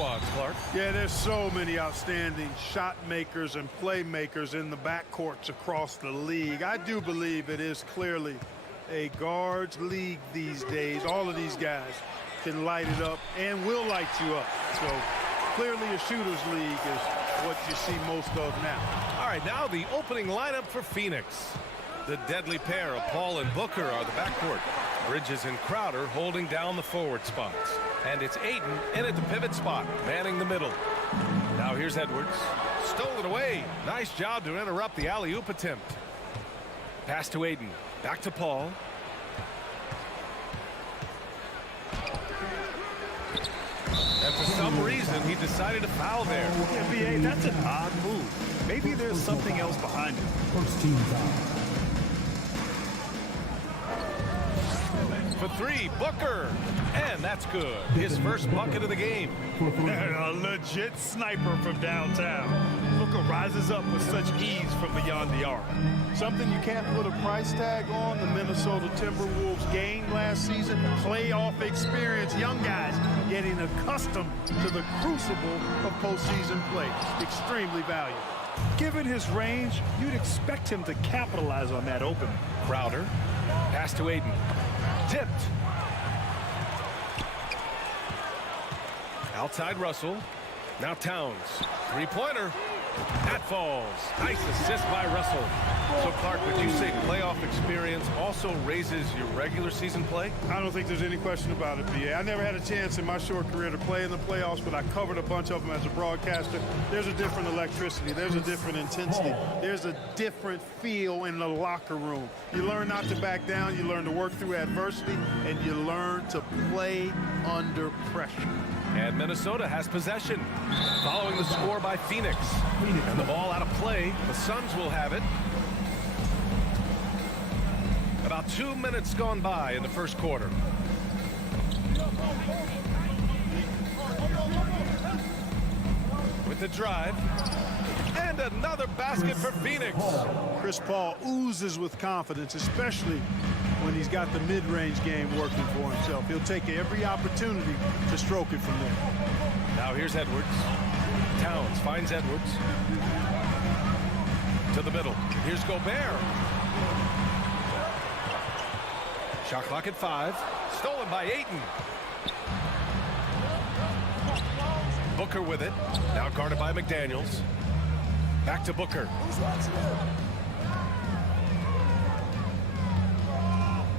squads, Clark. Yeah, there's so many outstanding shot makers and playmakers in the backcourts across the league. I do believe it is clearly a guards league these days. All of these guys can light it up and will light you up. So clearly a shooter's league is what you see most of now. All right, now the opening lineup for Phoenix. The deadly pair of Paul and Booker are the backcourt. Bridges and Crowder holding down the forward spots. And it's Ayton in at the pivot spot, manning the middle. Now here's Edwards. Stolen away. Nice job to interrupt the alley-oop attempt. Pass to Ayton. Back to Paul. And for some reason, he decided to foul there. Yeah, B.A., that's an odd move. Maybe there's something else behind it. First team foul. For three, Booker. And that's good. His first bucket of the game. A legit sniper from downtown. Booker rises up with such ease from beyond the arc. Something you can't put a price tag on, the Minnesota Timberwolves gained last season. Playoff experience, young guys getting accustomed to the crucible of postseason play. Extremely valuable. Given his range, you'd expect him to capitalize on that opening. Crowder. Pass to Ayton. Tipped. Outside Russell. Now Towns. Three-pointer. That falls. Nice assist by Russell. So, Clark, would you say playoff experience also raises your regular season play? I don't think there's any question about it, B.A. I never had a chance in my short career to play in the playoffs, but I covered a bunch of them as a broadcaster. There's a different electricity. There's a different intensity. There's a different feel in the locker room. You learn not to back down. You learn to work through adversity, and you learn to play under pressure. And Minnesota has possession. Following the score by Phoenix. And the ball out of play. The Suns will have it. About 2 minutes gone by in the first quarter. With the drive. And another basket for Phoenix. Chris Paul oozes with confidence, especially when he's got the mid-range game working for himself. He'll take every opportunity to stroke it from there. Now here's Edwards. Towns finds Edwards. To the middle. Here's Gobert. Shot clock at 5. Stolen by Ayton. Booker with it. Now guarded by McDaniels. Back to Booker.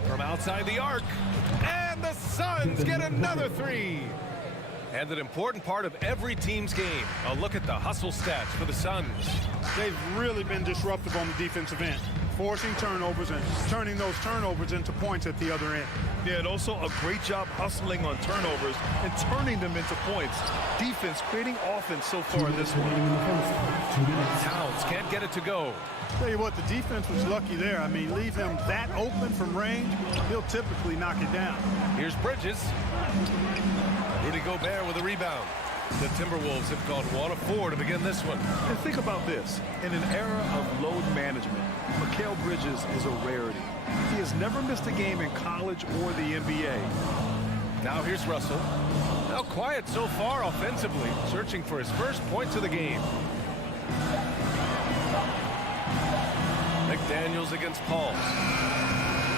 From outside the arc. And the Suns get another three. And an important part of every team's game. A look at the hustle stats for the Suns. They've really been disruptive on the defensive end, forcing turnovers and turning those turnovers into points at the other end. Yeah, and also a great job hustling on turnovers and turning them into points. Defense creating offense so far in this one. Towns can't get it to go. Tell you what, the defense was lucky there. I mean, leave him that open from range, he'll typically knock it down. Here's Bridges. Rudy Gobert with a rebound. The Timberwolves have gone 1 of 4 to begin this one. And think about this. In an era of load management, Mikal Bridges is a rarity. He has never missed a game in college or the NBA. Now here's Russell. Now quiet so far offensively, searching for his first points of the game. McDaniels against Paul.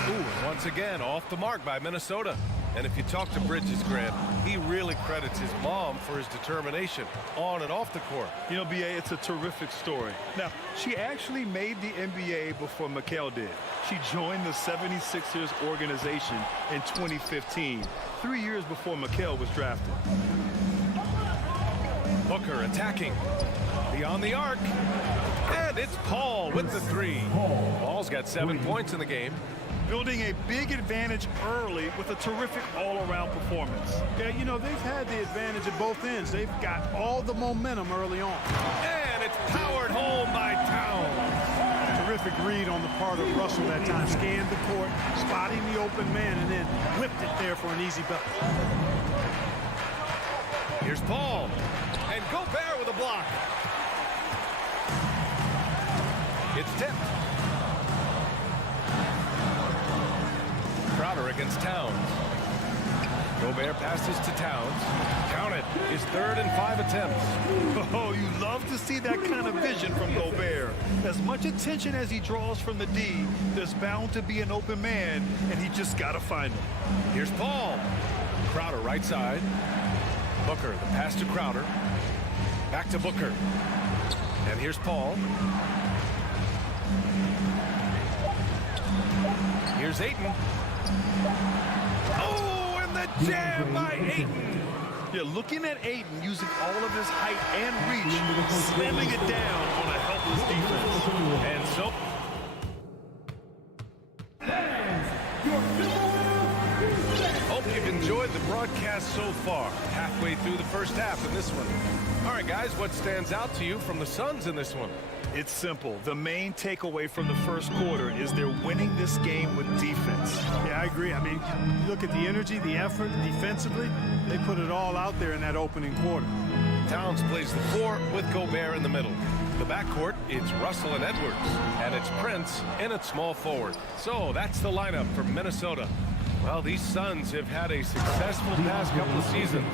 Ooh, once again, off the mark by Minnesota. And if you talk to Bridges, Grant, he really credits his mom for his determination on and off the court. You know, B.A., it's a terrific story. Now, she actually made the NBA before Mikal did. She joined the 76ers organization in 2015, 3 years before Mikal was drafted. Booker attacking. Beyond the arc. And it's Paul with the three. Paul's got 7 points in the game. Building a big advantage early with a terrific all-around performance. Yeah, you know, they've had the advantage at both ends. They've got all the momentum early on. And it's powered home by Towns. Terrific read on the part of Russell that time. Scanned the court, spotting the open man, and then whipped it there for an easy bucket. Here's Paul. And Gobert with a block. It's tipped. Crowder against Towns. Gobert passes to Towns. Count it. His 3rd and 5 attempts. Oh, you love to see that kind of vision from Gobert. As much attention as he draws from the D, there's bound to be an open man, and he just got to find him. Here's Paul. Crowder right side. Booker, the pass to Crowder. Back to Booker. And here's Paul. Here's Ayton. Oh, and the jam by Ayton. Yeah, looking at Ayton using all of his height and reach, slamming it down on a helpless defense. And so... Hope you've enjoyed the broadcast so far. Halfway through the first half in this one. All right, guys, what stands out to you from the Suns in this one? It's simple. The main takeaway from the first quarter is they're winning this game with defense. Yeah, I agree. I mean, you look at the energy, the effort defensively, they put it all out there in that opening quarter. Towns plays the 4 with Gobert in the middle. The backcourt, it's Russell and Edwards. And it's Prince in at small forward. So that's the lineup for Minnesota. Well, these Suns have had a successful past couple of seasons.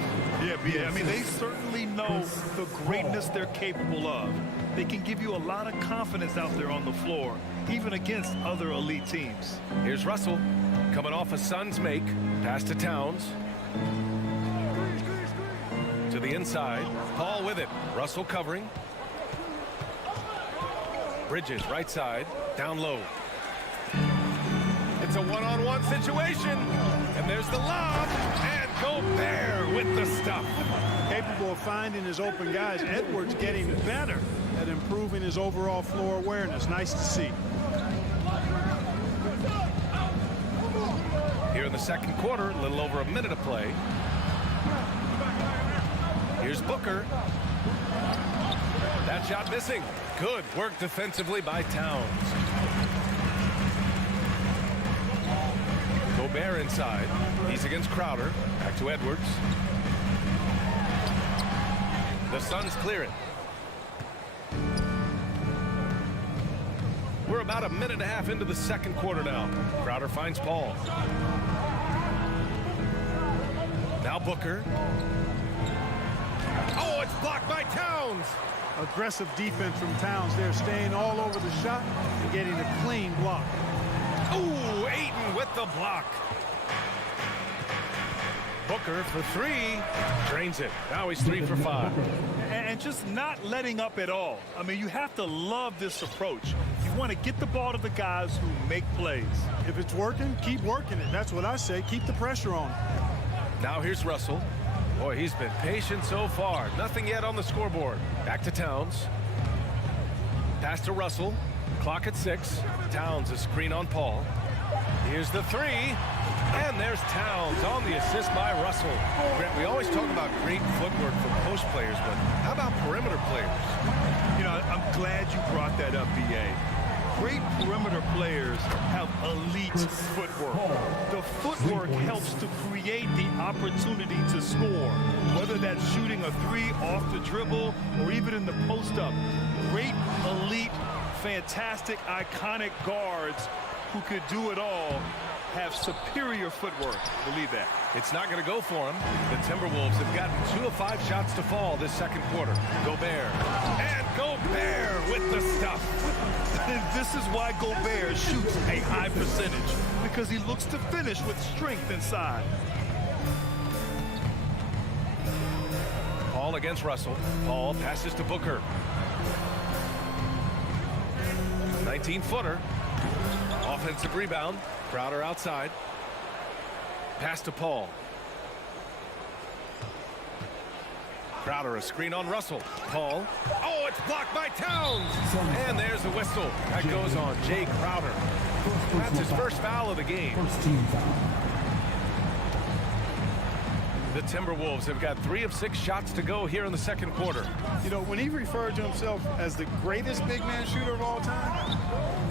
Yeah, I mean, they certainly know the greatness they're capable of. They can give you a lot of confidence out there on the floor, even against other elite teams. Here's Russell, coming off a Suns make. Pass to Towns. To the inside. Paul with it. Russell covering. Bridges, right side. Down low. It's a one-on-one situation. And there's the lob. And Gobert with the stuff. Capable of finding his open guys. Edwards getting better at improving his overall floor awareness. Nice to see. Here in the second quarter, a little over a minute of play. Here's Booker. That shot missing. Good work defensively by Towns. Gobert inside. He's against Crowder. Back to Edwards. The Suns clear it. We're about a minute and a half into the second quarter now. Crowder finds Paul. Now Booker. Oh, it's blocked by Towns. Aggressive defense from Towns there, staying all over the shot and getting a clean block. Ooh, Ayton with the block. Booker for 3. Drains it. Now he's 3 for 5. And just not letting up at all. I mean, you have to love this approach. You want to get the ball to the guys who make plays. If it's working, keep working it. That's what I say. Keep the pressure on. Now here's Russell. Boy, he's been patient so far. Nothing yet on the scoreboard. Back to Towns. Pass to Russell. Clock at 6. Towns a screen on Paul. Here's the 3. And there's Towns on the assist by Russell. Grant, we always talk about great footwork for post players, but how about perimeter players? You know, I'm glad you brought that up, B.A. Great perimeter players have elite footwork. The footwork helps to create the opportunity to score, whether that's shooting a 3 off the dribble or even in the post-up. Great, elite, fantastic, iconic guards who could do it all have superior footwork. Believe that. It's not going to go for him. The Timberwolves have gotten 2 of 5 shots to fall this second quarter. Gobert. And Gobert with the stuff. And this is why Gobert shoots a high percentage, because he looks to finish with strength inside. Paul against Russell. Paul passes to Booker. 19-footer. Offensive rebound. Crowder outside. Pass to Paul. Crowder a screen on Russell. Paul. Oh, it's blocked by Towns. And there's the whistle. That goes on Jay Crowder. That's his first foul of the game. First team foul. The Timberwolves have got 3 of 6 shots to go here in the second quarter. You know, when he referred to himself as the greatest big man shooter of all time,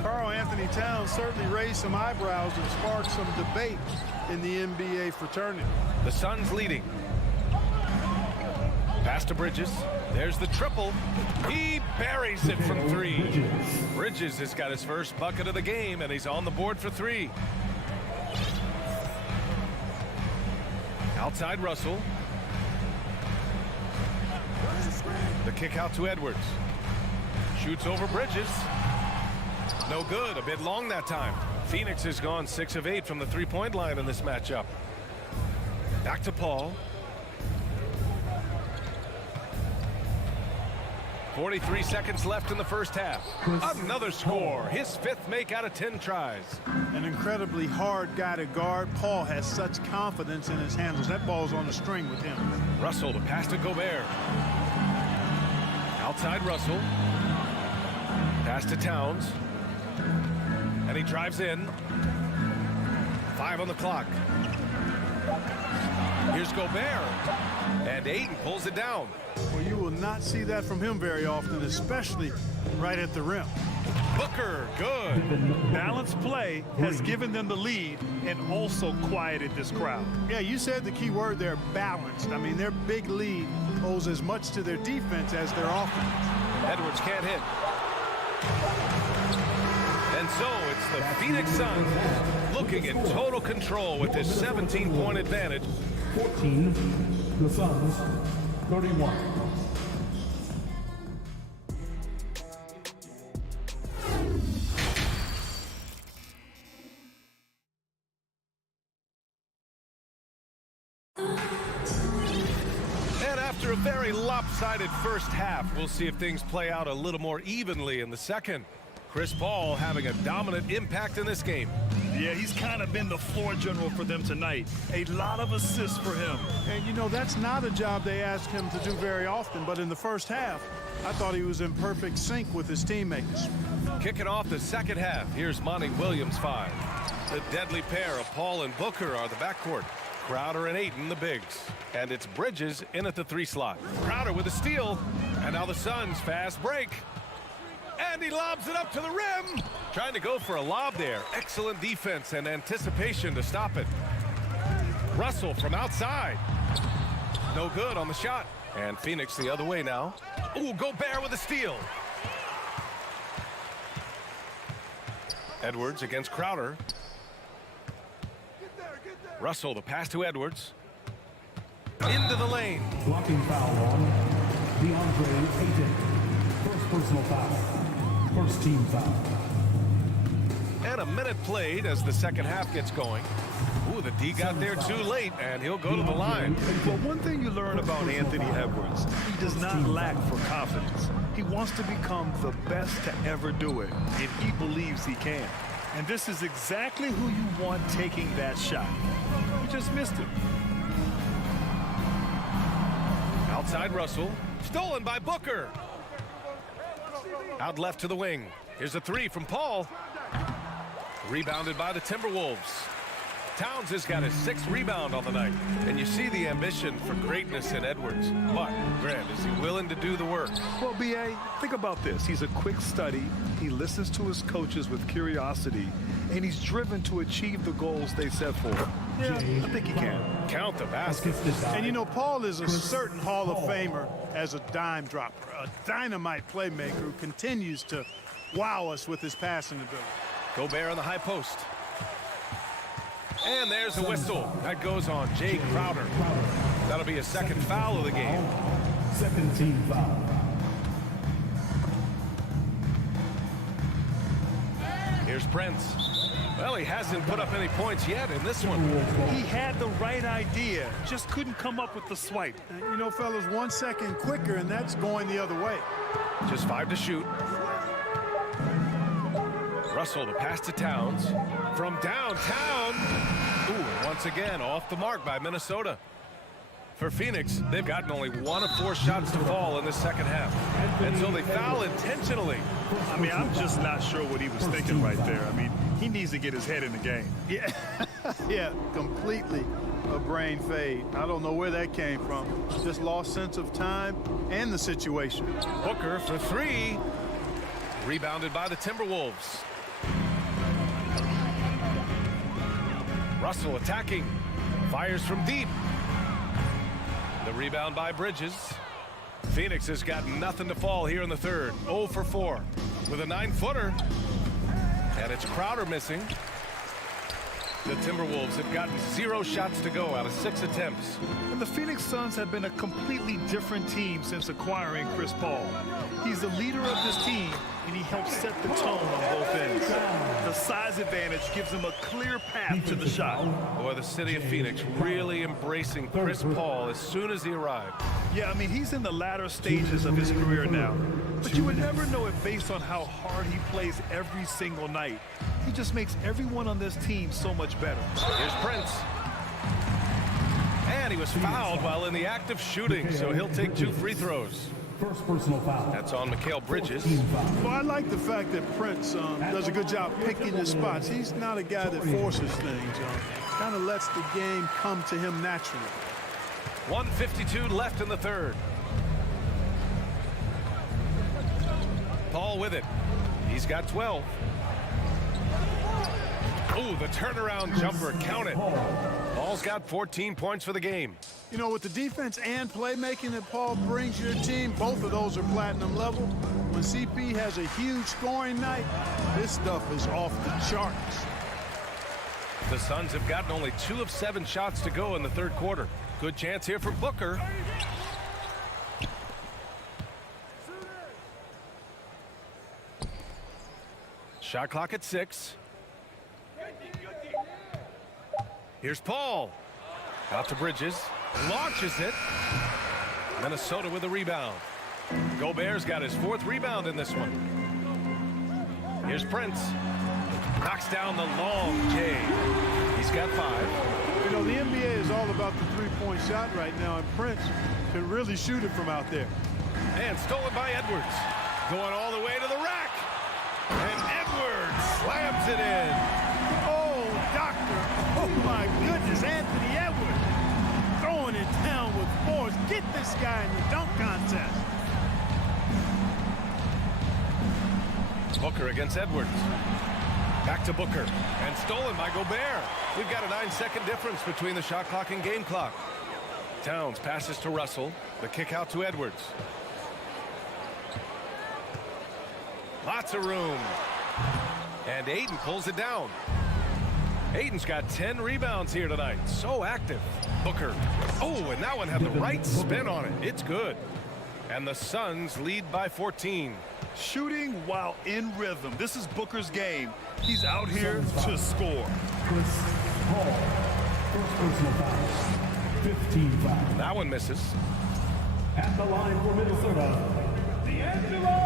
Karl Anthony Towns certainly raised some eyebrows and sparked some debate in the NBA fraternity. The Suns leading. Pass to Bridges. There's the triple. He buries it from 3. Bridges has got his first bucket of the game, and he's on the board for 3. Now Outside Russell. The kick out to Edwards. Shoots over Bridges. No good. A bit long that time. Phoenix has gone 6 of 8 from the three-point line in this matchup. Back to Paul. 43 seconds left in the first half. Another score. His 5th make out of 10 tries. An incredibly hard guy to guard. Paul has such confidence in his handles. That ball's on the string with him. Russell, the pass to Gobert. Outside Russell. Pass to Towns. And he drives in. 5 on the clock. Here's Gobert. And Ayton pulls it down. Well, you will not see that from him very often, especially right at the rim. Booker, good. Balanced play has given them the lead and also quieted this crowd. Yeah, you said the key word there, balanced. I mean, their big lead owes as much to their defense as their offense. Edwards can't hit. And so it's the Phoenix Suns looking in total control with this 17-point advantage. 14, the Suns, 31. And after a very lopsided first half, we'll see if things play out a little more evenly in the second. Chris Paul having a dominant impact in this game. Yeah, he's kind of been the floor general for them tonight. A lot of assists for him. And, you know, that's not a job they ask him to do very often, but in the first half, I thought he was in perfect sync with his teammates. Kicking off the second half, here's Monty Williams 5. The deadly pair of Paul and Booker are the backcourt. Crowder and Ayton the bigs. And it's Bridges in at the 3 slot. Crowder with a steal. And now the Suns fast break. And he lobs it up to the rim. Trying to go for a lob there. Excellent defense and anticipation to stop it. Russell from outside. No good on the shot. And Phoenix the other way now. Ooh, Gobert with a steal. Edwards against Crowder. Russell, the pass to Edwards. Into the lane. Blocking foul on DeAndre Ayton. First personal foul. First team foul. And a minute played as the second half gets going. Ooh, the D got there too late, and he'll go to the line. Well, one thing you learn about Anthony Edwards, he does not lack for confidence. He wants to become the best to ever do it, and he believes he can. And this is exactly who you want taking that shot. He just missed it. Outside Russell. Stolen by Booker. Out left to the wing. Here's a 3 from Paul. Rebounded by the Timberwolves. Towns has got his 6th rebound on the night. And you see the ambition for greatness in Edwards. But, Grant, is he willing to do the work? Well, B.A., think about this. He's a quick study. He listens to his coaches with curiosity. And he's driven to achieve the goals they set for him. Yeah, I think he can. Count the basket. And, you know, Paul is a certain Hall of Famer as a dime dropper, a dynamite playmaker who continues to wow us with his passing ability. Gobert on the high post. And there's a whistle. That goes on Jay Crowder. That'll be a second foul of the game. Second team foul. Here's Prince. Well, he hasn't put up any points yet in this one. He had the right idea, just couldn't come up with the swipe. And, you know, fellas, 1 second quicker, and that's going the other way. Just 5 to shoot. Russell, the pass to Towns. From downtown. Ooh, and once again, off the mark by Minnesota. For Phoenix, they've gotten only 1 of 4 shots to fall in the second half. And so they foul intentionally. I mean, I'm just not sure what he was thinking right there. I mean, he needs to get his head in the game. Yeah, yeah, completely a brain fade. I don't know where that came from. Just lost sense of time and the situation. Booker for 3. Rebounded by the Timberwolves. Russell attacking. Fires from deep. The rebound by Bridges. Phoenix has got nothing to fall here in the third. 0 for 4 with a 9-footer. And it's Crowder missing. The Timberwolves have gotten 0 shots to go out of 6 attempts. And the Phoenix Suns have been a completely different team since acquiring Chris Paul. He's the leader of this team, and he helps set the tone on both ends. The size advantage gives him a clear path to the shot. Boy, the city of Phoenix really embracing Chris Paul as soon as he arrived. Yeah, I mean, he's in the latter stages of his career now. But you would never know it based on how hard he plays every single night. He just makes everyone on this team so much better. Here's Prince. And he was fouled while in the act of shooting, so he'll take 2 free throws. First personal foul. That's on Mikal Bridges. Well, I like the fact that Prince does a good job picking his spots. He's not a guy that forces things. Kind of lets the game come to him naturally. 1:52 left in the third. Paul with it. He's got 12. Ooh, the turnaround jumper, count it. Paul's got 14 points for the game. You know, with the defense and playmaking that Paul brings to your team, both of those are platinum level. When CP has a huge scoring night, this stuff is off the charts. The Suns have gotten only 2 of 7 shots to go in the third quarter. Good chance here for Booker. Shot clock at 6. Here's Paul. Out to Bridges. Launches it. Minnesota with a rebound. Gobert's got his 4th rebound in this one. Here's Prince. Knocks down the long J. He's got 5. You know, the NBA is all about the three-point shot right now, and Prince can really shoot it from out there. And stolen by Edwards. Going all the way to the rack. And Edwards slams it in. Oh, doctor. Oh, my goodness, Anthony Edwards. Throwing it down with force. Get this guy in the dunk contest. Booker against Edwards. Back to Booker. And stolen by Gobert. We've got a 9-second difference between the shot clock and game clock. Towns passes to Russell. The kick out to Edwards. Lots of room. And Ayton pulls it down. Ayton's got 10 rebounds here tonight. So active. Booker. Oh, and that one had the right spin on it. It's good. And the Suns lead by 14. Shooting while in rhythm. This is Booker's game. He's out here to score. Chris Paul. First personal foul. 15 fouls. That one misses. At the line for Minnesota, D'Angelo.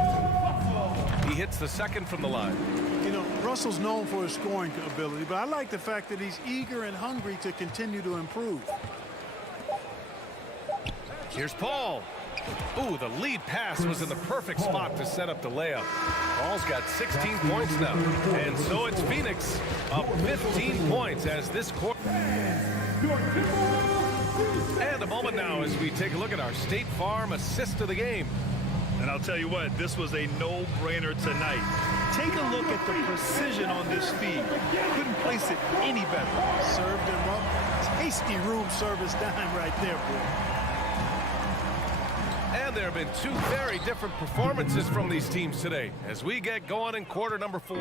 He hits the second from the line. You know, Russell's known for his scoring ability, but I like the fact that he's eager and hungry to continue to improve. Here's Paul. Ooh, the lead pass was in the perfect spot to set up the layup. Paul's got 16 points now. And so it's Phoenix up 15 points as this quarter. And a moment now as we take a look at our State Farm assist of the game. And I'll tell you what, this was a no-brainer tonight. Take a look at the precision on this feed. Couldn't place it any better. Served him up. Tasty room service dime right there, boy. And there have been 2 very different performances from these teams today as we get going in quarter number 4.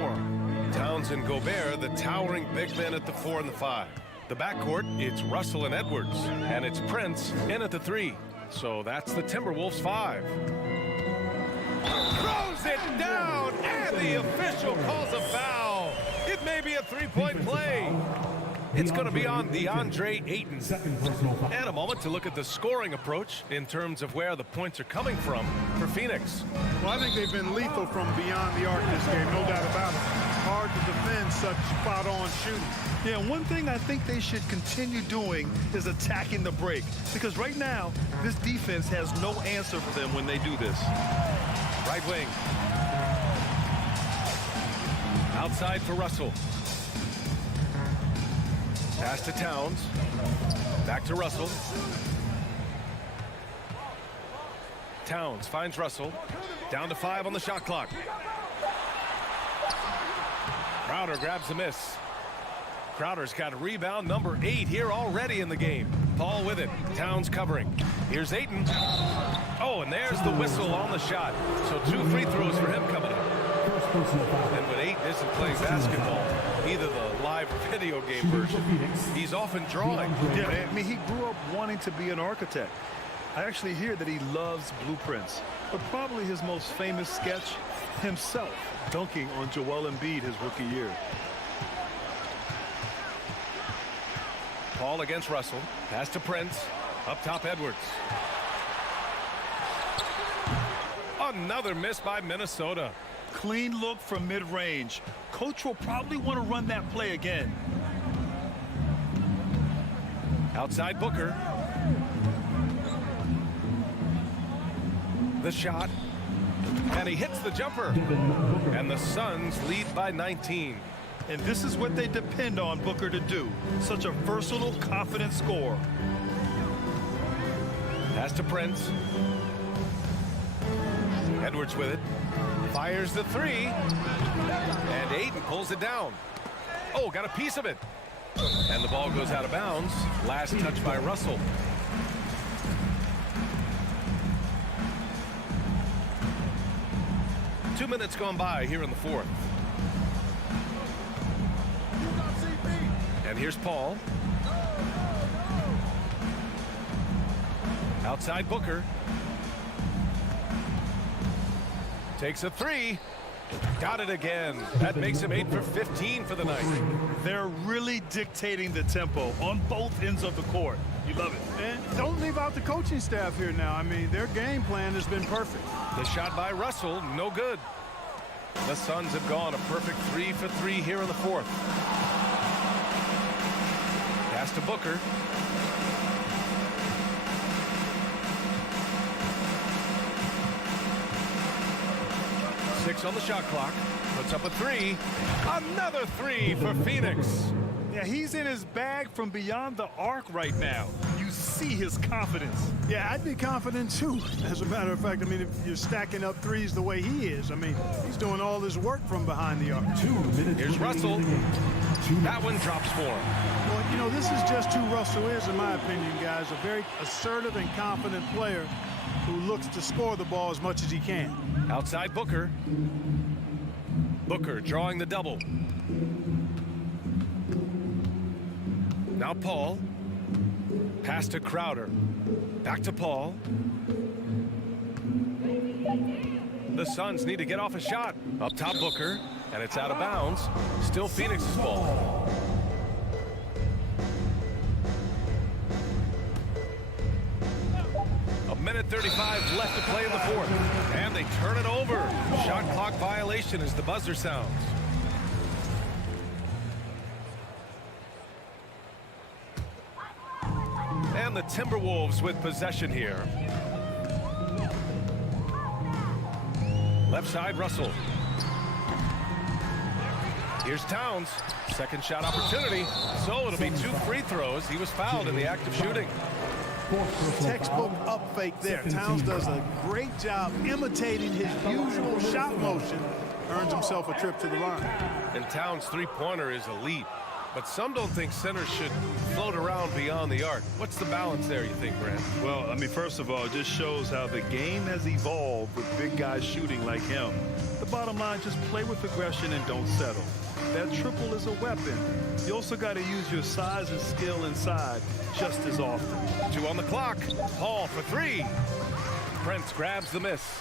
Towns and Gobert, the towering big men at the 4 and the 5. The backcourt, it's Russell and Edwards, and it's Prince in at the 3. So that's the Timberwolves 5. Throws it down, and the official calls a foul. It may be a 3-point play. It's going to be on DeAndre Ayton. And a moment to look at the scoring approach in terms of where the points are coming from for Phoenix. Well, I think they've been lethal from beyond the arc this game, no doubt about it. Hard to defend such spot-on shooting. Yeah, one thing I think they should continue doing is attacking the break. Because right now, this defense has no answer for them when they do this. Right wing. Outside for Russell. Pass to Towns. Back to Russell. Towns finds Russell. Down to 5 on the shot clock. Crowder grabs the miss. Crowder's got rebound number 8 here already in the game. Paul with it. Towns covering. Here's Ayton. Oh, and there's the whistle on the shot. So 2 free throws for him coming up. personal foul. And when Ayton isn't playing basketball, either the live or video game version, he's often drawing. Yeah, I mean, he grew up wanting to be an architect. I actually hear that he loves blueprints, but probably his most famous sketch, himself dunking on Joel Embiid his rookie year. Paul against Russell. Pass to Prince. Up top, Edwards. Another miss by Minnesota. Clean look from mid-range. Coach will probably want to run that play again. Outside Booker. The shot. And he hits the jumper. And the Suns lead by 19. And this is what they depend on Booker to do. Such a versatile, confident scorer. Pass to Prince. Edwards with it. Fires the three. And Ayton pulls it down. Oh, got a piece of it. And the ball goes out of bounds. Last touch by Russell. Two minutes gone by here in the fourth. And here's Paul. Outside Booker. Takes a three. Got it again. That makes him 8 for 15 for the night. They're really dictating the tempo on both ends of the court. You love it. And don't leave out the coaching staff here now. I mean, their game plan has been perfect. The shot by Russell, no good. The Suns have gone a perfect 3 for 3 here in the fourth. Pass to Booker. Six on the shot clock. Puts up a three. Another three for Phoenix. Yeah, he's in his bag from beyond the arc right now. You see his confidence. Yeah, I'd be confident too. As a matter of fact, I mean, if you're stacking up threes the way he is, I mean, he's doing all his work from behind the arc. 2 minutes. Here's Russell. That one drops for him. Well, you know, this is just who Russell is, in my opinion, guys. A very assertive and confident player who looks to score the ball as much as he can. Outside Booker. Booker drawing the double. Now Paul. Pass to Crowder. Back to Paul. The Suns need to get off a shot. Up top Booker. And it's out of bounds. Still Phoenix's ball. A minute 35 left to play in the fourth. And they turn it over. Shot clock violation as the buzzer sounds. And the Timberwolves with possession here. Left side, Russell. Here's Towns. Second shot opportunity. So it'll be 2 free throws. He was fouled in the act of shooting. Textbook up fake there. Towns does a great job imitating his usual shot motion. Earns himself a trip to the line. And Towns' three-pointer is elite. But some don't think centers should float around beyond the arc. What's the balance there, you think, Grant? Well, I mean, first of all, it just shows how the game has evolved with big guys shooting like him. The bottom line, just play with aggression and don't settle. That triple is a weapon. You also got to use your size and skill inside just as often. 2 on the clock. Hall for 3. Prince grabs the miss.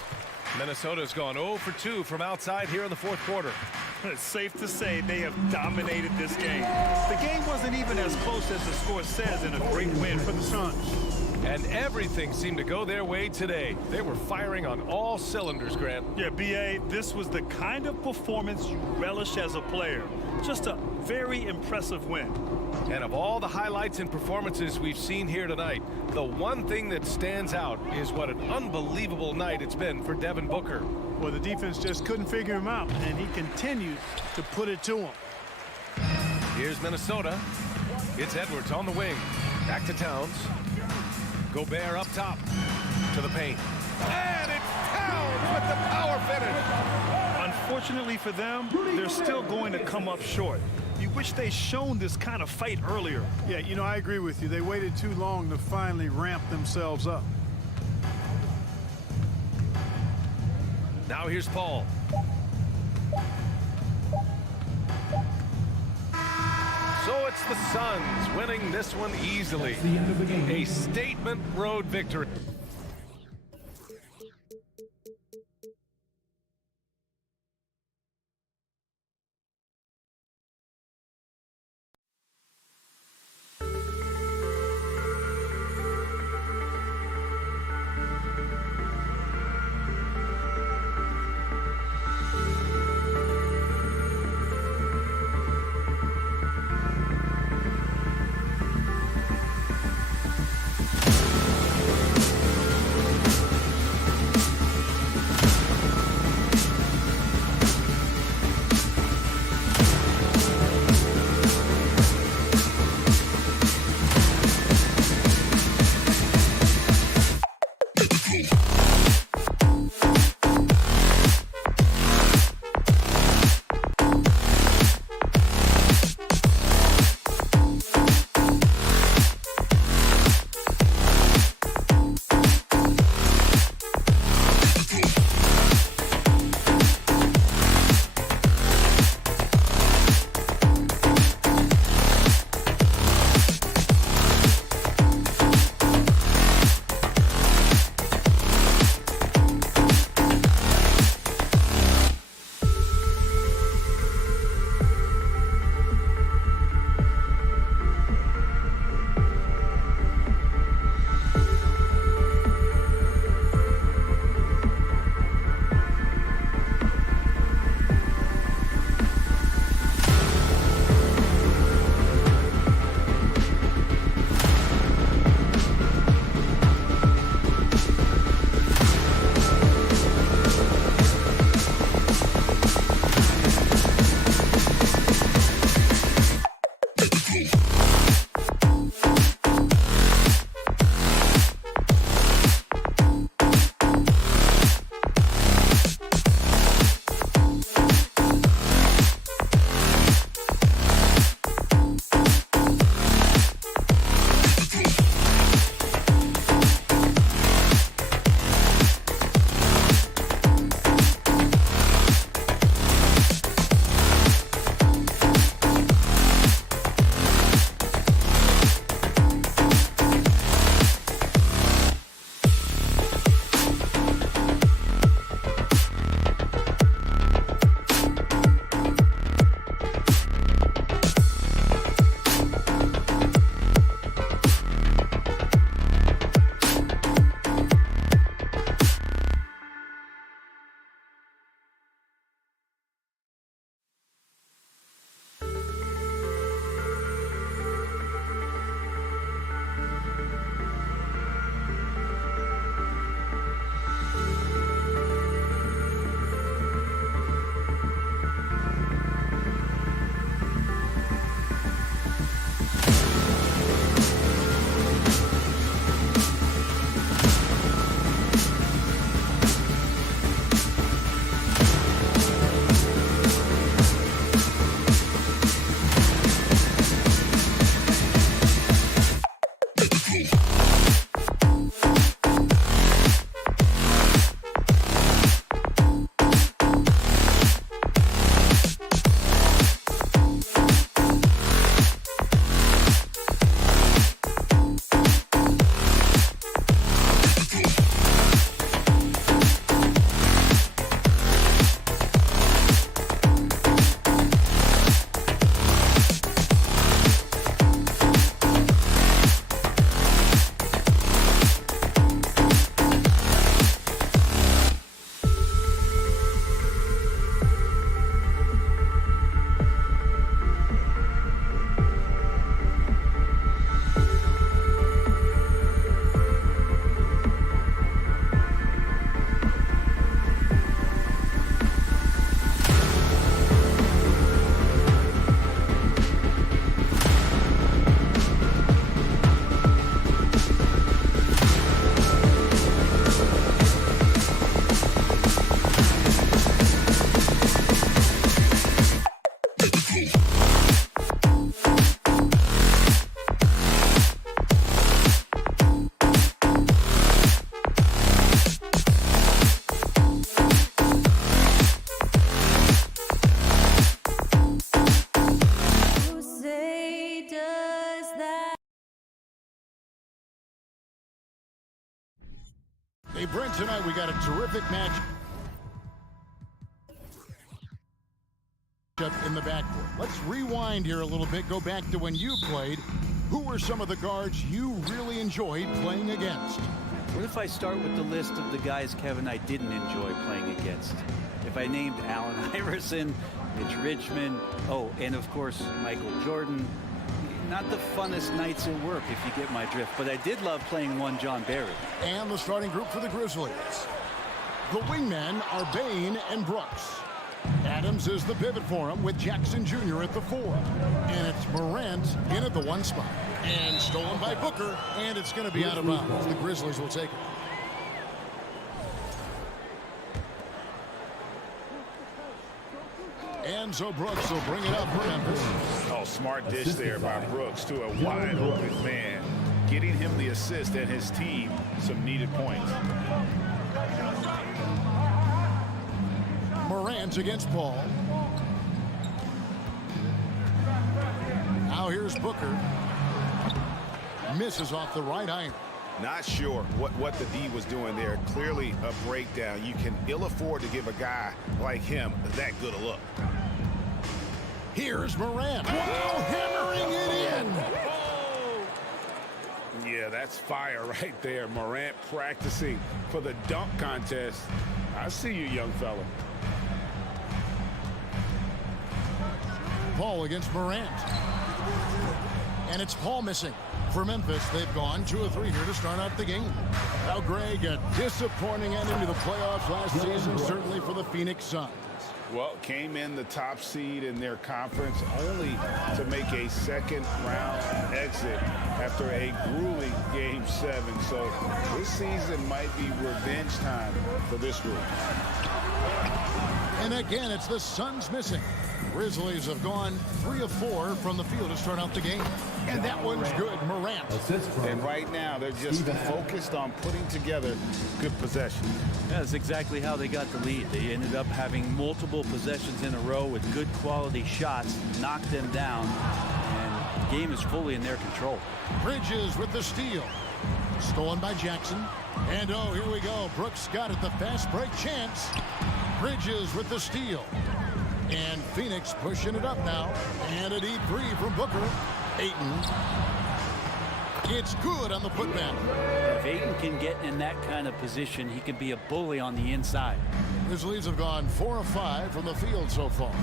Minnesota's gone 0 for 2 from outside here in the fourth quarter. It's safe to say they have dominated this game. The game wasn't even as close as the score says in a great win for the Suns. And everything seemed to go their way today. They were firing on all cylinders, Grant. Yeah, B.A., this was the kind of performance you relish as a player. Just a very impressive win. And of all the highlights and performances we've seen here tonight, the one thing that stands out is what an unbelievable night it's been for Devin Booker. Well, the defense just couldn't figure him out, and he continued to put it to him. Here's Minnesota. It's Edwards on the wing. Back to Towns. Gobert up top to the paint. And it's Towns with the power finish. Unfortunately for them, they're still going to come up short. You wish they'd shown this kind of fight earlier. Yeah, you know, I agree with you. They waited too long to finally ramp themselves up. Now here's Paul. So it's the Suns winning this one easily. That's the end of the game. A statement road victory. And tonight we got a terrific match in the backcourt. Let's rewind here a little bit, go back to when you played. Who were some of the guards you really enjoyed playing against? What if I start with the list of the guys, Kevin, I didn't enjoy playing against? If I named Allen Iverson, Mitch Richmond, oh, and of course, Michael Jordan. Not the funnest nights at work, if you get my drift, but I did love playing one John Barry. And the starting group for the Grizzlies. The wingmen are Bain and Brooks. Adams is the pivot for him with Jackson Jr. at the 4. And it's Morant in at the 1 spot. And stolen by Booker, and it's going to be out of bounds. The Grizzlies will take it. And so Brooks will bring it up for Memphis. Oh, smart dish there by Brooks to a wide open man, getting him the assist and his team some needed points. Morant against Paul. Now here's Booker. Misses off the right iron. Not sure what the D was doing there. Clearly a breakdown. You can ill afford to give a guy like him that good a look. Here's Morant. Wow, hammering it in. Yeah, that's fire right there. Morant practicing for the dunk contest. I see you, young fella. Paul against Morant. And it's Paul missing. For Memphis, they've gone 2 of 3 here to start out the game. Now, Greg, a disappointing ending to the playoffs last season, certainly for the Phoenix Suns. Well, came in the top seed in their conference only to make a second-round exit after a grueling Game 7. So this season might be revenge time for this group. And again, it's the Suns missing. Grizzlies have gone 3 of 4 from the field to start out the game. And that one's good, Morant. And right now, they're just focused on putting together good possession. That's exactly how they got the lead. They ended up having multiple possessions in a row with good quality shots, knocked them down, and the game is fully in their control. Bridges with the steal. Stolen by Jackson. And oh, here we go. Brooks got it, the fast break chance. Bridges with the steal. And Phoenix pushing it up now. And a deep 3 from Booker. Ayton. It's good on the putback. If Ayton can get in that kind of position, he can be a bully on the inside. Grizzlies have gone 4 of 5 from the field so far.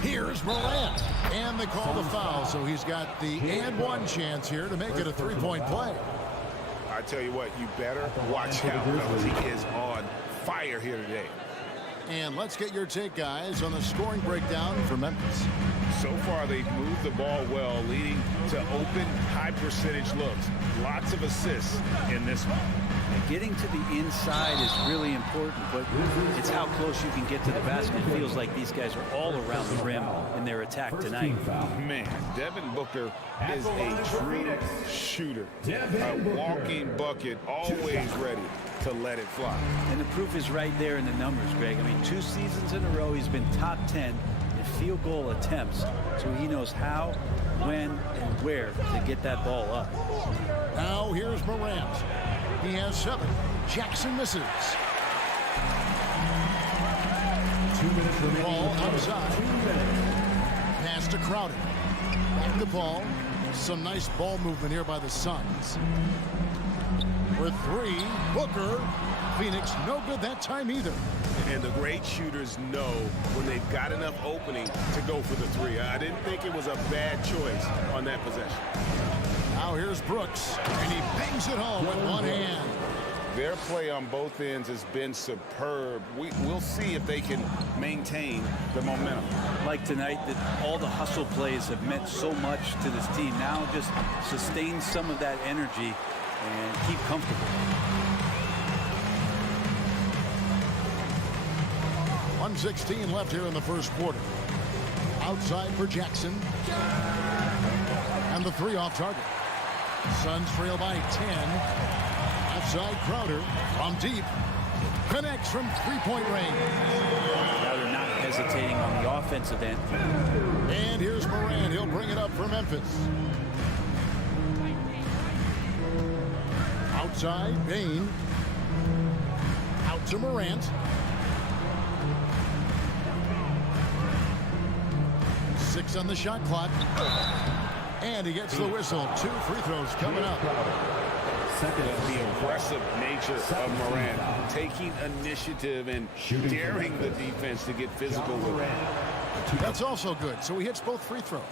Here's Morant. And they call the foul, so he's got the and 1 chance here to make it a 3-point play. I tell you what, you better watch out, fellas. He is on fire here today. And let's get your take, guys, on the scoring breakdown for Memphis. So far, they've moved the ball well, leading to open, high-percentage looks. Lots of assists in this one. And getting to the inside is really important, but it's how close you can get to the basket. It feels like these guys are all around the rim in their attack tonight. Man, Devin Booker is a true shooter. A walking bucket, always ready to let it fly. And the proof is right there in the numbers, Greg. I mean, 2 seasons in a row, he's been top 10 in field goal attempts, so he knows how, when, and where to get that ball up. Now here's Morant. He has 7. Jackson misses. 2 minutes remaining. Ball outside. Pass to Crowder. Back to Paul. Some nice ball movement here by the Suns. For 3, Booker. Phoenix no good that time either. And the great shooters know when they've got enough opening to go for the 3. I didn't think it was a bad choice on that possession. Now here's Brooks, and he bangs it home with one hand. Their play on both ends has been superb. We'll see if they can maintain the momentum. Like tonight, that all the hustle plays have meant so much to this team. Now just sustain some of that energy and keep comfortable. 1:16 left here in the first quarter. Outside for Jackson. And the 3 off target. Suns trail by 10. Outside Crowder from deep. Connects from 3-point range. Crowder not hesitating on the offensive end. And here's Morant. He'll bring it up for Memphis. Outside, Bain. Out to Morant. 6 on the shot clock. And he gets the whistle. 2 free throws coming up. The aggressive nature of Morant, taking initiative and daring the defense to get physical with him. That's also good. So he hits both free throws.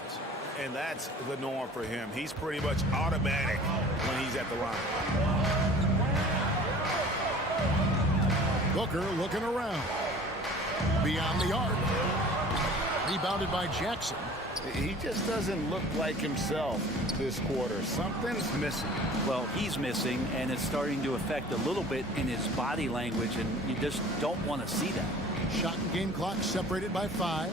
And that's the norm for him. He's pretty much automatic when he's at the line. Booker looking around. Beyond the arc. Rebounded by Jackson. He just doesn't look like himself this quarter. Something's missing. Well, he's missing, and it's starting to affect a little bit in his body language, and you just don't want to see that. Shot and game clock separated by 5.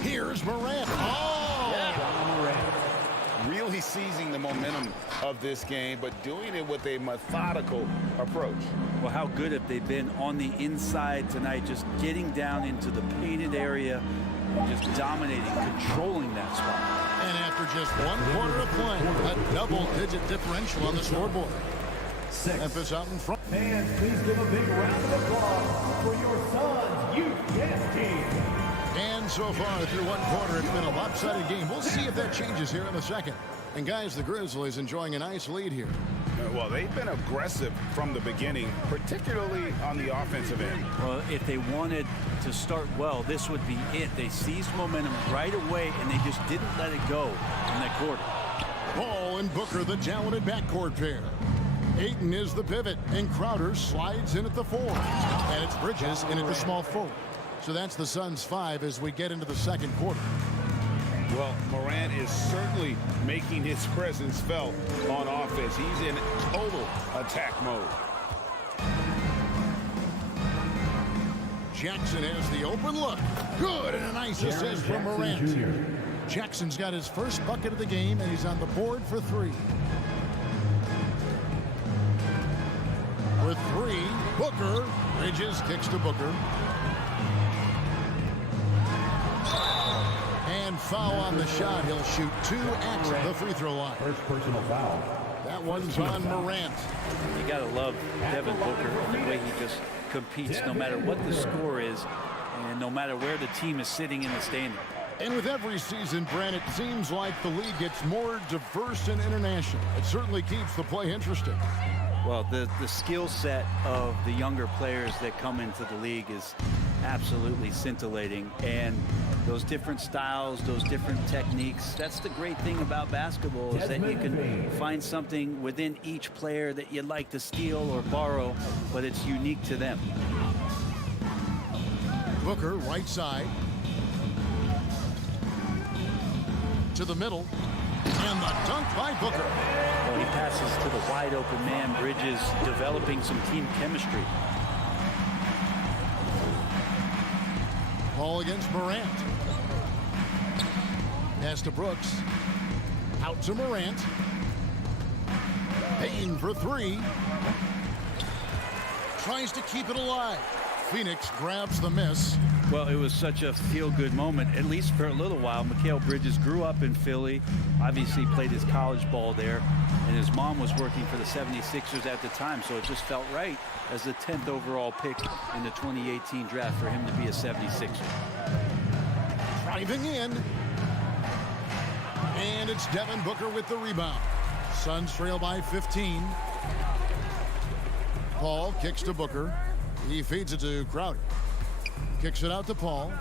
Here's Morant. Oh! Yeah. Really seizing the momentum of this game, but doing it with a methodical approach. Well, how good have they been on the inside tonight, just getting down into the painted area, and just dominating, controlling that spot. And after just 1 quarter of play, a double-digit differential on the scoreboard. 6. Memphis out in front. And please give a big round of applause for your Suns Youth Dance Team. And so far through 1 quarter, it's been a lopsided game. We'll see if that changes here in the second. And guys, the Grizzlies enjoying a nice lead here. Well, they've been aggressive from the beginning, particularly on the offensive end. Well, if they wanted to start well, this would be it. They seized momentum right away, and they just didn't let it go in that quarter. Ball and Booker, the talented backcourt pair. Ayton is the pivot, and Crowder slides in at the 4. And it's Bridges in at the small forward. So that's the Suns' 5 as we get into the second quarter. Well, Morant is certainly making his presence felt on offense. He's in total attack mode. Jackson has the open look. Good, and a nice assist from Morant. Jackson's got his first bucket of the game, and he's on the board for 3. For 3, Booker. Bridges kicks to Booker. And foul on the shot. He'll shoot 2 at the free throw line. First personal foul. That one's on Morant. You got to love Devin Booker, the way he just competes no matter what the score is and no matter where the team is sitting in the standing. And with every season, Brent, it seems like the league gets more diverse and international. It certainly keeps the play interesting. Well, the skill set of the younger players that come into the league is absolutely scintillating, and those different styles, those different techniques, that's the great thing about basketball, is that you can find something within each player that you'd like to steal or borrow, but it's unique to them. Booker, right side. To the middle. And the dunk by Booker. Well, he passes to the wide open man. Bridges developing some team chemistry. Ball against Morant. Pass to Brooks. Out to Morant. Payne for 3. Tries to keep it alive. Phoenix grabs the miss. Well, it was such a feel-good moment, at least for a little while. Mikal Bridges grew up in Philly, obviously played his college ball there, and his mom was working for the 76ers at the time, so it just felt right as the 10th overall pick in the 2018 draft for him to be a 76er. Driving in. And it's Devin Booker with the rebound. Suns trail by 15. Paul kicks to Booker. He feeds it to Crowder. Kicks it out to Paul.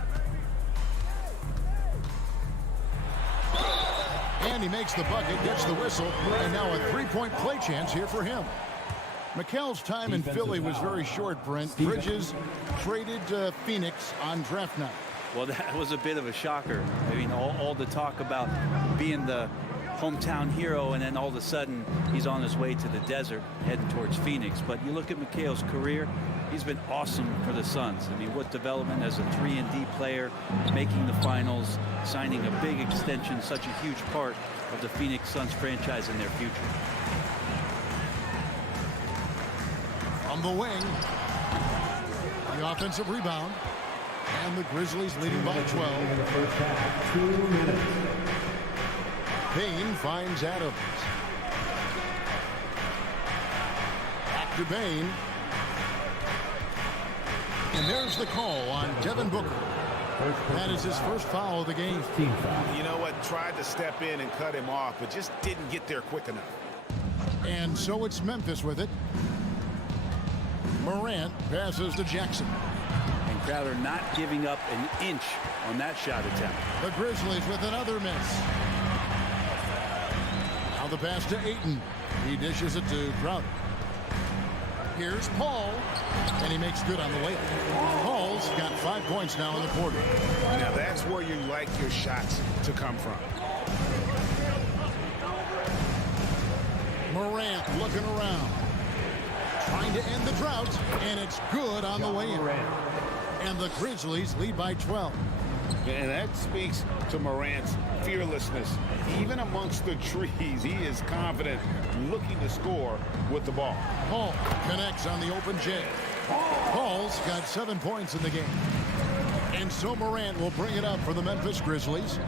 And he makes the bucket, gets the whistle, and now a three-point play chance here for him. Mikal's time in Philly was very short, Brent. Bridges traded to Phoenix on draft night. Well, that was a bit of a shocker. I mean, all the talk about being the hometown hero, and then all of a sudden he's on his way to the desert heading towards Phoenix. But you look at Mikal's career, he's been awesome for the Suns. I mean, what development as a 3-and-D player, making the finals, signing a big extension, such a huge part of the Phoenix Suns franchise in their future. On the wing, the offensive rebound, and the Grizzlies leading by 12. In the first half, 2 minutes. Payne finds Adams. to Bain. And there's the call on Devin Booker. That is his first foul of the game. Team foul. You know what? Tried to step in and cut him off, but just didn't get there quick enough. And so it's Memphis with it. Morant passes to Jackson. And Crowder not giving up an inch on that shot attempt. The Grizzlies with another miss. Now the pass to Ayton. He dishes it to Crowder. Here's Paul, and he makes good on the layup. Paul's got 5 points now in the quarter. Now that's where you like your shots to come from. Morant looking around, trying to end the drought, and it's good on the way in. And the Grizzlies lead by 12. And that speaks to Morant's fearlessness. Even amongst the trees, he is confident, looking to score with the ball. Paul connects on the open J. Paul's got 7 points in the game. And so Morant will bring it up for the Memphis Grizzlies.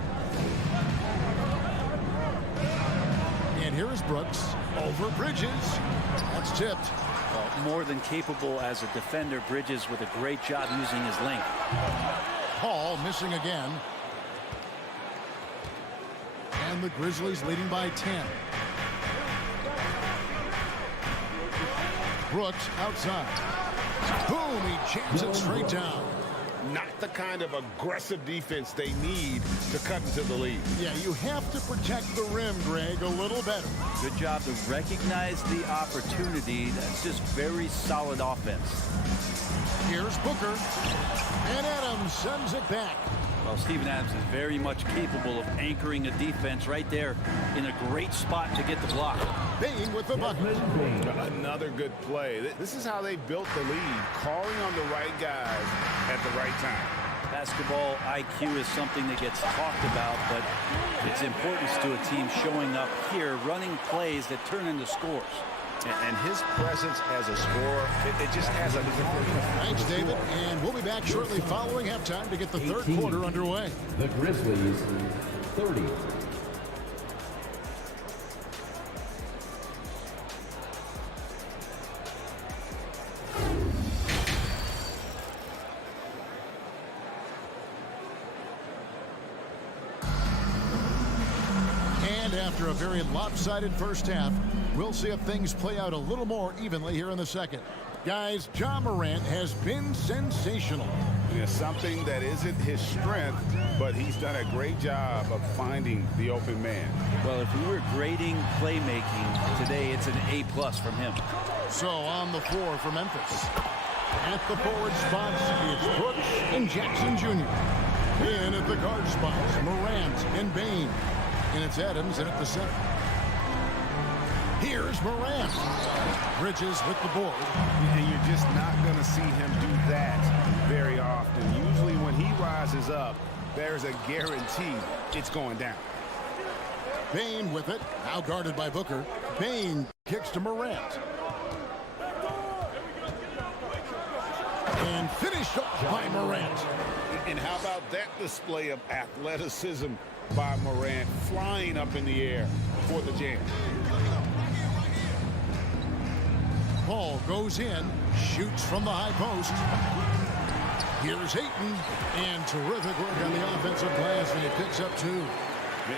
And here is Brooks over Bridges. That's tipped. More than capable as a defender. Bridges with a great job using his length. Paul missing again. And the Grizzlies leading by 10. Brooks outside. Boom, he jams it straight down. Not the kind of aggressive defense they need to cut into the lead. Yeah, you have to protect the rim, Greg, a little better. Good job to recognize the opportunity. That's just very solid offense. Here's Booker. And Adams sends it back. Well, Steven Adams is very much capable of anchoring a defense right there in a great spot to get the block. Bain with the bucket. Another good play. This is how they built the lead, calling on the right guys at the right time. Basketball IQ is something that gets talked about, but its importance to a team showing up here, running plays that turn into scores. And his presence as a scorer, it just has a... Thanks, David. And we'll be back shortly following halftime to get the third quarter underway. The Grizzlies, 30. And after a very lopsided first half, we'll see if things play out a little more evenly here in the second. Guys, Ja Morant has been sensational. Yeah, something that isn't his strength, but he's done a great job of finding the open man. Well, if we were grading playmaking today, it's an A+ from him. So on the floor for Memphis. At the forward spots, it's Brooks and Jackson Jr. In at the guard spots, Morant and Bain. And it's Adams in at the center. Here's Morant. Bridges with the board. And you're just not going to see him do that very often. Usually when he rises up, there's a guarantee it's going down. Bain with it. Now guarded by Booker. Bain kicks to Morant. And finished up by Morant. And how about that display of athleticism by Morant, flying up in the air for the jam. Paul goes in, shoots from the high post. Here's Ayton, and terrific work on the offensive glass, and he picks up 2.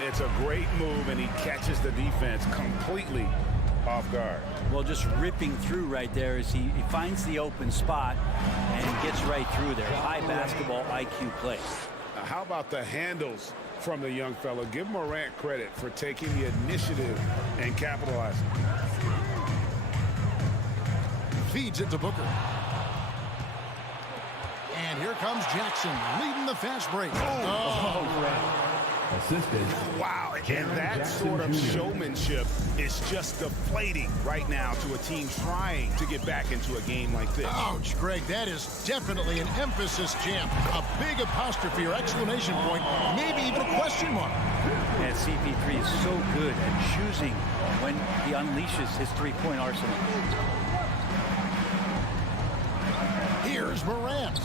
It's a great move, and he catches the defense completely off guard. Well, just ripping through right there as he finds the open spot and he gets right through there. High basketball IQ play. How about the handles from the young fellow? Give Morant credit for taking the initiative and capitalizing. Feeds it to Booker. And here comes Jackson leading the fast break. Assisted. Wow, and that sort of showmanship is just deflating right now to a team trying to get back into a game like this. Ouch, Greg, that is definitely an emphasis jam. A big apostrophe or exclamation point, maybe even a question mark. And CP3 is so good at choosing when he unleashes his three-point arsenal. Here's Morant.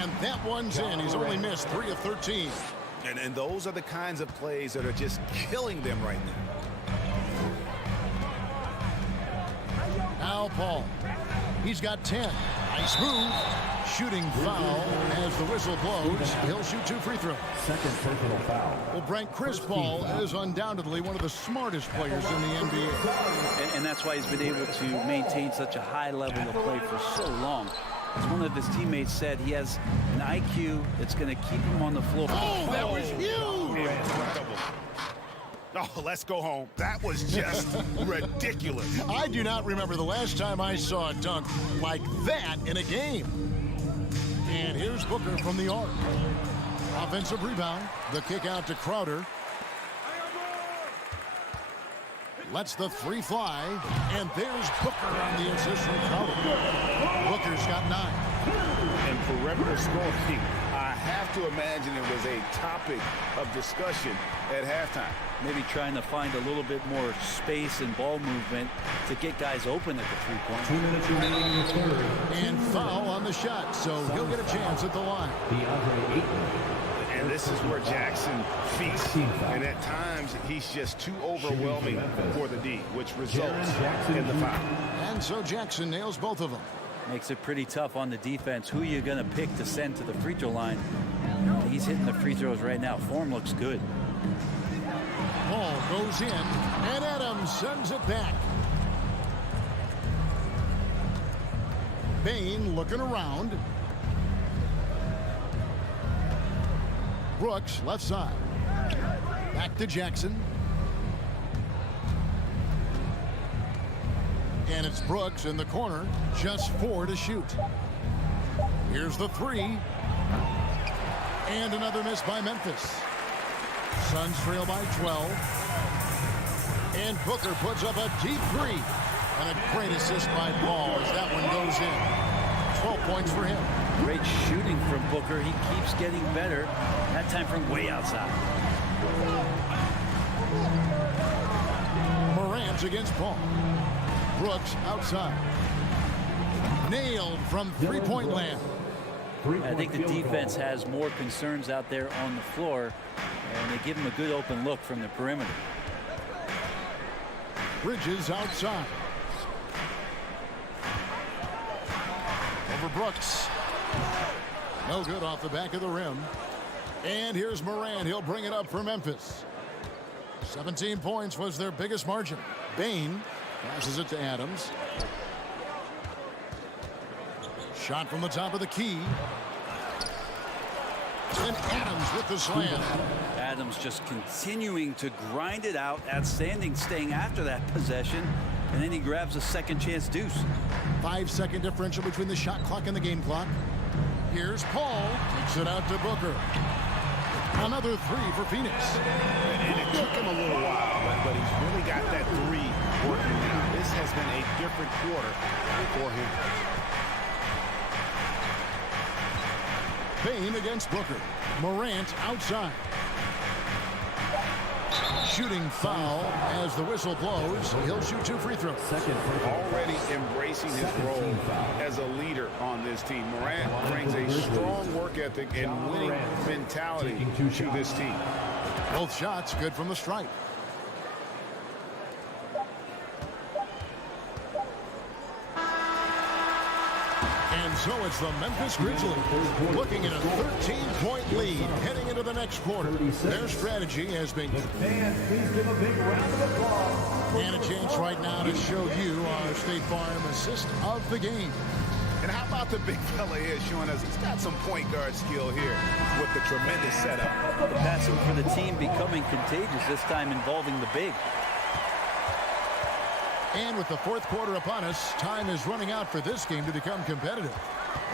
And that one's in. He's only missed 3 of 13. And those are the kinds of plays that are just killing them right now. Now Paul. He's got 10. Nice move. Shooting foul as the whistle blows. He'll shoot 2 free throws. Second personal foul. Well, Brent, Chris Paul is undoubtedly one of the smartest players in the NBA. And that's why he's been able to maintain such a high level of play for so long. As one of his teammates said, he has an IQ that's going to keep him on the floor. Oh, that was huge! Incredible. Oh, let's go home. That was just ridiculous. I do not remember the last time I saw a dunk like that in a game. And here's Booker from the arc. Offensive rebound. The kick out to Crowder. Lets the 3 fly. And there's Booker on the assist from Crowder. Booker's got 9. And perimeter scoring, I have to imagine it was a topic of discussion at halftime. Maybe trying to find a little bit more space and ball movement to get guys open at the 3-point. 2 minutes remaining in the third. And foul on the shot, so he'll get a chance at the line. DeAndre Ayton. And this is where Jackson feasts. And at times, he's just too overwhelming for the D, which results in the foul. And so Jackson nails both of them. Makes it pretty tough on the defense. Who are you going to pick to send to the free throw line? He's hitting the free throws right now. Form looks good. Ball goes in, and Adams sends it back. Bain looking around. Brooks, left side. Back to Jackson. And it's Brooks in the corner. Just 4 to shoot. Here's the 3. And another miss by Memphis. Suns trail by 12. And Booker puts up a deep 3. And a great assist by Paul as that one goes in. 12 points for him. Great shooting from Booker. He keeps getting better. That time from way outside. Morant against Paul. Brooks outside. Nailed from 3-point land. I think the defense has more concerns out there on the floor, and they give him a good open look from the perimeter. Bridges outside. Over Brooks. No good off the back of the rim. And here's Morant. He'll bring it up for Memphis. 17 points was their biggest margin. Bain passes it to Adams. Shot from the top of the key. And Adams with the slam. Adams just continuing to grind it out. Outstanding staying after that possession. And then he grabs a second chance deuce. 5-second differential between the shot clock and the game clock. Here's Paul. Takes it out to Booker. Another 3 for Phoenix. And it took him a little while, but he's really got that 3 working now. This has been a different quarter for him. Bain against Booker. Morant outside. Shooting foul as the whistle blows. He'll shoot 2 free throws. Already embracing his role as a leader on this team. Morant brings a strong work ethic and winning mentality to this team. Both shots good from the stripe. And so it's the Memphis Grizzlies looking at a 13-point lead heading into the next quarter. Their strategy has been... Please give a big round of applause. And a chance right now to show you our State Farm assist of the game. And how about the big fella here showing us he's got some point guard skill here with the tremendous setup. The passing for the team becoming contagious, this time involving the big. And with the fourth quarter upon us, time is running out for this game to become competitive.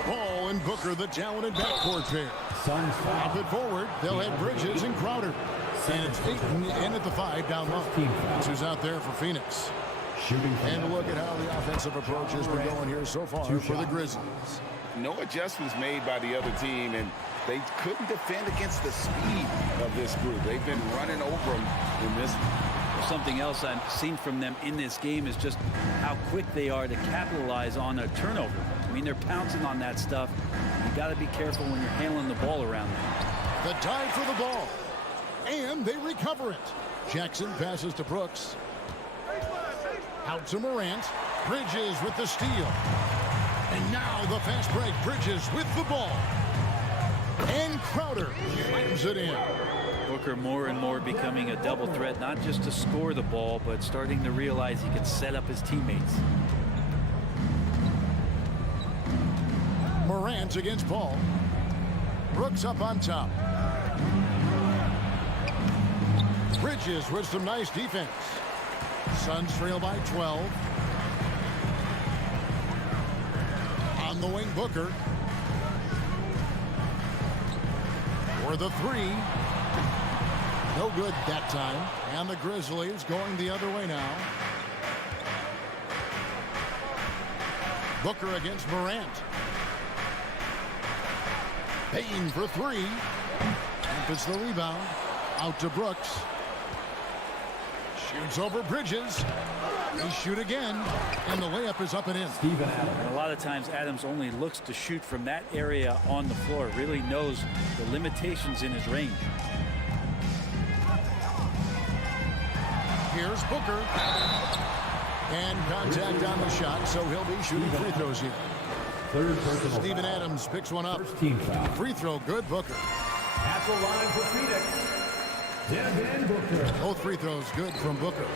Ball and Booker, the talented backcourt pair. Pop it forward. They'll have Bridges and Crowder. And it's Ayton in at the 5 down low. That's who's out there for Phoenix. And look at how the offensive approach has been going here so far for the Grizzlies. No adjustments made by the other team, and they couldn't defend against the speed of this group. They've been running over them in this one. Something else I've seen from them in this game is just how quick they are to capitalize on a turnover. I mean, they're pouncing on that stuff. You got to be careful when you're handling the ball around them. The dive for the ball. And they recover it. Jackson passes to Brooks. Out to Morant. Bridges with the steal. And now the fast break. Bridges with the ball. And Crowder slams it in. Booker more and more becoming a double threat, not just to score the ball, but starting to realize he can set up his teammates. Morant against Paul. Brooks up on top. Bridges with some nice defense. Suns trail by 12. On the wing, Booker. For the three. No good that time. And the Grizzlies going the other way now. Booker against Morant. Payne for three. Memphis the rebound. Out to Brooks. Shoots over Bridges. They shoot again. And the layup is up and in. And a lot of times Adams only looks to shoot from that area on the floor. Really knows the limitations in his range. Here's Booker. And contact on the shot, so he'll be shooting free throws here. Steven Adams picks one up. Free throw, good, Booker. At the line for Phoenix, Devin Booker. Both free throws good from Booker.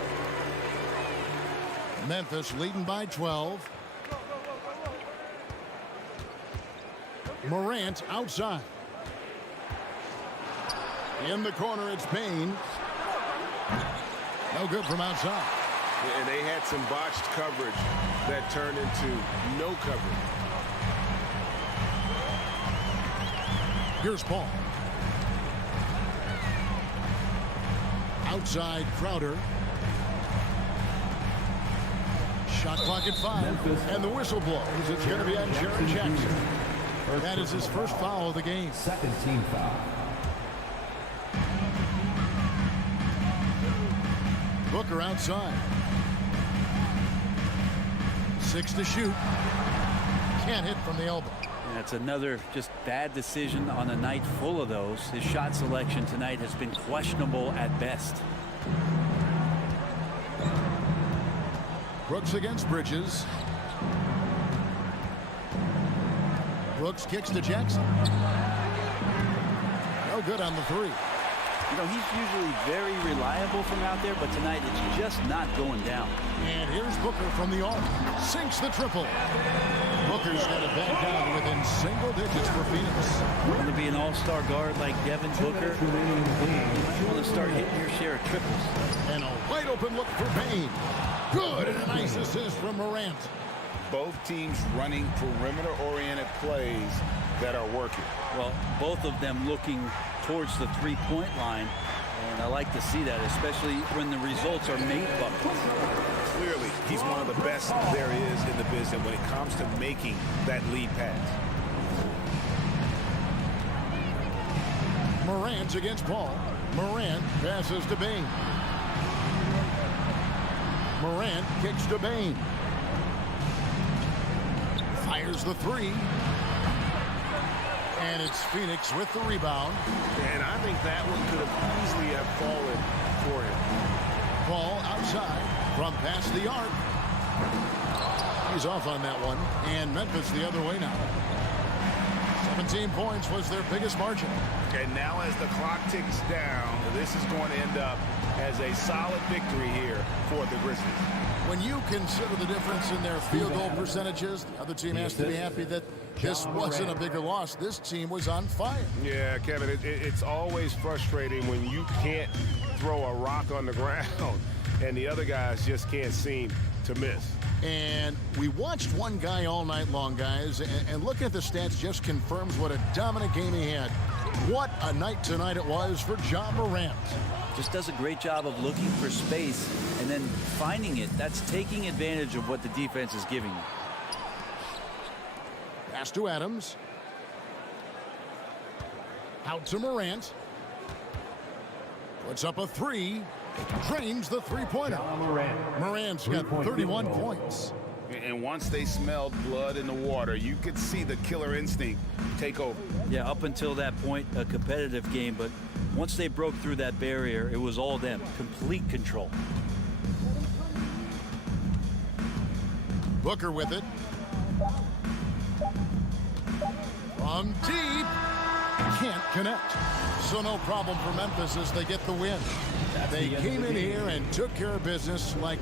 Memphis leading by 12. Morant outside. In the corner, it's Payne. No good from outside. And they had some botched coverage that turned into no coverage. Here's Paul. Outside Crowder. Shot clock at 5. And the whistle blows. It's going to be on Jaren Jackson. That is his first foul of the game. Second team foul. Booker outside. 6 to shoot. Can't hit from the elbow. That's another just bad decision on a night full of those. His shot selection tonight has been questionable at best. Brooks against Bridges. Brooks kicks to Jackson. No good on the three. You know, he's usually very reliable from out there, but tonight it's just not going down. And here's Booker from the arc. Sinks the triple. Booker's got it back down within single digits for Phoenix. Want to be an all-star guard like Devin Booker? You want to start hitting your share of triples. And a wide open look for Payne. Good, and a nice assist from Morant. Both teams running perimeter-oriented plays that are working. Well, both of them looking towards the three-point line, and I like to see that, especially when the results are made buckets. Clearly, he's one of the best there is in the business when it comes to making that lead pass. Morant against Paul. Morant passes to Payne. Morant kicks to Payne. Fires the three. And it's Phoenix with the rebound. And I think that one could have easily have fallen for him. Paul outside from past the arc. He's off on that one. And Memphis the other way now. 17 points was their biggest margin. And now as the clock ticks down, this is going to end up as a solid victory here for the Grizzlies. When you consider the difference in their field goal percentages, the other team has to be happy that this wasn't a bigger loss. This team was on fire. Yeah, Kevin, it's always frustrating when you can't throw a rock on the ground and the other guys just can't seem to miss. And we watched one guy all night long, guys, and looking at the stats just confirms what a dominant game he had. What a night tonight it was for Ja Morant. Just does a great job of looking for space and then finding it. That's taking advantage of what the defense is giving you. Pass to Adams. Out to Morant. Puts up a three. Drains the three-pointer. Morant's got 31 points. And once they smelled blood in the water, you could see the killer instinct take over. Yeah, up until that point, a competitive game, but once they broke through that barrier, it was all them. Complete control. Booker with it. From deep. Can't connect. So no problem for Memphis as they get the win. They came in here and took care of business like...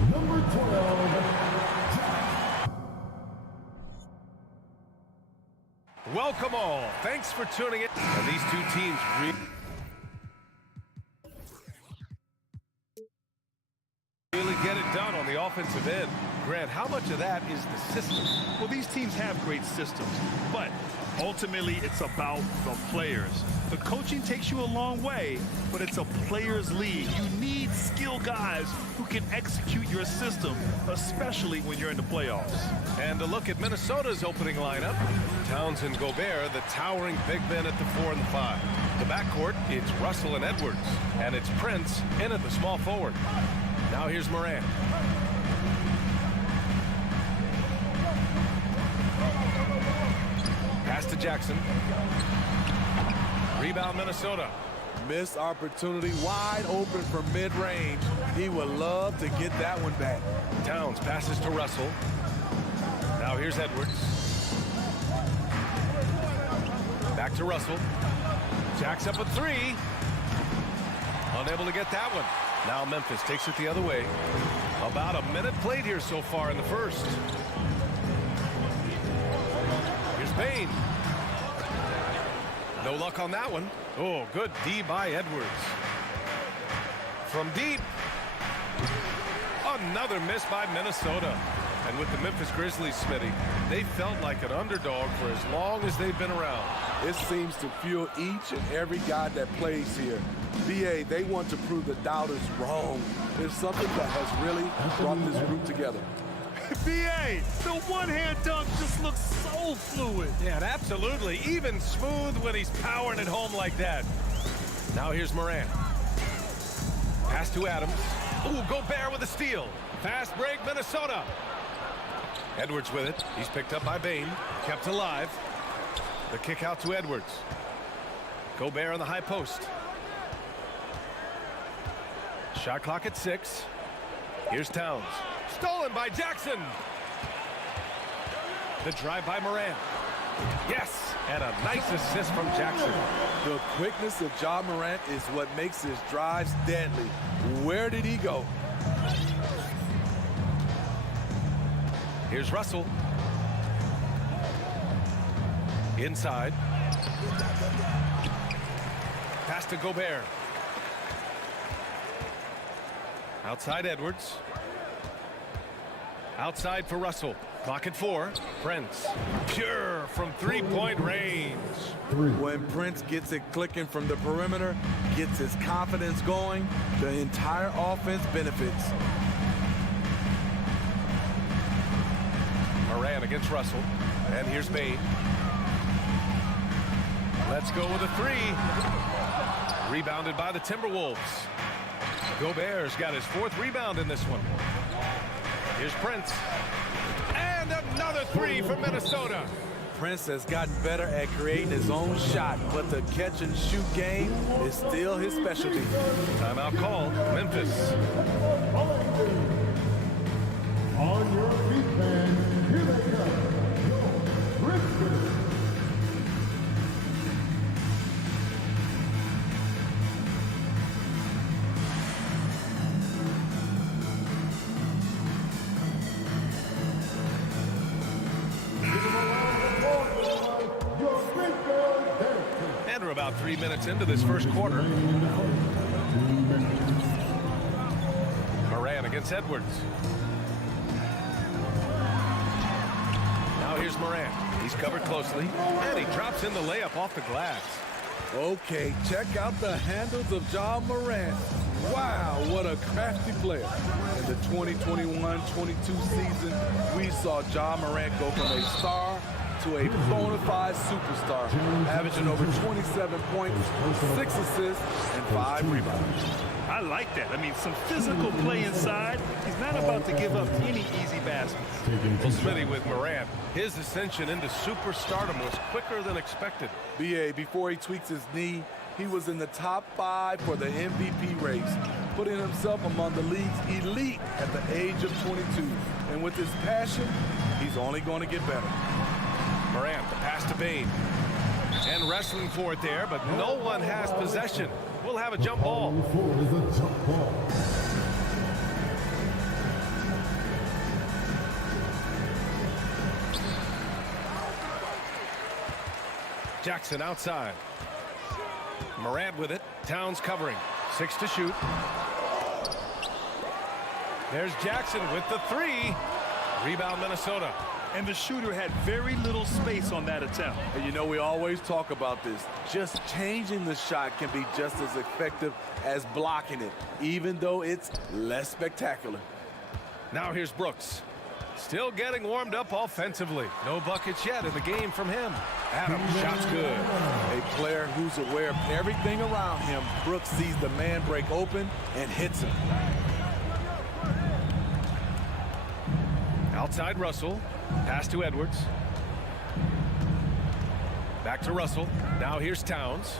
Number 12, Welcome all. Thanks for tuning in. And these two teams really get it done on the offensive end. Grant, how much of that is the system? Well, these teams have great systems, but ultimately it's about the players. The coaching takes you a long way, but it's a players' league. You need skilled guys who can execute your system, especially when you're in the playoffs. And a look at Minnesota's opening lineup. Towns and Gobert, the towering big men at the 4 and the 5. The backcourt, it's Russell and Edwards. And it's Prince in at the small forward. Now here's Morant. Pass to Jackson. Rebound Minnesota. Missed opportunity, wide open from mid-range. He would love to get that one back. Towns passes to Russell. Now here's Edwards. Back to Russell. Jacks up a 3. Unable to get that one. Now Memphis takes it the other way. About a minute played here so far in the first. Here's Payne. No luck on that one. Oh, good D by Edwards. From deep. Another miss by Minnesota. And with the Memphis Grizzlies, Smitty, they felt like an underdog for as long as they've been around. It seems to fuel each and every guy that plays here. BA, they want to prove the doubters wrong. It's something that has really brought this group together. BA, the one-hand dunk just looks so fluid. Yeah, absolutely. Even smooth when he's powering it home like that. Now here's Morant. Pass to Adams. Ooh, Gobert with a steal. Fast break, Minnesota. Edwards with it. He's picked up by Bain. Kept alive. The kick out to Edwards. Gobert on the high post. Shot clock at 6. Here's Towns. Stolen by Jackson. The drive by Morant. Yes, and a nice assist from Jackson. The quickness of Ja Morant is what makes his drives deadly. Where did he go? Here's Russell. Inside. Pass to Gobert. Outside Edwards. Outside for Russell. Clock at 4. Prince. Pure from three-point range. When Prince gets it clicking from the perimeter, gets his confidence going, the entire offense benefits. Morant against Russell. And here's Bain. Let's go with a 3. Rebounded by the Timberwolves. Gobert's got his 4th rebound in this one. Here's Prince. And another 3 from Minnesota. Prince has gotten better at creating his own shot, but the catch and shoot game is still his specialty. Timeout called. Memphis. on your feet, fans. Here they come, your Grizzlies. And we're about 3 minutes into this first quarter. Moran against Edwards. Now here's Moran. He's covered closely, and he drops in the layup off the glass. Okay, check out the handles of Ja Morant. Wow, what a crafty player. In the 2021-22 season, we saw Ja Morant go from a star to a bona fide superstar, averaging over 27 points, 6 assists, and 5 rebounds. I like that. I mean, some physical play inside. He's not about to give up any easy baskets. Well, Smitty, with Morant, his ascension into superstardom was quicker than expected. BA, before he tweaks his knee, he was in the top 5 for the MVP race, putting himself among the league's elite at the age of 22. And with his passion, he's only going to get better. Morant, the pass to Bain. And wrestling for it there, but no one has possession. We'll have a jump ball. Jackson outside. Morant with it. Towns covering. 6 to shoot. There's Jackson with the 3. Rebound Minnesota. And the shooter had very little space on that attempt. And you know, we always talk about this. Just changing the shot can be just as effective as blocking it, even though it's less spectacular. Now here's Brooks. Still getting warmed up offensively. No buckets yet in the game from him. Adams, shot's good. A player who's aware of everything around him. Brooks sees the man break open and hits him. Outside Russell. Pass to Edwards. Back to Russell. Now here's Towns.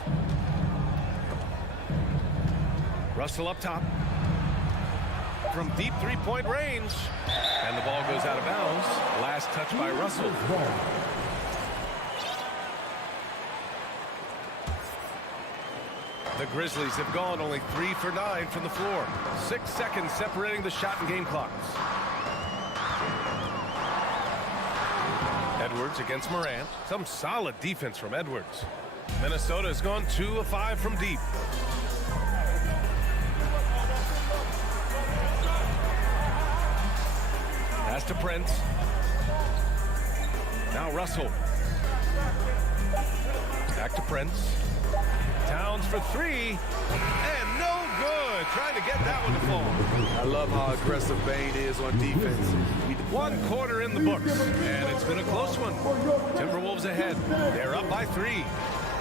Russell up top. From deep three-point range. And the ball goes out of bounds. Last touch by Russell. The Grizzlies have gone only 3 for 9 from the floor. 6 seconds separating the shot and game clocks. Edwards against Morant. Some solid defense from Edwards. Minnesota has gone 2 of 5 from deep. Pass to Prince. Now Russell. Back to Prince. Towns for 3. And no good. Trying to get that one to fall. I love how aggressive Bane is on defense. 1 quarter in the books, and it's been a close one. Timberwolves ahead. They're up by 3.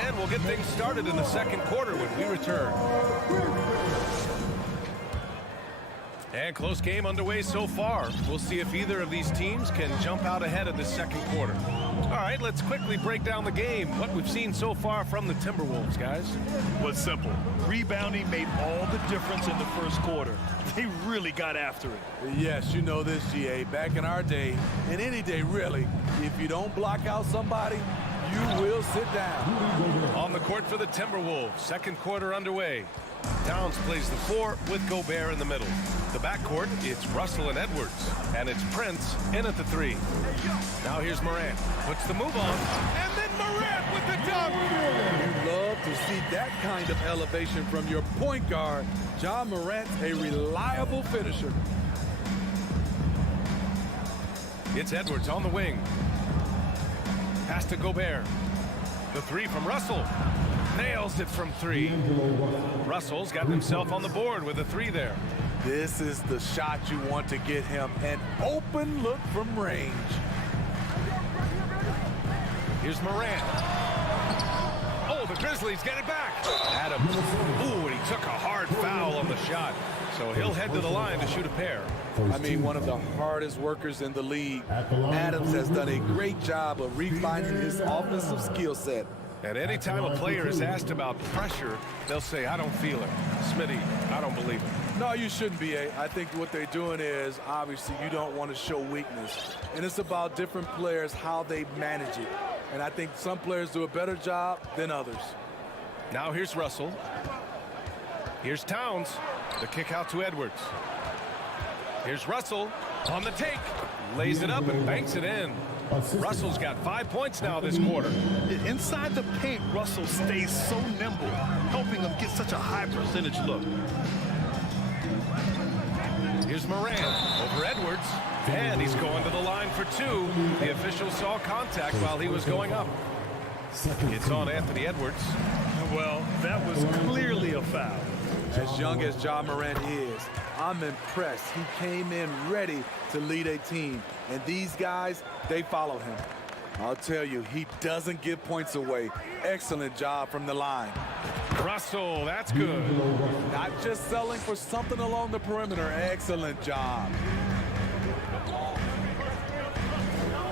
And we'll get things started in the second quarter when we return. And close game underway so far. We'll see if either of these teams can jump out ahead of the second quarter. All right, let's quickly break down the game. What we've seen so far from the Timberwolves, guys. Was simple. Rebounding made all the difference in the first quarter. They really got after it. Yes, you know this, GA. Back in our day, and any day really, if you don't block out somebody, you will sit down. On the court for the Timberwolves. Second quarter underway. Towns plays the 4 with Gobert in the middle. The backcourt, it's Russell and Edwards. And it's Prince in at the 3. Now here's Morant. Puts the move on. And then Morant with the dunk. You love to see that kind of elevation from your point guard. Ja Morant's a reliable finisher. It's Edwards on the wing. Pass to Gobert. The 3 from Russell. Nails it from 3. Russell's got himself on the board with a 3 there. This is the shot you want to get him. An open look from range. Here's Morant. Oh, the Grizzlies get it back. Adams. Ooh, and he took a hard foul on the shot. So he'll head to the line to shoot a pair. I mean, one of the hardest workers in the league. Adams has done a great job of refining his offensive skill set. And anytime a player is asked about pressure, they'll say, I don't feel it. Smitty, I don't believe it. No, you shouldn't be. I think what they're doing is, obviously, you don't want to show weakness. And it's about different players, how they manage it. And I think some players do a better job than others. Now here's Russell. Here's Towns. The kick out to Edwards. Here's Russell on the take. Lays it up and banks it in. Russell's got 5 points now this quarter. Inside the paint, Russell stays so nimble, helping him get such a high percentage look. Here's Morant over Edwards. And he's going to the line for 2. The official saw contact while he was going up. It's on Anthony Edwards. Well, that was clearly a foul. As young as Ja Morant is, I'm impressed. He came in ready to lead a team. And these guys, they follow him. I'll tell you, he doesn't give points away. Excellent job from the line. Russell, that's good. Not just selling for something along the perimeter. Excellent job.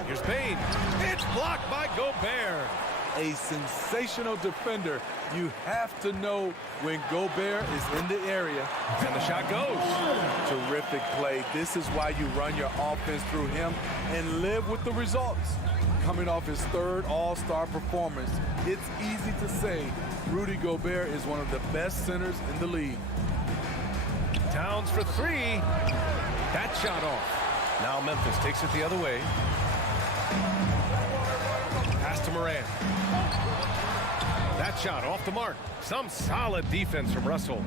Here's Payne. It's blocked by Gobert. A sensational defender. You have to know when Gobert is in the area. And the shot goes. Terrific play. This is why you run your offense through him and live with the results. Coming off his 3rd All-Star performance, it's easy to say Rudy Gobert is one of the best centers in the league. Towns for 3. That shot off. Now Memphis takes it the other way. Pass to Morant. That shot off the mark. Some solid defense from Russell.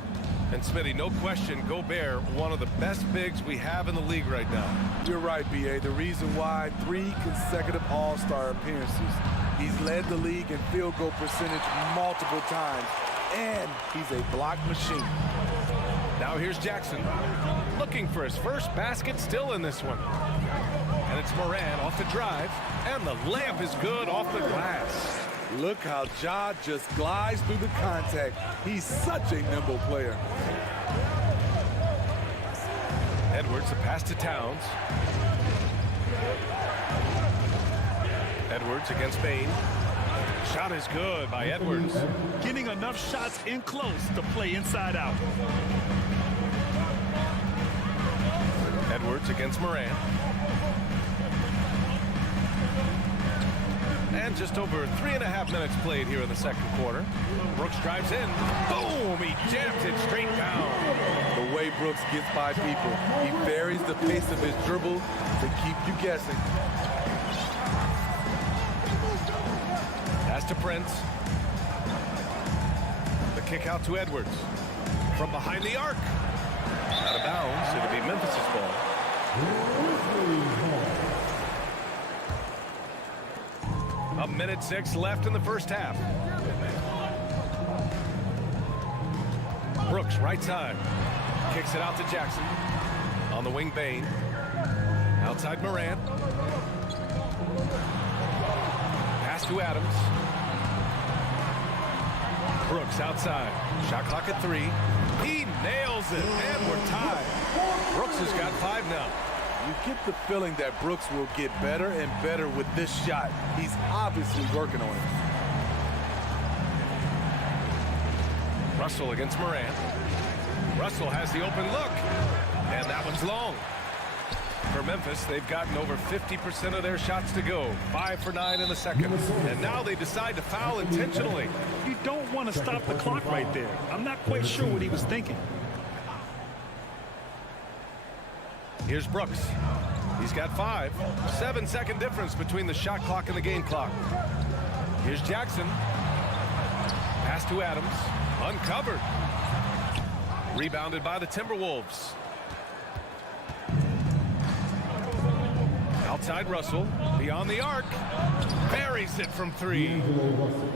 And Smitty, no question, Gobert, one of the best bigs we have in the league right now. You're right, B.A. The reason why 3 consecutive All-Star appearances. He's led the league in field goal percentage multiple times, and he's a block machine. Now here's Jackson, looking for his first basket, still in this one. And it's Morant off the drive, and the layup is good off the glass. Look how Ja just glides through the contact. He's such a nimble player. Edwards, the pass to Towns. Edwards against Bain. Shot is good by Edwards. Getting enough shots in close to play inside out. Edwards against Morant. And just over 3.5 minutes played here in the second quarter. Brooks drives in. Boom! He jams it straight down. The way Brooks gets by people, he varies the pace of his dribble to keep you guessing. Pass to Prince. The kick out to Edwards. From behind the arc. Out of bounds. It'll be Memphis' ball. A minute 6 left in the first half. Brooks, right side. Kicks it out to Jackson. On the wing, Bain. Outside Morant. Pass to Adams. Brooks outside. Shot clock at 3. He nails it, and we're tied. Brooks has got 5 now. You get the feeling that Brooks will get better and better with this shot. He's obviously working on it. Russell against Morant. Russell has the open look, and that one's long. For Memphis, they've gotten over 50% of their shots to go. 5 for 9 in the second. And now they decide to foul intentionally. You don't want to stop the clock right there. I'm not quite sure what he was thinking. Here's Brooks. He's got 5. 7-second difference between the shot clock and the game clock. Here's Jackson. Pass to Adams. Uncovered. Rebounded by the Timberwolves. Outside Russell. Beyond the arc. Buries it from 3.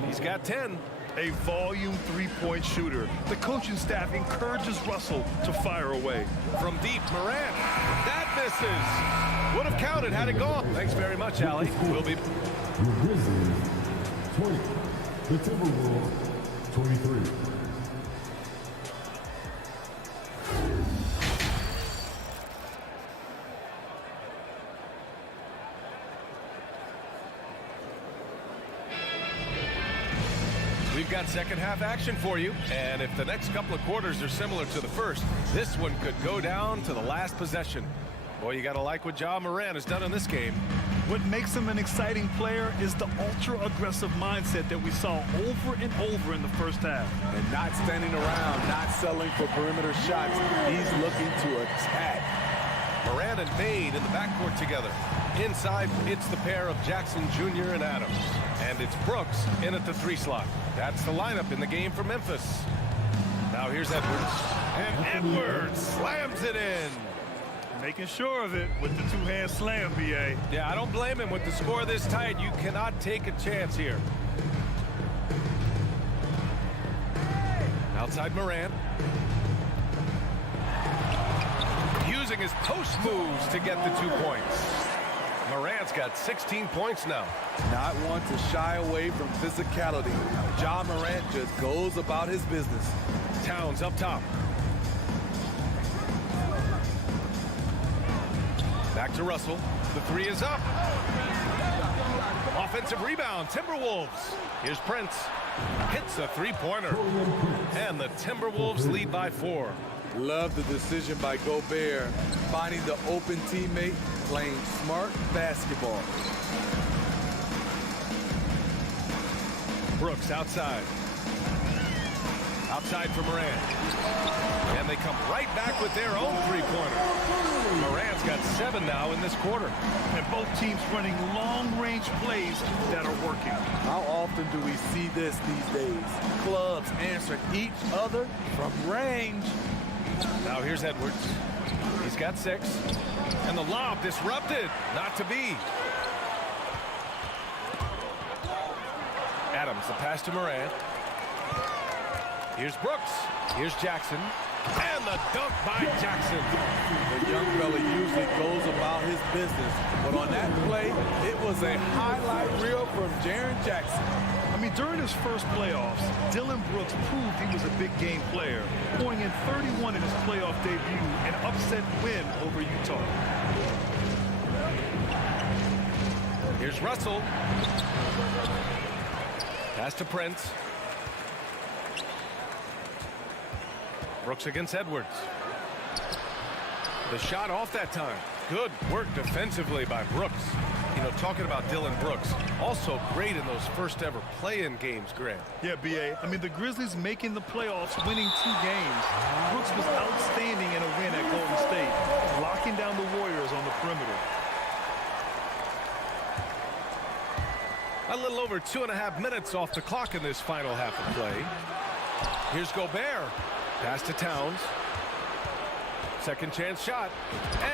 He's got 10. A volume three-point shooter. The coaching staff encourages Russell to fire away. From deep, Morant. That misses. Would have counted had it gone. Thanks very much, Allie. We'll be... The Grizzlies, 20. The Timberwolves, 23. We've got second half action for you, and if the next couple of quarters are similar to the first, this one could go down to the last possession. Boy, you got to like what Ja Morant has done in this game. What makes him an exciting player is the ultra-aggressive mindset that we saw over and over in the first half. And not standing around, not settling for perimeter shots. He's looking to attack. Morant and Bain in the backcourt together. Inside, it's the pair of Jackson Jr. and Adams. And it's Brooks in at the 3 slot. That's the lineup in the game for Memphis. Now here's Edwards. And Edwards slams it in. Making sure of it with the two-hand slam, B.A. Yeah, I don't blame him. With the score this tight, you cannot take a chance here. Outside Morant. Using his post moves to get the 2 points. Morant's got 16 points now. Not one to shy away from physicality. Ja Morant just goes about his business. Towns up top. Back to Russell. The 3 is up. Offensive rebound, Timberwolves. Here's Prince. Hits a 3-pointer. And the Timberwolves lead by 4. Love the decision by Gobert, finding the open teammate, playing smart basketball. Brooks outside. Outside for Morant. And they come right back with their own three-pointer. Morant's got 7 now in this quarter. And both teams running long-range plays that are working. How often do we see this these days? Clubs answering each other from range. Now here's Edwards. He's got 6. And the lob disrupted. Not to be. Adams, the pass to Morant. Here's Brooks. Here's Jackson. And the dunk by Jackson. The young fella usually goes about his business, but on that play, it was a highlight reel from Jaren Jackson. I mean, during his first playoffs, Dylan Brooks proved he was a big game player, pouring in 31 in his playoff debut, an upset win over Utah. Here's Russell. Pass to Prince. Brooks against Edwards. The shot off that time. Good work defensively by Brooks. You know, talking about Dylan Brooks, also great in those first ever play-in games, Grant. Yeah, B.A. I mean, the Grizzlies making the playoffs, winning 2 games. Brooks was outstanding in a win at Golden State, locking down the Warriors on the perimeter. A little over 2.5 minutes off the clock in this final half of play. Here's Gobert. Pass to Towns. Second chance shot.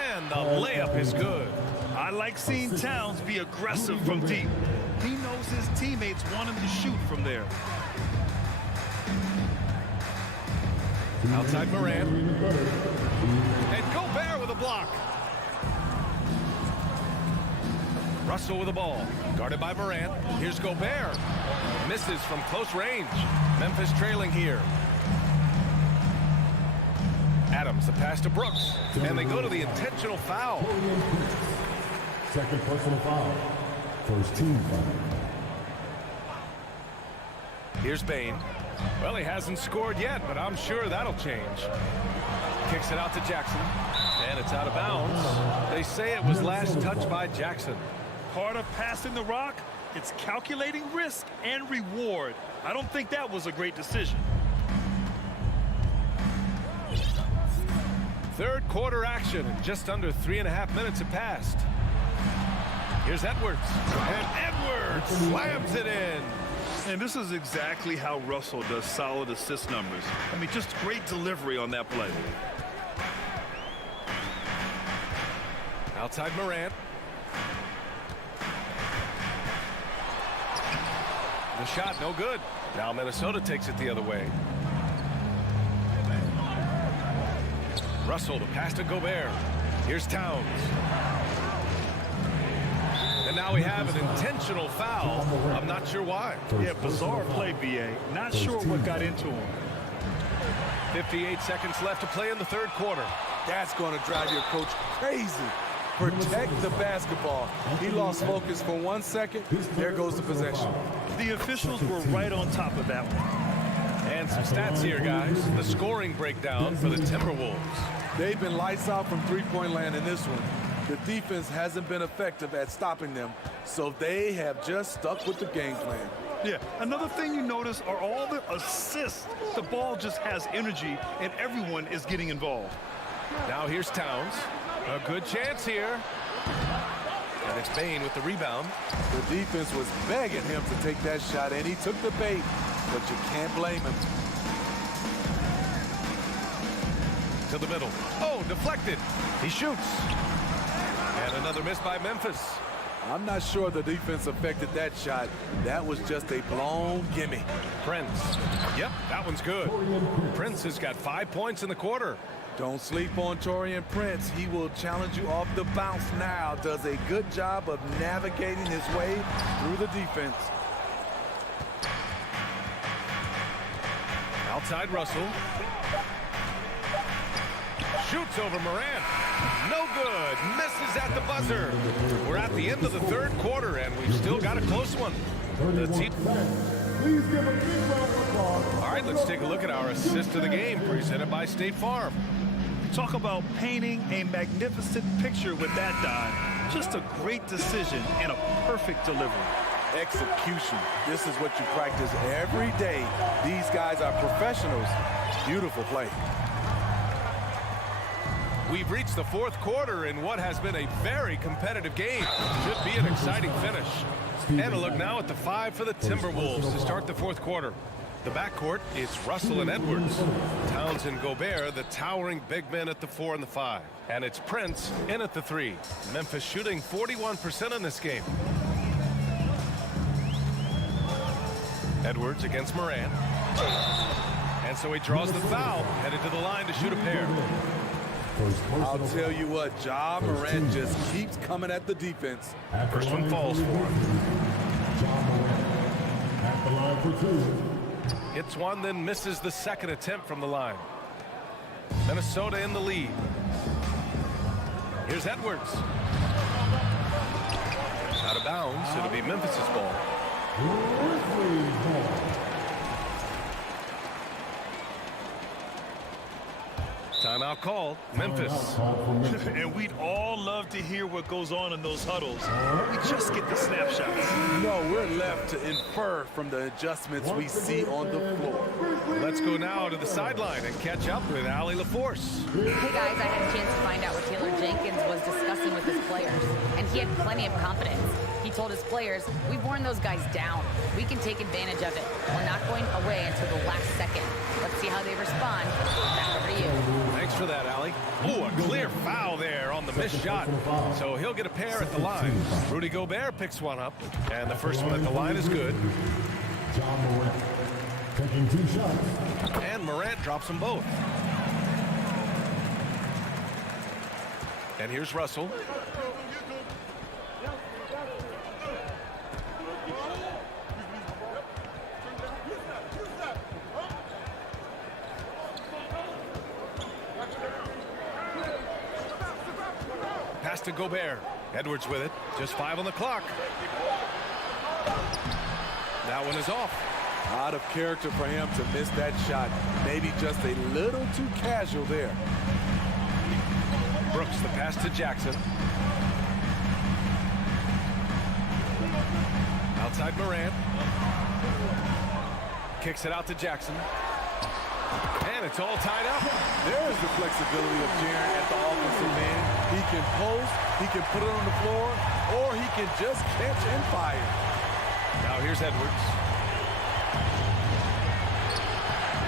And the layup is good. I like seeing Towns be aggressive from deep. He knows his teammates want him to shoot from there. Outside Morant. And Gobert with a block. Russell with the ball. Guarded by Morant. Here's Gobert. Misses from close range. Memphis trailing here. Adams, the pass to Brooks. And they go to the intentional foul. Second personal foul. First team foul. Here's Bain. Well, he hasn't scored yet, but I'm sure that'll change. Kicks it out to Jackson. And it's out of bounds. They say it was last touched by Jackson. Part of passing the rock, it's calculating risk and reward. I don't think that was a great decision. Third quarter action, and just under 3.5 minutes have passed. Here's Edwards. And Edwards slams it in. And this is exactly how Russell does solid assist numbers. I mean, just great delivery on that play. Outside Morant. The shot, no good. Now Minnesota takes it the other way. Russell, the pass to Gobert. Here's Towns. And now we have an intentional foul. I'm not sure why. Yeah, bizarre play, B.A. Not sure what got into him. 58 seconds left to play in the third quarter. That's going to drive your coach crazy. Protect the basketball. He lost focus for 1 second. There goes the possession. The officials were right on top of that one. And some stats here, guys. The scoring breakdown for the Timberwolves. They've been lights out from three-point land in this one. The defense hasn't been effective at stopping them, so they have just stuck with the game plan. Yeah, another thing you notice are all the assists. The ball just has energy, and everyone is getting involved. Now here's Towns. A good chance here. And it's Bain with the rebound. The defense was begging him to take that shot, and he took the bait, but you can't blame him. To the middle. Oh, deflected. He shoots. And another miss by Memphis. I'm not sure the defense affected that shot. That was just a blown gimme. Prince. Yep, that one's good. Prince has got 5 points in the quarter. Don't sleep on Taurean Prince. He will challenge you off the bounce now. Does a good job of navigating his way through the defense. Outside Russell. Shoots over Morant. No good. Misses at the buzzer. We're at the end of the third quarter, and we've still got a close one. The team. Please give a big round of applause. All right, let's take a look at our assist of the game, presented by State Farm. Talk about painting a magnificent picture with that dive. Just a great decision and a perfect delivery. Execution. This is what you practice every day. These guys are professionals. Beautiful play. We've reached the fourth quarter in what has been a very competitive game. Should be an exciting finish. And a look now at the 5 for the Timberwolves to start the fourth quarter. The backcourt is Russell and Edwards. Towns and Gobert, the towering big men at the 4 and the 5. And it's Prince in at the 3. Memphis shooting 41% in this game. Edwards against Morant. And so he draws the foul, headed to the line to shoot a pair. I'll tell you what, Ja Morant just keeps coming at the defense. First one falls for him. Ja Morant at the line for 2. Hits one, then misses the second attempt from the line. Minnesota in the lead. Here's Edwards. Out of bounds, it'll be Memphis's ball. Timeout called. Memphis. And we'd all love to hear what goes on in those huddles. But we just get the snapshots. No, we're left to infer from the adjustments we see on the floor. Let's go now to the sideline and catch up with Allie LaForce. Hey guys, I had a chance to find out what Taylor Jenkins was discussing with his players, and he had plenty of confidence. He told his players, "We've worn those guys down. We can take advantage of it. We're not going away until the last second. Let's see how they respond." Back over to you. Thanks for that, Allie. Oh, a clear foul there on the missed shot. So he'll get a pair at the line. Rudy Gobert picks one up, and the first one at the line is good. Ja Morant taking 2 shots. And Morant drops them both. And here's Russell. Pass to Gobert. Edwards with it. Just 5 on the clock. That one is off. Out of character for him to miss that shot. Maybe just a little too casual there. Brooks, the pass to Jackson. Outside Morant. Kicks it out to Jackson. And it's all tied up. There's the flexibility of Jaren at the offensive man. He can post, he can put it on the floor, or he can just catch and fire. Now here's Edwards.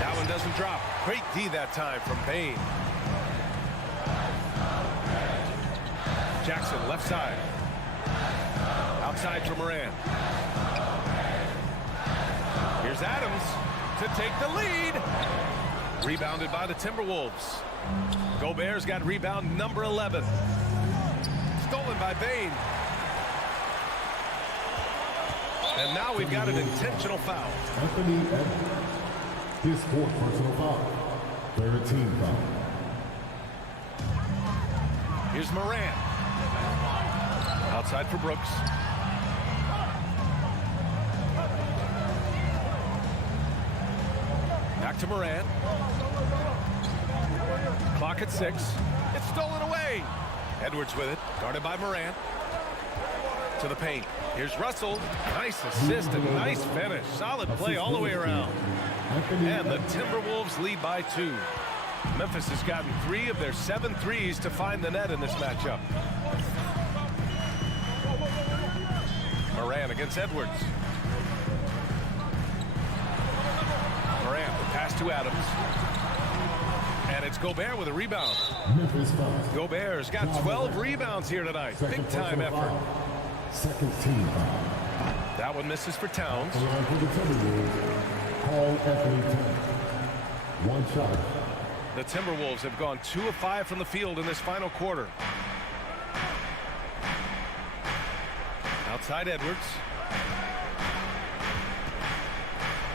That one doesn't drop. Great D that time from Payne. Jackson, left side. Outside for Morant. Here's Adams to take the lead. Rebounded by the Timberwolves. Gobert's got rebound number 11. Stolen by Bane. And now we've got an intentional foul. Anthony Edwards. His 4th personal foul. 13 foul. Here's Morant. Outside for Brooks. Back to Morant. Clock at 6. It's stolen away. Edwards with it. Guarded by Morant. To the paint. Here's Russell. Nice assist and nice finish. Solid play all the way around. And the Timberwolves lead by 2. Memphis has gotten 3 of their 7 threes to find the net in this matchup. Morant against Edwards. Morant, the pass to Adams. And it's Gobert with a rebound. Gobert's got 12 rebounds here tonight. Big time effort. 2nd team foul. That one misses for Towns. For the Timberwolves, Paul Anthony Towns. 1 shot. The Timberwolves have gone 2 of 5 from the field in this final quarter. Outside Edwards.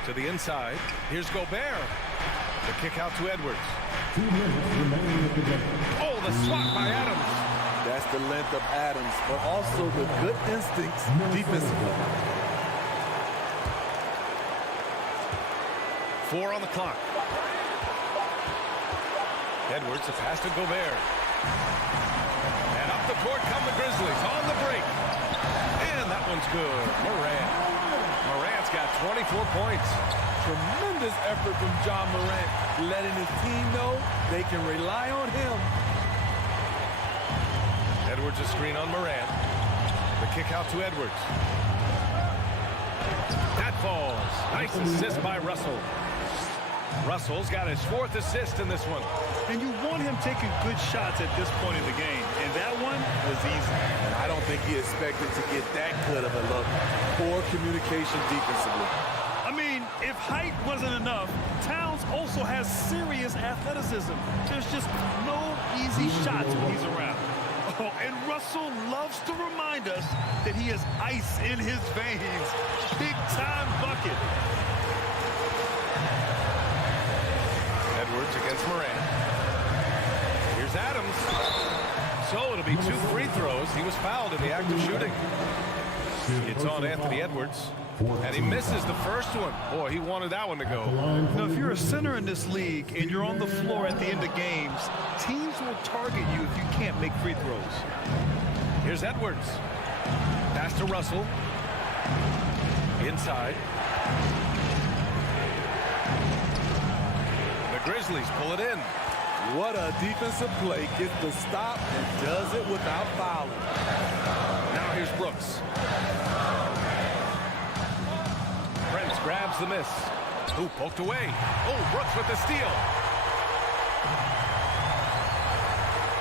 To the inside. Here's Gobert. The kick out to Edwards. 2 minutes remaining in the game. Oh, the swat by Adams. That's the length of Adams, but also the good instincts defensively. 4 on the clock. Edwards, a pass to Gobert. And up the court come the Grizzlies on the break. And that one's good. Morant's got 24 points. Tremendous effort from John Morant, letting his team know they can rely on him. Edwards a screen on Morant. The kick out to Edwards. That falls. Nice assist by Russell. Russell's got his 4th assist in this one. And you want him taking good shots at this point in the game. And that one was easy. And I don't think he expected to get that good of a look. Poor communication defensively. I mean, if height wasn't enough, Towns also has serious athleticism. There's just no easy shots when he's around. Oh, and Russell loves to remind us that he has ice in his veins. Big-time bucket. Edwards against Morant. Here's Adams. So it'll be 2 free throws. He was fouled in the act of shooting. It's on Anthony Edwards. And he misses the first one. Boy, he wanted that one to go. Now, if you're a center in this league and you're on the floor at the end of games, teams will target you if you can't make free throws. Here's Edwards. Pass to Russell. Inside. The Grizzlies pull it in. What a defensive play. Gets the stop and does it without fouling. Now here's Brooks. Prince grabs the miss. Ooh, poked away. Oh, Brooks with the steal.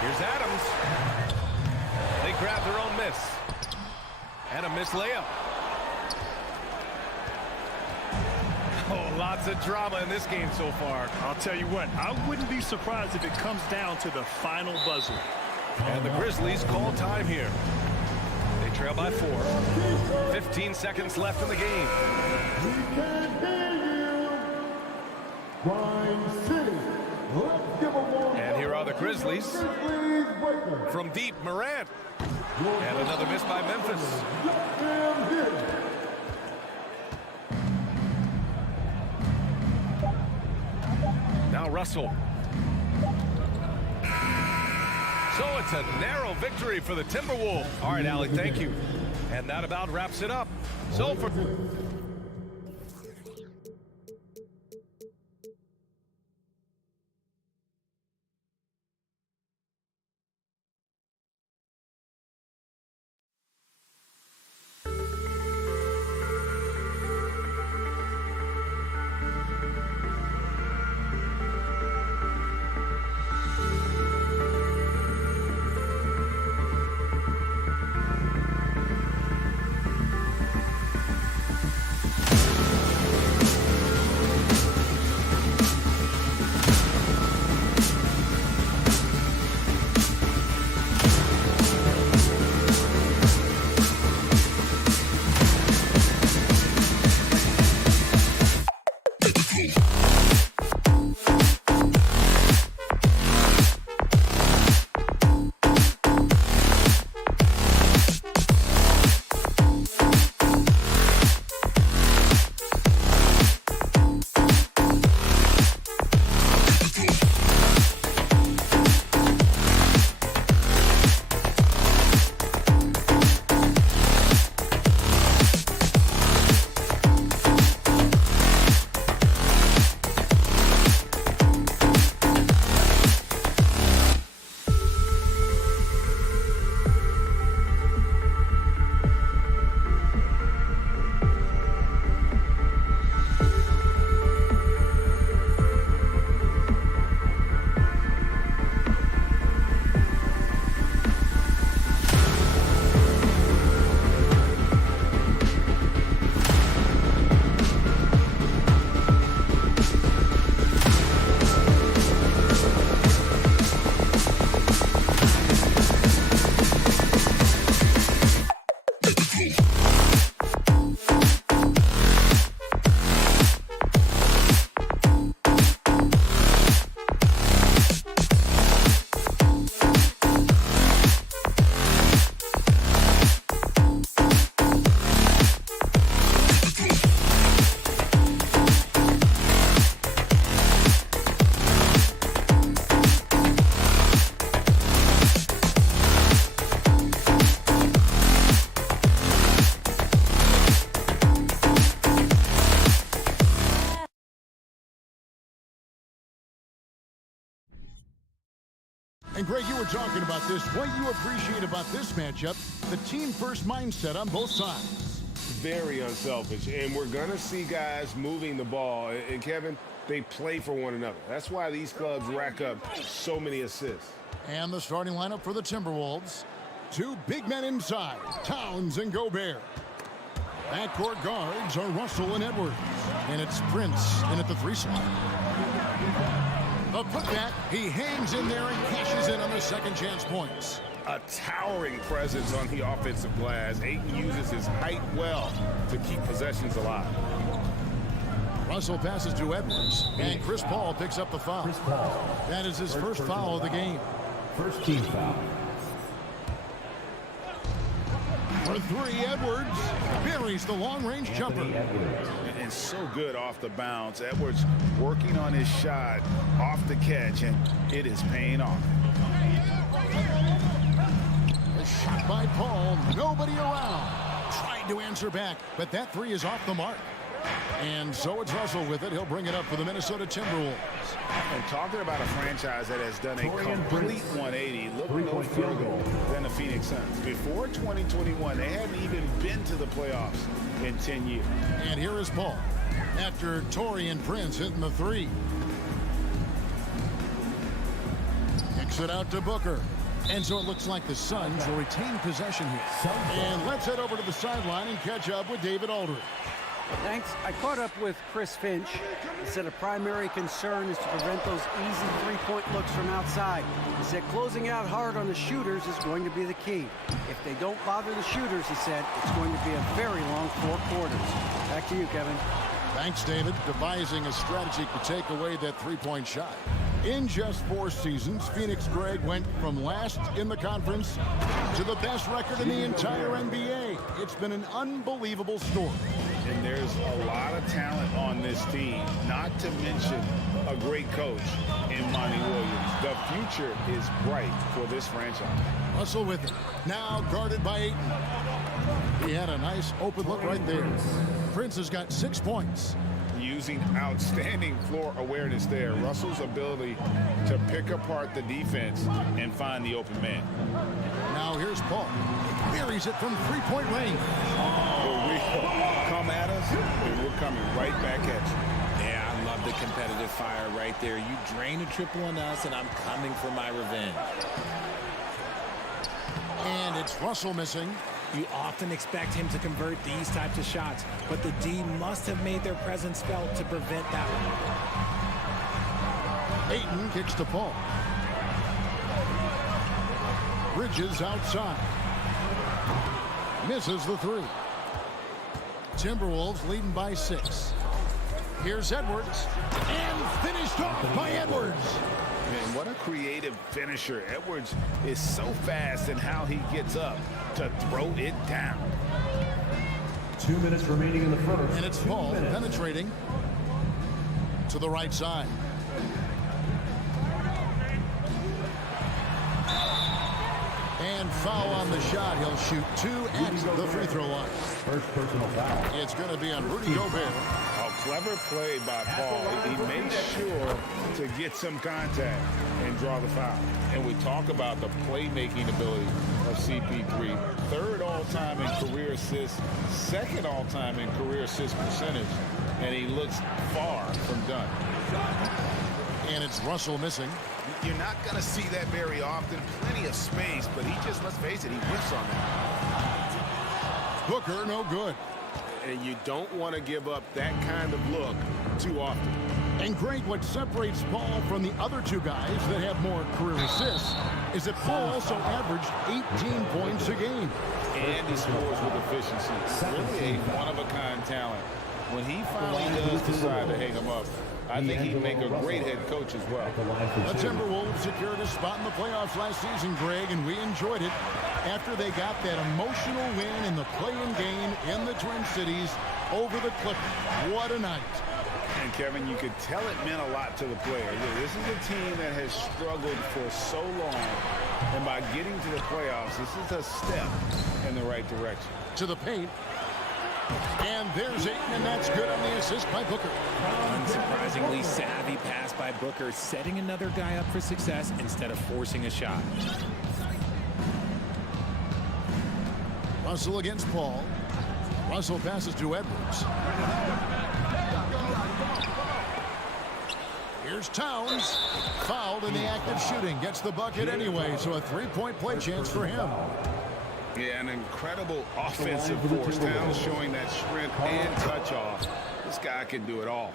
Here's Adams. They grab their own miss. And a missed layup. Oh, lots of drama in this game so far. I'll tell you what, I wouldn't be surprised if it comes down to the final buzzer. And the Grizzlies call time here. They trail by 4. 15 seconds left in the game. And here are the Grizzlies. From deep, Morant. And another miss by Memphis. Now Russell. So it's a narrow victory for the Timberwolves. All right, Allie, thank you. And that about wraps it up. So for... And Greg, you were talking about this. What you appreciate about this matchup, the team-first mindset on both sides. Very unselfish, and we're going to see guys moving the ball. And Kevin, they play for one another. That's why these clubs rack up so many assists. And the starting lineup for the Timberwolves. Two big men inside, Towns and Gobert. Backcourt guards are Russell and Edwards. And it's Prince in at the 3 slot. The putback, he hangs in there and cashes in on the second chance points. A towering presence on the offensive glass. Ayton uses his height well to keep possessions alive. Russell passes to Edwards, and Chris Paul picks up the foul. Chris Paul. That is his first foul of the game. First team foul. For 3, Edwards buries the long-range jumper. And so good off the bounce. Edwards working on his shot off the catch, and it is paying off. A shot by Paul, nobody around. Tried to answer back, but that 3 is off the mark. And so it's Russell with it. He'll bring it up for the Minnesota Timberwolves. And talking about a franchise that has done a complete 180, look no further than the Phoenix Suns. Before 2021, they hadn't even been to the playoffs in 10 years. And here is Paul after Taurean Prince hitting the 3. Kicks it out to Booker. And so it looks like the Suns will retain possession here. And let's head over to the sideline and catch up with David Aldridge. Thanks. I caught up with Chris Finch. He said a primary concern is to prevent those easy three-point looks from outside. He said closing out hard on the shooters is going to be the key. If they don't bother the shooters, he said, it's going to be a very long 4 quarters. Back to you, Kevin. Thanks, David. Devising a strategy to take away that three-point shot. In just 4 seasons, Phoenix, Greg, went from last in the conference to the best record in the entire NBA. It's been an unbelievable story. And there's a lot of talent on this team, not to mention a great coach in Monty Williams. The future is bright for this franchise. Russell with it. Now guarded by Ayton. He had a nice open look right there. Prince has got 6 points. Using outstanding floor awareness there. Russell's ability to pick apart the defense and find the open man. Now here's Paul. Buries it from 3-point range. Come at us, and we're coming right back at you. Yeah, I love the competitive fire right there. You drain a triple on us, and I'm coming for my revenge. And it's Russell missing. You often expect him to convert these types of shots, but the D must have made their presence felt to prevent that one. Ayton kicks to Paul. Bridges outside. Misses the 3. Timberwolves leading by 6. Here's Edwards. And finished off by Edwards. Man, what a creative finisher. Edwards is so fast in how he gets up to throw it down. 2 minutes remaining in the first. And it's Paul penetrating to the right side. And foul on the shot. He'll shoot 2 at the free throw line. First personal foul. It's going to be on Rudy Gobert. A clever play by Paul. He made sure to get some contact and draw the foul. And we talk about the playmaking ability of CP3. 3rd all-time in career assists, 2nd all-time in career assist percentage, and he looks far from done. And it's Russell missing. You're not going to see that very often. Plenty of space, but he just, let's face it, he whiffs on that. Booker, no good. And you don't want to give up that kind of look too often. And Greg, what separates Paul from the other 2 guys that have more career assists is that Paul also averaged 18 points a game. And he scores with efficiency. Really a one-of-a-kind talent. When he finally does decide to hang him up, I think he'd make a great head coach as well. The Timberwolves secured a spot in the playoffs last season, Greg, and we enjoyed it after they got that emotional win in the play-in game in the Twin Cities over the Clippers. What a night. And Kevin, you could tell it meant a lot to the players. This is a team that has struggled for so long, and by getting to the playoffs, this is a step in the right direction. To the paint. And there's Ayton, and that's good on the assist by Booker. Unsurprisingly savvy pass by Booker, setting another guy up for success instead of forcing a shot. Russell against Paul. Russell passes to Edwards. Here's Towns. Fouled in the act of shooting. Gets the bucket anyway, so a three-point play chance for him. Yeah, an incredible offensive force. Towns showing that strength and touch off. This guy can do it all.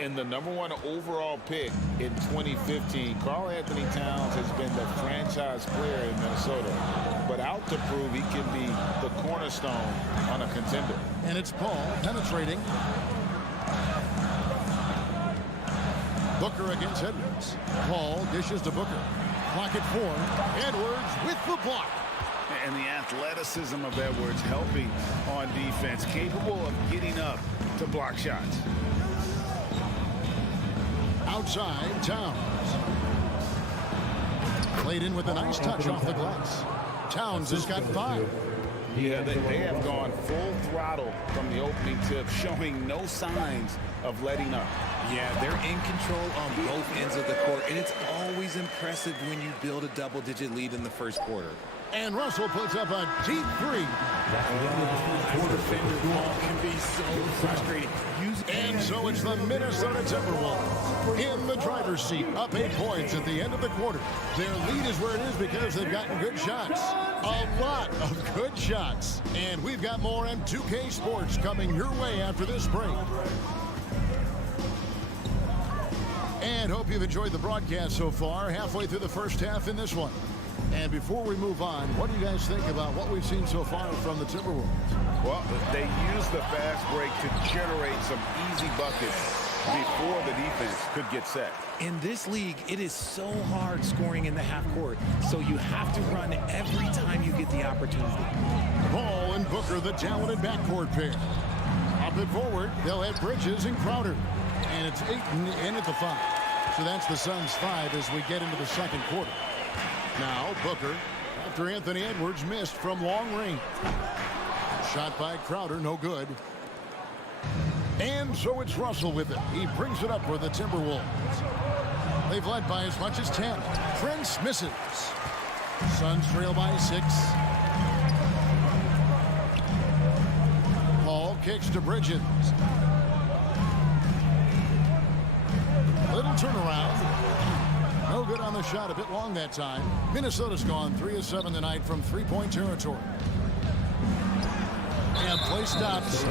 And the #1 overall pick in 2015, Karl Anthony Towns has been the franchise player in Minnesota. But out to prove he can be the cornerstone on a contender. And it's Paul penetrating. Booker against Edwards. Paul dishes to Booker. Clock at 4. Edwards with the block. And the athleticism of Edwards helping on defense, capable of getting up to block shots. Outside, Towns. Played in with a nice touch off the glass. Towns has got 5. Yeah, they have gone full throttle from the opening tip, showing no signs of letting up. Yeah, they're in control on both ends of the court, and it's always impressive when you build a double-digit lead in the first quarter. And Russell puts up a deep 3. Can be so frustrating. And so it's the Minnesota Timberwolves in the driver's seat, up 8 points at the end of the quarter. Their lead is where it is because they've gotten good shots. A lot of good shots. And we've got more on 2K Sports coming your way after this break. And hope you've enjoyed the broadcast so far, halfway through the first half in this one. And before we move on, what do you guys think about what we've seen so far from the Timberwolves? Well, they used the fast break to generate some easy buckets before the defense could get set. In this league, it is so hard scoring in the half court, so you have to run every time you get the opportunity. Paul and Booker, the talented backcourt pair. Up and forward, they'll have Bridges and Crowder. And it's Ayton in at the 5. So that's the Suns' 5 as we get into the second quarter. Now Booker, after Anthony Edwards missed from long range. Shot by Crowder, no good. And so it's Russell with it. He brings it up for the Timberwolves. They've led by as much as 10. Prince misses. Suns trail by 6. Paul kicks to Bridges. Little turnaround. No good on the shot, a bit long that time. Minnesota's gone 3 of 7 tonight from three-point territory. And play stops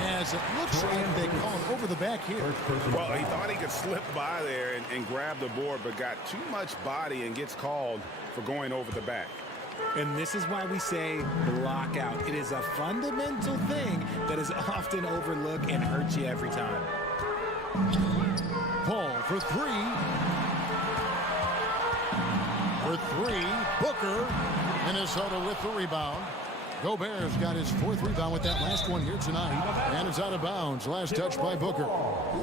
as it looks like they call it over the back here. Well, he thought he could slip by there and grab the board, but got too much body and gets called for going over the back. And this is why we say block out. It is a fundamental thing that is often overlooked and hurts you every time. Paul for 3. For 3, Booker. Minnesota with the rebound. Gobert's got his 4th rebound with that last one here tonight. And it's out of bounds. Last touch by Booker.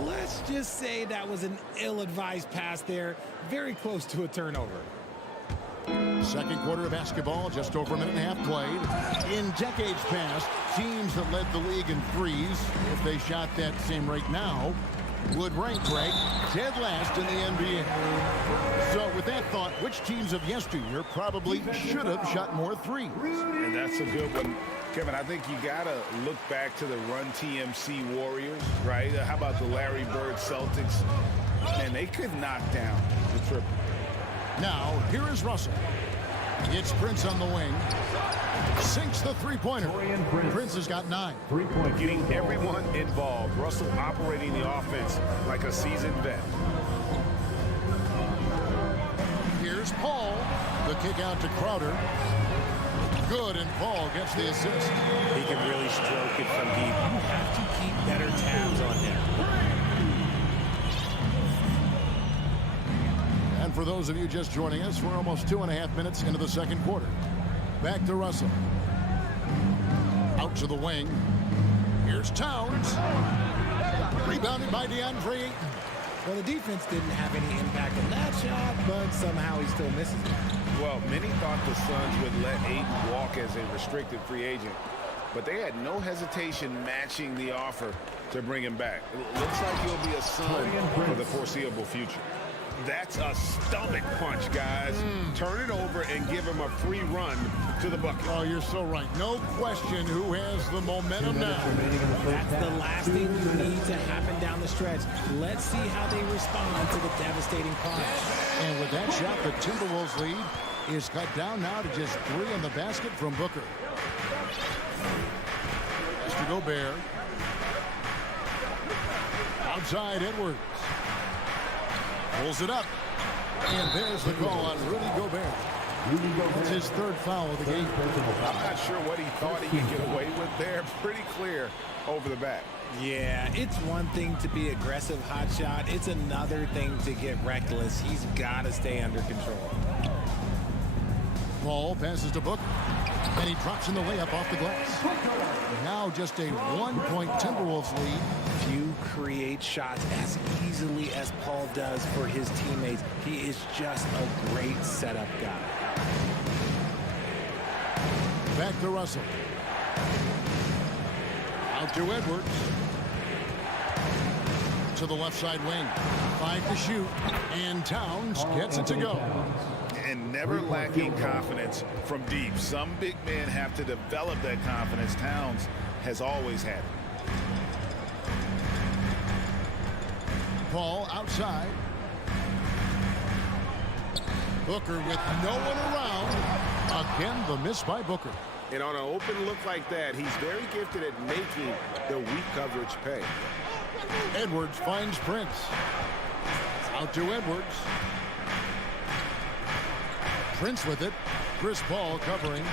Let's just say that was an ill-advised pass there. Very close to a turnover. Second quarter of basketball, just over a minute and a half played. In decades past, teams that led the league in threes, if they shot that same rate now, would rank Greg dead last in the NBA. So with that thought, which teams of yesteryear probably should have shot more threes? And that's a good one. Kevin, I think you got to look back to the Run TMC Warriors, right? How about the Larry Bird Celtics? And they could knock down the triple. Now, here is Russell. It's Prince on the wing. Sinks the three-pointer. Prince has got 9. Getting everyone involved. Russell operating the offense like a seasoned vet. Here's Paul. The kick out to Crowder. Good, and Paul gets the assist. He can really stroke it from deep. You have to keep better tabs on him. And for those of you just joining us, we're almost 2.5 minutes into the second quarter. Back to Russell. Out to the wing. Here's Towns. Rebounded by DeAndre Ayton. Well, the defense didn't have any impact on that shot, but somehow he still misses it. Well, many thought the Suns would let Ayton walk as a restricted free agent. but they had no hesitation matching the offer to bring him back. Looks like he'll be a Sun for the foreseeable future. That's a stomach punch, guys. Turn it over and give him a free run to the bucket. Oh, you're so right. No question who has the momentum now. That's the last thing you need to happen down the stretch. Let's see how they respond to the devastating punch. And with that shot, the Timberwolves lead is cut down now to just 3 in the basket from Booker. Mr. Gobert. Outside Edwards. Pulls it up. And there's the call on Rudy Gobert. It's his 3rd foul of the game. I'm not sure what he thought he could get away with there. Pretty clear over the back. Yeah, it's one thing to be aggressive hot shot. It's another thing to get reckless. He's got to stay under control. Paul passes to Booker. And he drops in the layup off the glass. Now just a 1-point Timberwolves lead. Few create shots as easily as Paul does for his teammates. He is just a great setup guy. Back to Russell. Out to Edwards. To the left side wing. 5 to shoot. And Towns gets it to go. And never lacking confidence from deep. Some big men have to develop that confidence. Towns has always had it. Paul outside. Booker with no one around. Again, the miss by Booker. And on an open look like that, he's very gifted at making the weak coverage pay. Edwards finds Prince. Out to Edwards. Prince with it. Chris Paul covering.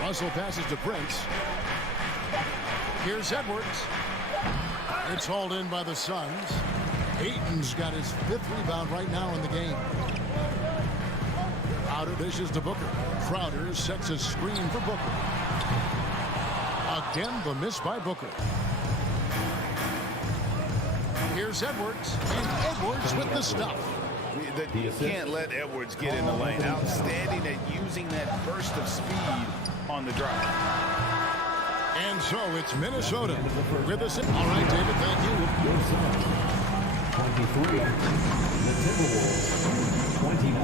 Russell passes to Prince. Here's Edwards. It's hauled in by the Suns. Ayton's got his 5th rebound right now in the game. Out of dishes to Booker. Crowder sets a screen for Booker. Again, the miss by Booker. Here's Edwards. And Edwards with the stuff. You can't let Edwards get in the lane. Outstanding at using that burst of speed on the drive. And so it's Minnesota with us. All right, David, thank you. 23, the Timberwolves, 29.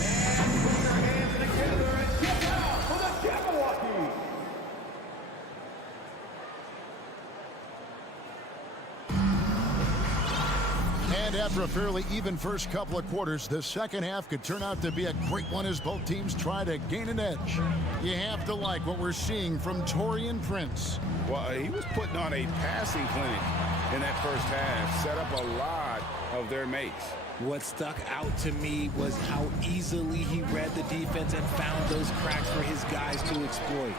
And put your hands together and get out for the Jabberwockies. And after a fairly even first couple of quarters, the second half could turn out to be a great one as both teams try to gain an edge. You have to like what we're seeing from Taurean Prince. Well, he was putting on a passing clinic in that first half, set up a lot of their mates. What stuck out to me was how easily he read the defense and found those cracks for his guys to exploit.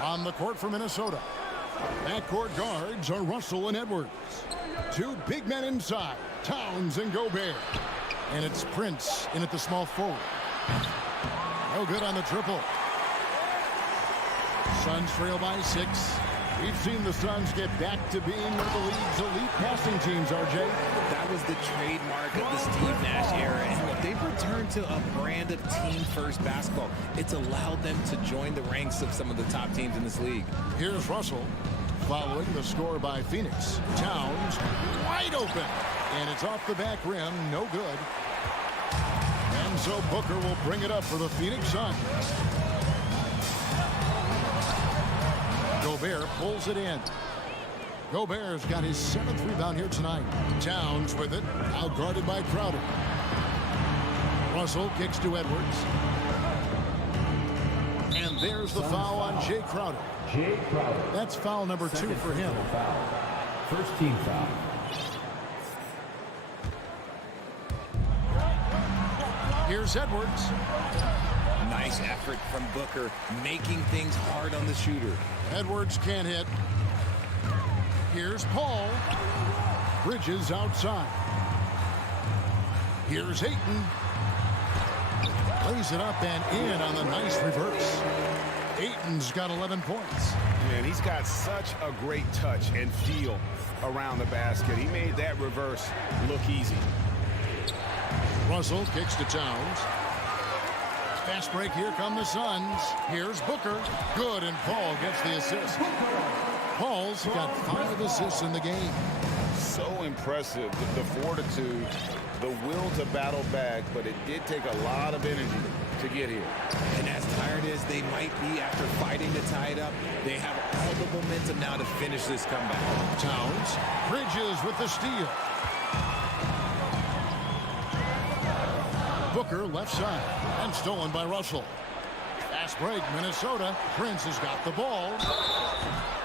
On the court for Minnesota, backcourt guards are Russell and Edwards. 2 big men inside, Towns and Gobert. And it's Prince in at the small forward. No good on the triple. Suns trail by 6. We've seen the Suns get back to being one of the league's elite passing teams, RJ. That was the trademark of the Steve Nash era, and they've returned to a brand of team-first basketball. It's allowed them to join the ranks of some of the top teams in this league. Here's Russell, following the score by Phoenix. Towns, wide open, and it's off the back rim, no good. And so Booker will bring it up for the Phoenix Suns. Gobert pulls it in. Gobert's got his 7th rebound here tonight. Towns with it, out guarded by Crowder. Russell kicks to Edwards. And there's the foul on Jay Crowder. Jay Crowder. That's foul number 2 for him. Foul. First team foul. Here's Edwards. Nice effort from Booker, making things hard on the shooter. Edwards can't hit. Here's Paul. Bridges outside. Here's Ayton. Lays it up and in on the nice reverse. Ayton's got 11 points. Man, he's got such a great touch and feel around the basket. He made that reverse look easy. Russell kicks to Towns. Fast break, here come the Suns. Here's Booker. Good, and Paul gets the assist. Paul's got 5 assists in the game. So impressive, the fortitude, the will to battle back, but it did take a lot of energy to get here. And as tired as they might be after fighting to tie it up, they have all the momentum now to finish this comeback. Towns, Bridges with the steal. Booker left side, and stolen by Russell. Fast break, Minnesota. Prince has got the ball.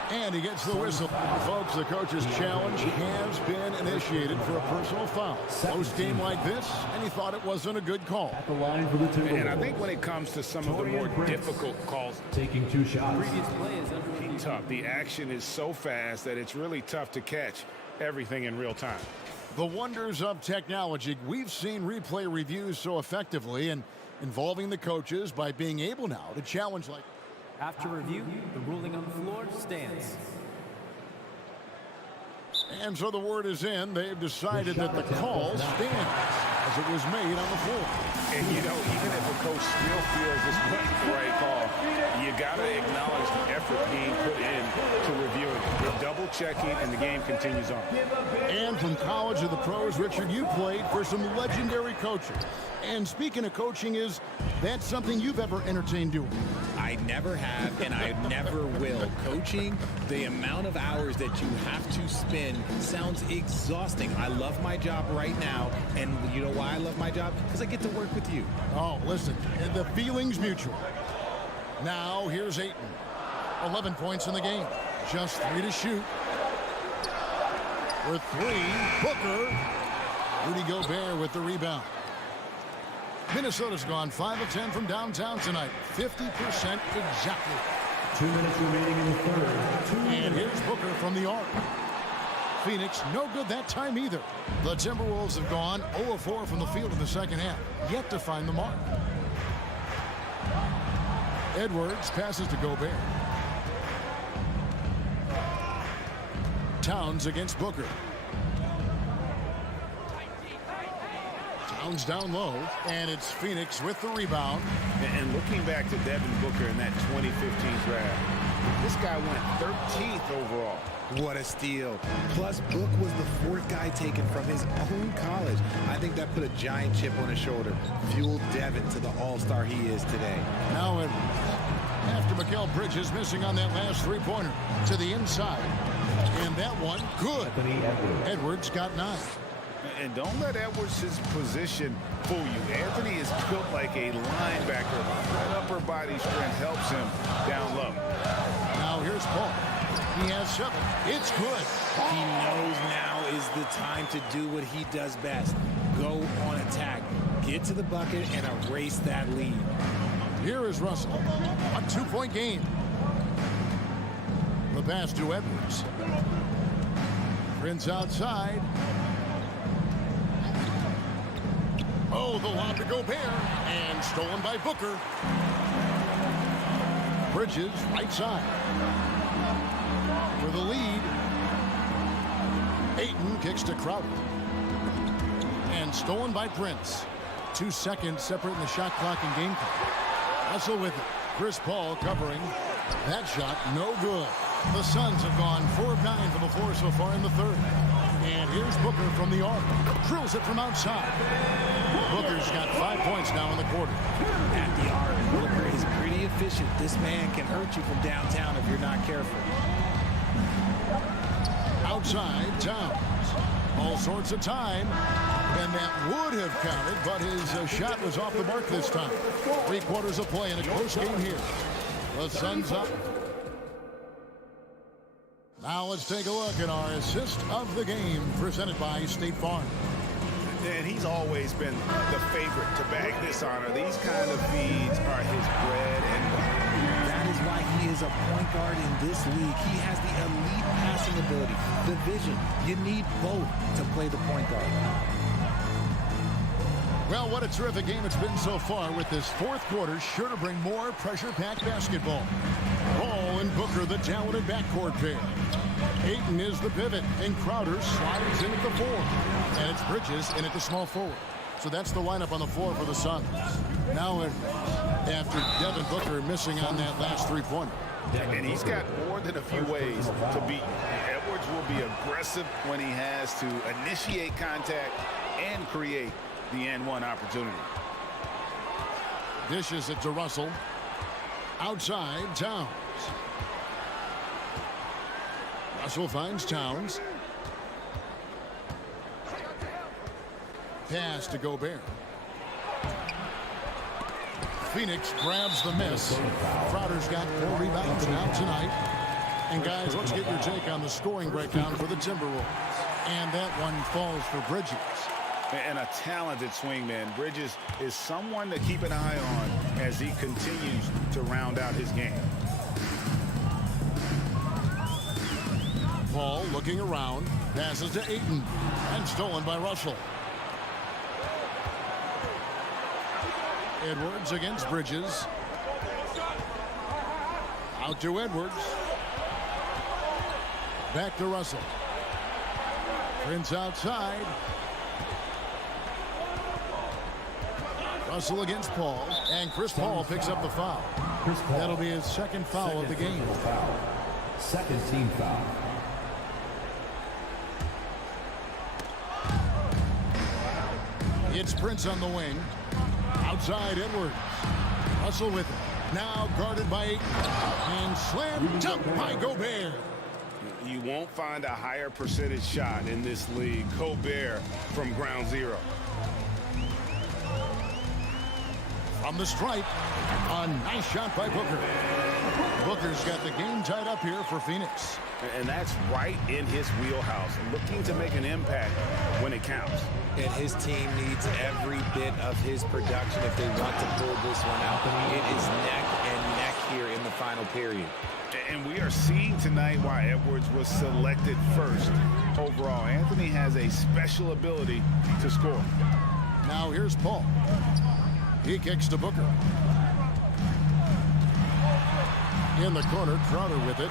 And he gets the whistle. Folks, the coach's challenge has been initiated for a personal foul. Close game like this, and he thought it wasn't a good call. At the line for the Timberwolves. And I think when it comes to some of the more difficult calls, taking 2 shots. previous play is tough. The action is so fast that it's really tough to catch everything in real time. The wonders of technology. We've seen replay reviews so effectively and involving the coaches by being able now to challenge like. After review, the ruling on the floor stands. And so the word is in. They've decided that the call stands as it was made on the floor. And, you know, even if a coach still feels this wasn't the right call, you got to acknowledge the effort being put in to reviewing it. They're double-checking, and the game continues on. And from college to the pros, Richard, you played for some legendary coaches. And speaking of coaching, is that something you've ever entertained doing? I never have, and I never will. Coaching, the amount of hours that you have to spend sounds exhausting. I love my job right now, and you know why I love my job? Because I get to work with you. Oh, listen, the feeling's mutual. Now, here's Ayton. 11 points in the game. Just 3 to shoot. For 3, Booker. Rudy Gobert with the rebound. Minnesota's gone 5 of 10 from downtown tonight. 50% exactly. 2 minutes remaining in the third. And here's Booker from the arc. Phoenix, no good that time either. The Timberwolves have gone 0 of 4 from the field in the second half. Yet to find the mark. Edwards passes to Gobert. Towns against Booker. Towns down low, and it's Phoenix with the rebound. And looking back to Devin Booker in that 2015 draft, this guy went 13th overall. What a steal. Plus, Book was the 4th guy taken from his own college. I think that put a giant chip on his shoulder, fueled Devin to the all-star he is today. Now, after Mikal Bridges missing on that last 3-pointer to the inside. And that one, good. Edwards got 9. And don't let Edwards' position fool you. Anthony is built like a linebacker. That upper body strength helps him down low. Now here's Paul. He has 7. It's good. He knows now is the time to do what he does best. Go on attack. Get to the bucket and erase that lead. Here is Russell. A 2-point game. The pass to Edwards. Prince outside. Oh, the lob to Gobert. And stolen by Booker. Bridges, right side. For the lead. Ayton kicks to Crowder. And stolen by Prince. 2 seconds separating the shot clock and game clock. Russell with it. Chris Paul covering. That shot, no good. The Suns have gone 4 of 9 from the floor so far in the third. And here's Booker from the arc. Drills it from outside. Booker's got 5 points now in the quarter. At the arc, Booker is pretty efficient. This man can hurt you from downtown if you're not careful. Outside, Towns. All sorts of time. And that would have counted, but his shot was off the mark this time. 3 quarters of play in a close game here. The Suns up. Now let's take a look at our assist of the game presented by State Farm. And he's always been the favorite to bag this honor. These kind of feeds are his bread and butter. That is why he is a point guard in this league. He has the elite passing ability, the vision. You need both to play the point guard. Well, what a terrific game it's been so far, with this 4th quarter sure to bring more pressure-packed basketball. Paul and Booker, the talented backcourt pair. Ayton is the pivot, and Crowder slides in at the 4. And it's Bridges in at the small forward. So that's the lineup on the floor for the Suns. Now, after Devin Booker missing on that last three-pointer. And he's got more than a few ways to beat you. Edwards will be aggressive when he has to initiate contact and create the N1 opportunity. Dishes it to Russell. Outside, Towns. Russell finds Towns. Pass to Gobert. Phoenix grabs the miss. Crowder's got 4 rebounds now tonight. And guys, let's get your take on the scoring breakdown for the Timberwolves. And that one falls for Bridges. And a talented swingman. Bridges is someone to keep an eye on as he continues to round out his game. Paul looking around. Passes to Ayton. And stolen by Russell. Edwards against Bridges. Out to Edwards. Back to Russell. Prince outside. Russell against Paul. And Chris Paul picks up the foul. That'll be his second foul of the game. Second team foul. It's Prince on the wing. Outside Edwards. Russell with it. Now guarded by Ayton. And slam dunk by Gobert. You won't find a higher percentage shot in this league. Gobert from ground zero. From the stripe. A nice shot by Booker. Booker's got the game tied up here for Phoenix. And that's right in his wheelhouse. Looking to make an impact when it counts. And his team needs every bit of his production if they want to pull this one out. It is neck and neck here in the final period. And we are seeing tonight why Edwards was selected first overall. Anthony has a special ability to score. Now here's Paul. He kicks to Booker. In the corner, Crowder with it.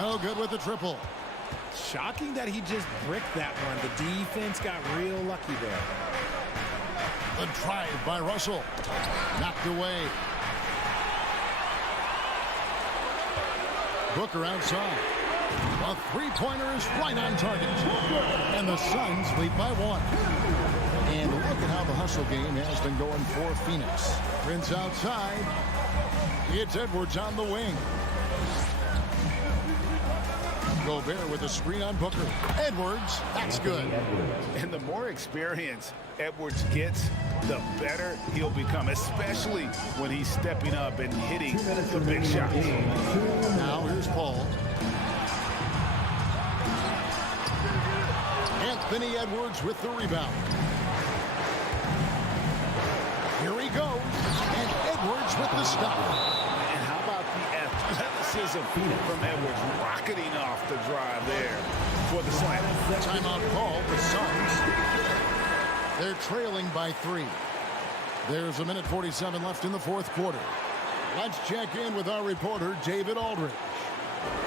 No good with the triple. Shocking that he just bricked that one. The defense got real lucky there. The drive by Russell. Knocked away. Booker outside. A three-pointer is right on target. And the Suns lead by 1. And look at how the hustle game has been going for Phoenix. Prince outside. It's Edwards on the wing. Gobert with a screen on Booker. Edwards, that's good. And the more experience Edwards gets, the better he'll become, especially when he's stepping up and hitting the big shots. Now here's Paul. Anthony Edwards with the rebound. Here he goes. And Edwards with the stop. And how about the athleticism from Edwards rocketing off the drive there for the slam. Timeout call for Suns. They're trailing by 3. There's 1:47 left in the fourth quarter. Let's check in with our reporter, David Aldridge.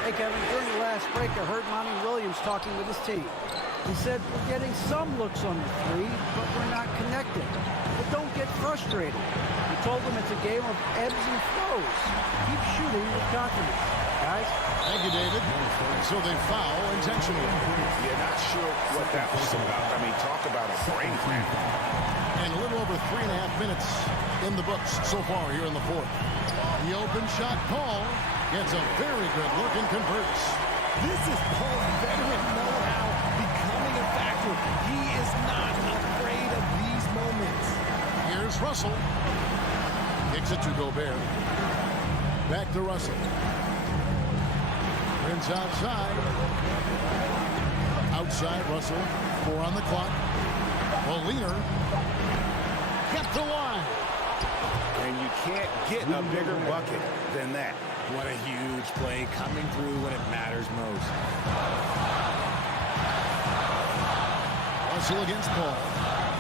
Hey, Kevin, during the last break, I heard Monty Williams talking with his team. He said, we're getting some looks on the 3, but we're not connected. But don't get frustrated. He told them it's a game of ebbs and flows. Keep shooting with confidence. Guys? Thank you, David. So they foul intentionally. You're not sure what that was about. I mean, talk about a brain cramp. And a little over 3.5 minutes in the books so far here in the fourth. The open shot, Paul gets a very good look and converts. This is Paul's veteran know-how becoming a factor. He is not afraid of these moments. Here's Russell. Kicks it to Gobert. Back to Russell. Prince outside. Outside Russell. 4 on the clock. Molina kept the line. And you can't get a bigger bucket than that. What a huge play coming through when it matters most. Russell against Paul.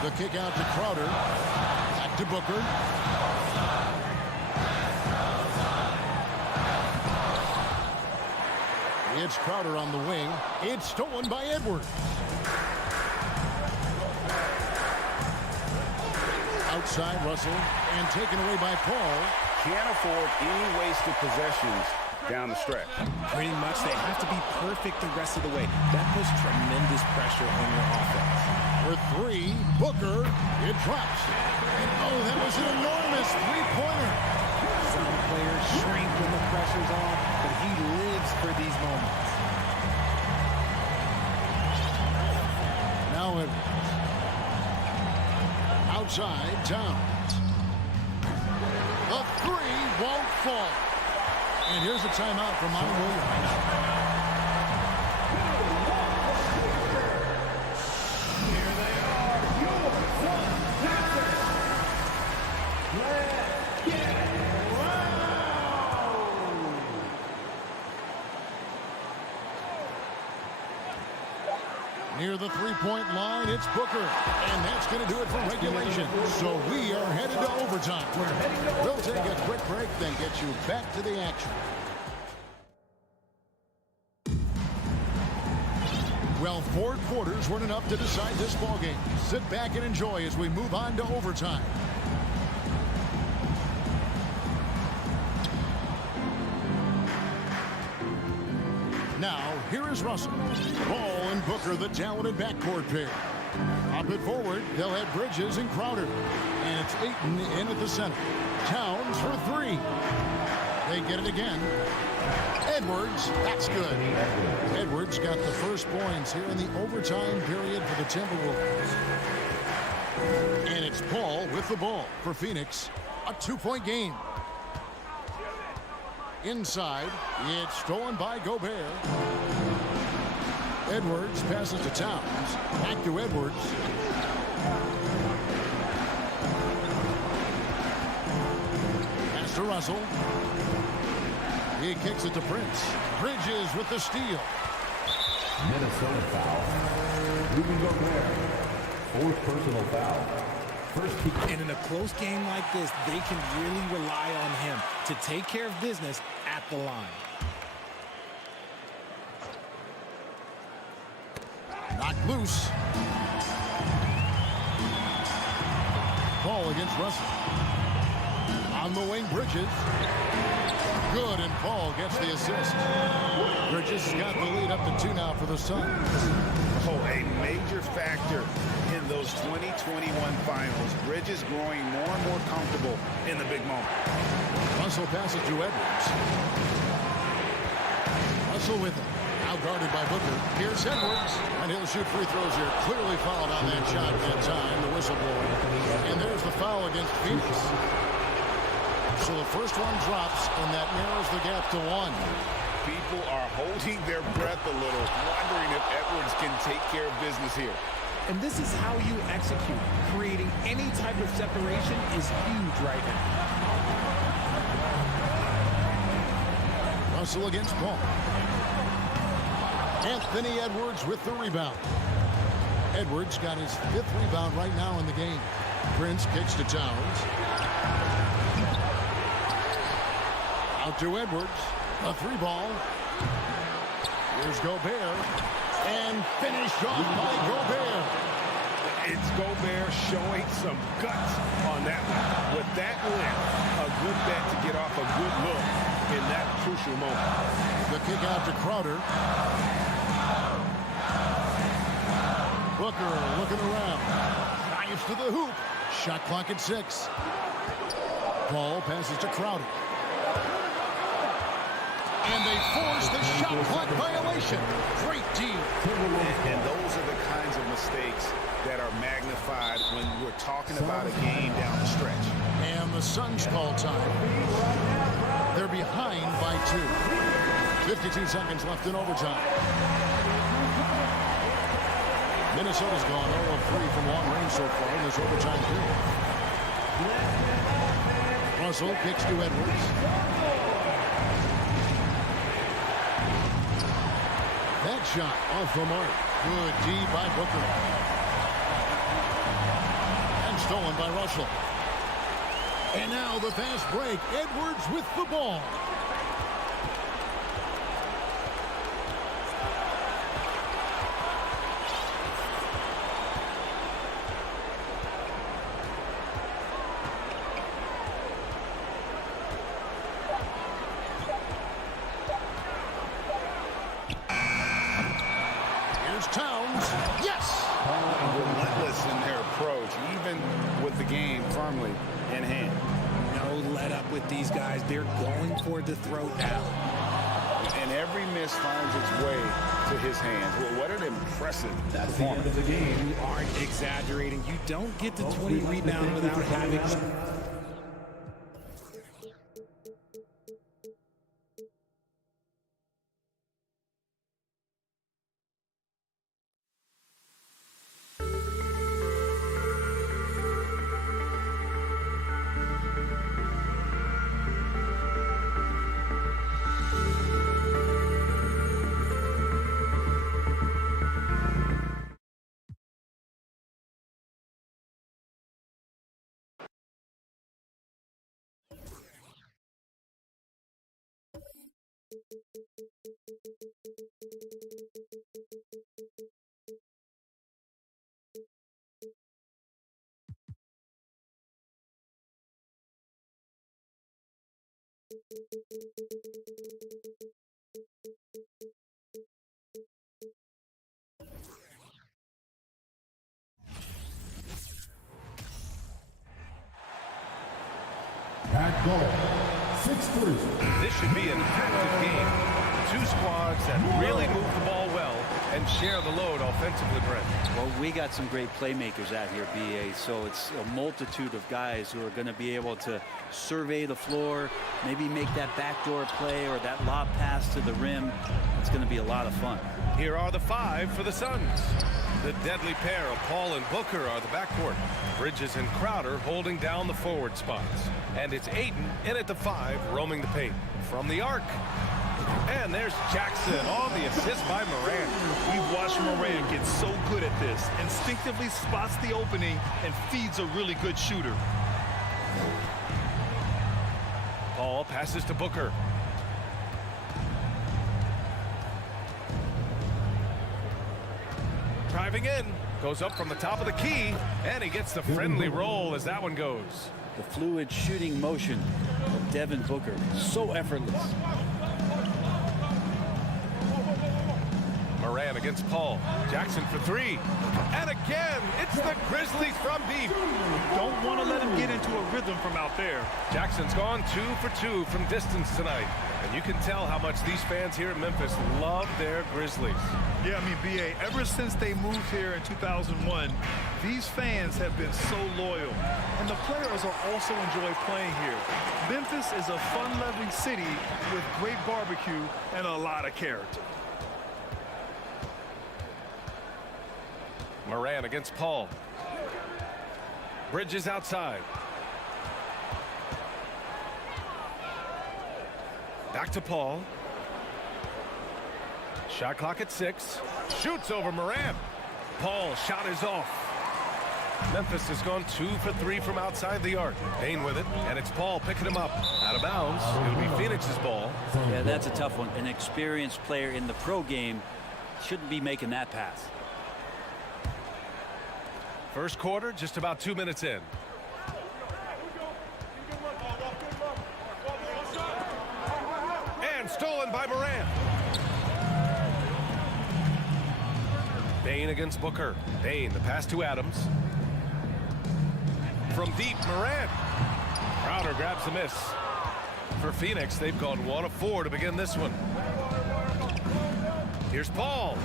The kick out to Crowder. Back to Booker. It's Crowder on the wing. It's stolen by Edwards. Outside Russell and taken away by Paul. Can't afford any wasted possessions down the stretch. Pretty much they have to be perfect the rest of the way. That puts tremendous pressure on your offense. For three, Booker, it drops. Oh, that was an enormous three-pointer. Some players shrink when the pressure's on, but he lives for these moments. Now Edwards. Outside, Towns. The three won't fall. And here's a timeout from Monty Williams. Near the three-point line, it's Booker. And that's going to do it for regulation. So we are headed to overtime. We'll take a quick break, then get you back to the action. Well, 4 quarters weren't enough to decide this ballgame. Sit back and enjoy as we move on to overtime. Now, here is Russell. Ball and Booker, the talented backcourt pair. Up and forward, they'll have Bridges and Crowder. And it's Ayton in at the center. Towns for 3. They get it again. Edwards, that's good. Edwards got the first points here in the overtime period for the Timberwolves. And it's Paul with the ball for Phoenix. A 2-point game. Inside, it's stolen by Gobert. Edwards passes to Towns. Back to Edwards. Pass to Russell. He kicks it to Prince. Bridges with the steal. Minnesota foul. Rudy Gobert. 4th personal foul. And in a close game like this, they can really rely on him to take care of business at the line. Knocked loose. Ball against Russell. On the wing, Bridges. Good, and Paul gets the assist. Bridges has got the lead up to 2 now for the Suns. Oh, a major factor in those 2021 finals. Bridges growing more and more comfortable in the big moment. Russell passes to Edwards. Russell with it. Now guarded by Booker. Here's Edwards. And he'll shoot free throws here. Clearly fouled on that shot that time. The whistle blower. And there's the foul against Phoenix. So the first one drops, and that narrows the gap to 1. People are holding their breath a little, wondering if Edwards can take care of business here. And this is how you execute. Creating any type of separation is huge right now. Russell against Paul. Anthony Edwards with the rebound. Edwards got his 5th rebound right now in the game. Prince kicks to Towns. Out to Edwards. A 3-ball. Here's Gobert. And finished off by Gobert. It's Gobert showing some guts on that one. With that length, a good bet to get off a good look in that crucial moment. The kick out to Crowder. Booker looking around. Drives to the hoop. Shot clock at 6. Paul passes to Crowder. And they force the shot clock violation. Great deal. And those are the kinds of mistakes that are magnified when we're talking about a game down the stretch. And the Suns call time. They're behind by 2. 52 seconds left in overtime. Minnesota's gone 0 of 3 from long range so far in this overtime period. Russell kicks to Edwards. That shot off the mark. Good D by Booker. And stolen by Russell. And now the fast break. Edwards with the ball. with the game firmly in hand. No let up with these guys. They're going for the throat now. And every miss finds its way to his hands. Well, what an impressive performance. Of the game. You aren't exaggerating. You don't get to 20 rebounds without having some. At goal, 6-3. This should be an active game. Two squads that really move the ball well and share the load offensively, Brent. Well, we got some great playmakers out here, BA, so it's a multitude of guys who are going to be able to survey the floor, maybe make that backdoor play or that lob pass to the rim. It's going to be a lot of fun. Here are the five for the Suns. The deadly pair of Paul and Booker are the backcourt. Bridges and Crowder holding down the forward spots. And it's Ayton in at the 5, roaming the paint. From the arc. And there's Jackson on the assist by Morant. We've watched Morant get so good at this. Instinctively spots the opening and feeds a really good shooter. Paul passes to Booker. Driving in, goes up from the top of the key, and he gets the friendly roll as that one goes. The fluid shooting motion of Devin Booker, so effortless. Morant against Paul. Jackson for 3. And again, it's the Grizzlies from deep. Don't want to let him get into a rhythm from out there. Jackson's gone 2 for 2 from distance tonight. And you can tell how much these fans here in Memphis love their Grizzlies. Yeah, I mean, BA, ever since they moved here in 2001, these fans have been so loyal. And the players are also enjoy playing here. Memphis is a fun-loving city with great barbecue and a lot of character. Morant against Paul. Bridges outside. Back to Paul. Shot clock at 6. Shoots over Morant. Paul shot is off. Memphis has gone 2 for 3 from outside the arc. Payne with it, and it's Paul picking him up. Out of bounds. It'll be Phoenix's ball. Yeah, that's a tough one. An experienced player in the pro game shouldn't be making that pass. First quarter, just about 2 minutes in. And stolen by Morant. Payne against Booker. Payne, the pass to Adams. From deep, Morant. Crowder grabs the miss. For Phoenix, they've gone 1 of 4 to begin this one. Here's Paul.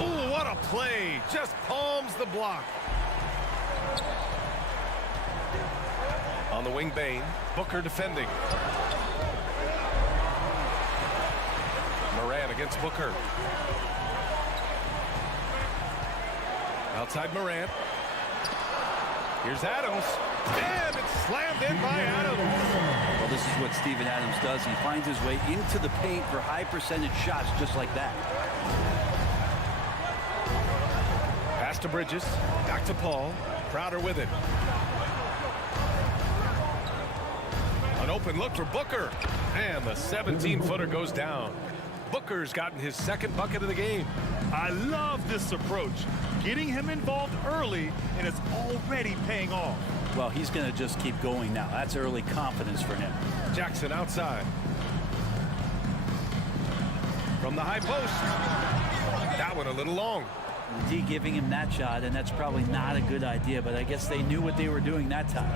Ooh, what a play. Just palms the block. On the wing, Bane. Booker defending. Morant against Booker. Outside Morant. Here's Adams. And it's slammed in by Adams. Well, this is what Steven Adams does. He finds his way into the paint for high percentage shots just like that. Pass to Bridges. Back to Paul. Crowder with it. An open look for Booker. And the 17-footer goes down. Booker's gotten his second bucket of the game. I love this approach. Getting him involved early, and it's already paying off. Well, he's going to just keep going now. That's early confidence for him. Jackson outside. From the high post. That one a little long. D giving him that shot, and that's probably not a good idea, but I guess they knew what they were doing that time.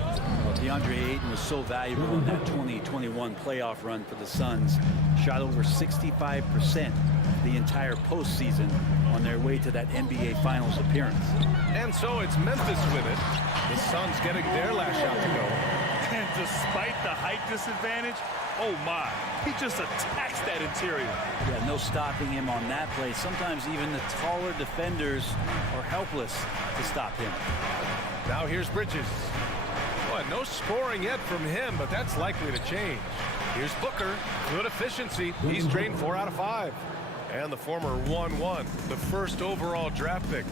Well, DeAndre Ayton was so valuable in that 2021 playoff run for the Suns. Shot over 65% the entire postseason on their way to that NBA Finals appearance. And so it's Memphis with it. The Suns getting their last shot to go. And despite the height disadvantage, oh my, he just attacks that interior. Yeah, no stopping him on that play. Sometimes even the taller defenders are helpless to stop him. Now here's Bridges. Boy, no scoring yet from him, but that's likely to change. Here's Booker. Good efficiency. He's drained 4 out of 5. And the former 1-1, the first overall draft pick.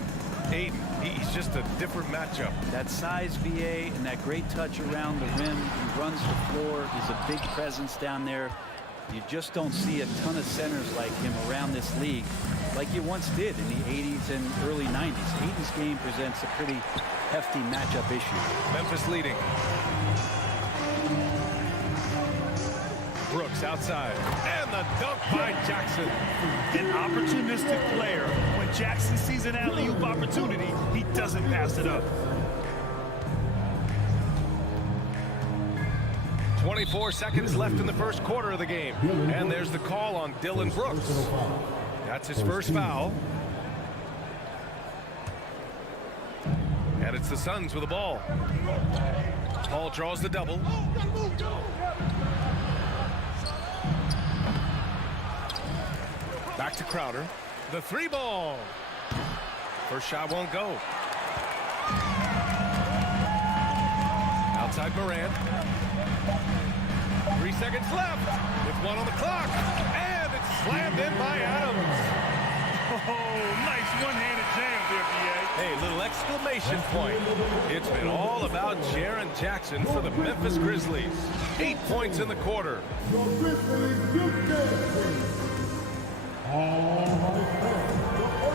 Ayton, he's just a different matchup. That size VA and that great touch around the rim. He runs the floor. He's a big presence down there. You just don't see a ton of centers like him around this league like you once did in the 80s and early 90s. Ayton's game presents a pretty hefty matchup issue. Memphis leading. Brooks outside. And the dunk by Jackson. An opportunistic player. When Jackson sees an alley-oop opportunity, he doesn't pass it up. 24 seconds left in the first quarter of the game. And there's the call on Dillon Brooks. That's his first foul. And it's the Suns with the ball. Paul draws the double. Back to Crowder. The 3 ball. First shot won't go. Outside Morant. 3 seconds left with 1 on the clock. And it's slammed in by Adams. Oh, nice one-handed jam there, BA. Hey, little exclamation point. It's been all about Jaren Jackson for the Memphis Grizzlies. 8 points in the quarter.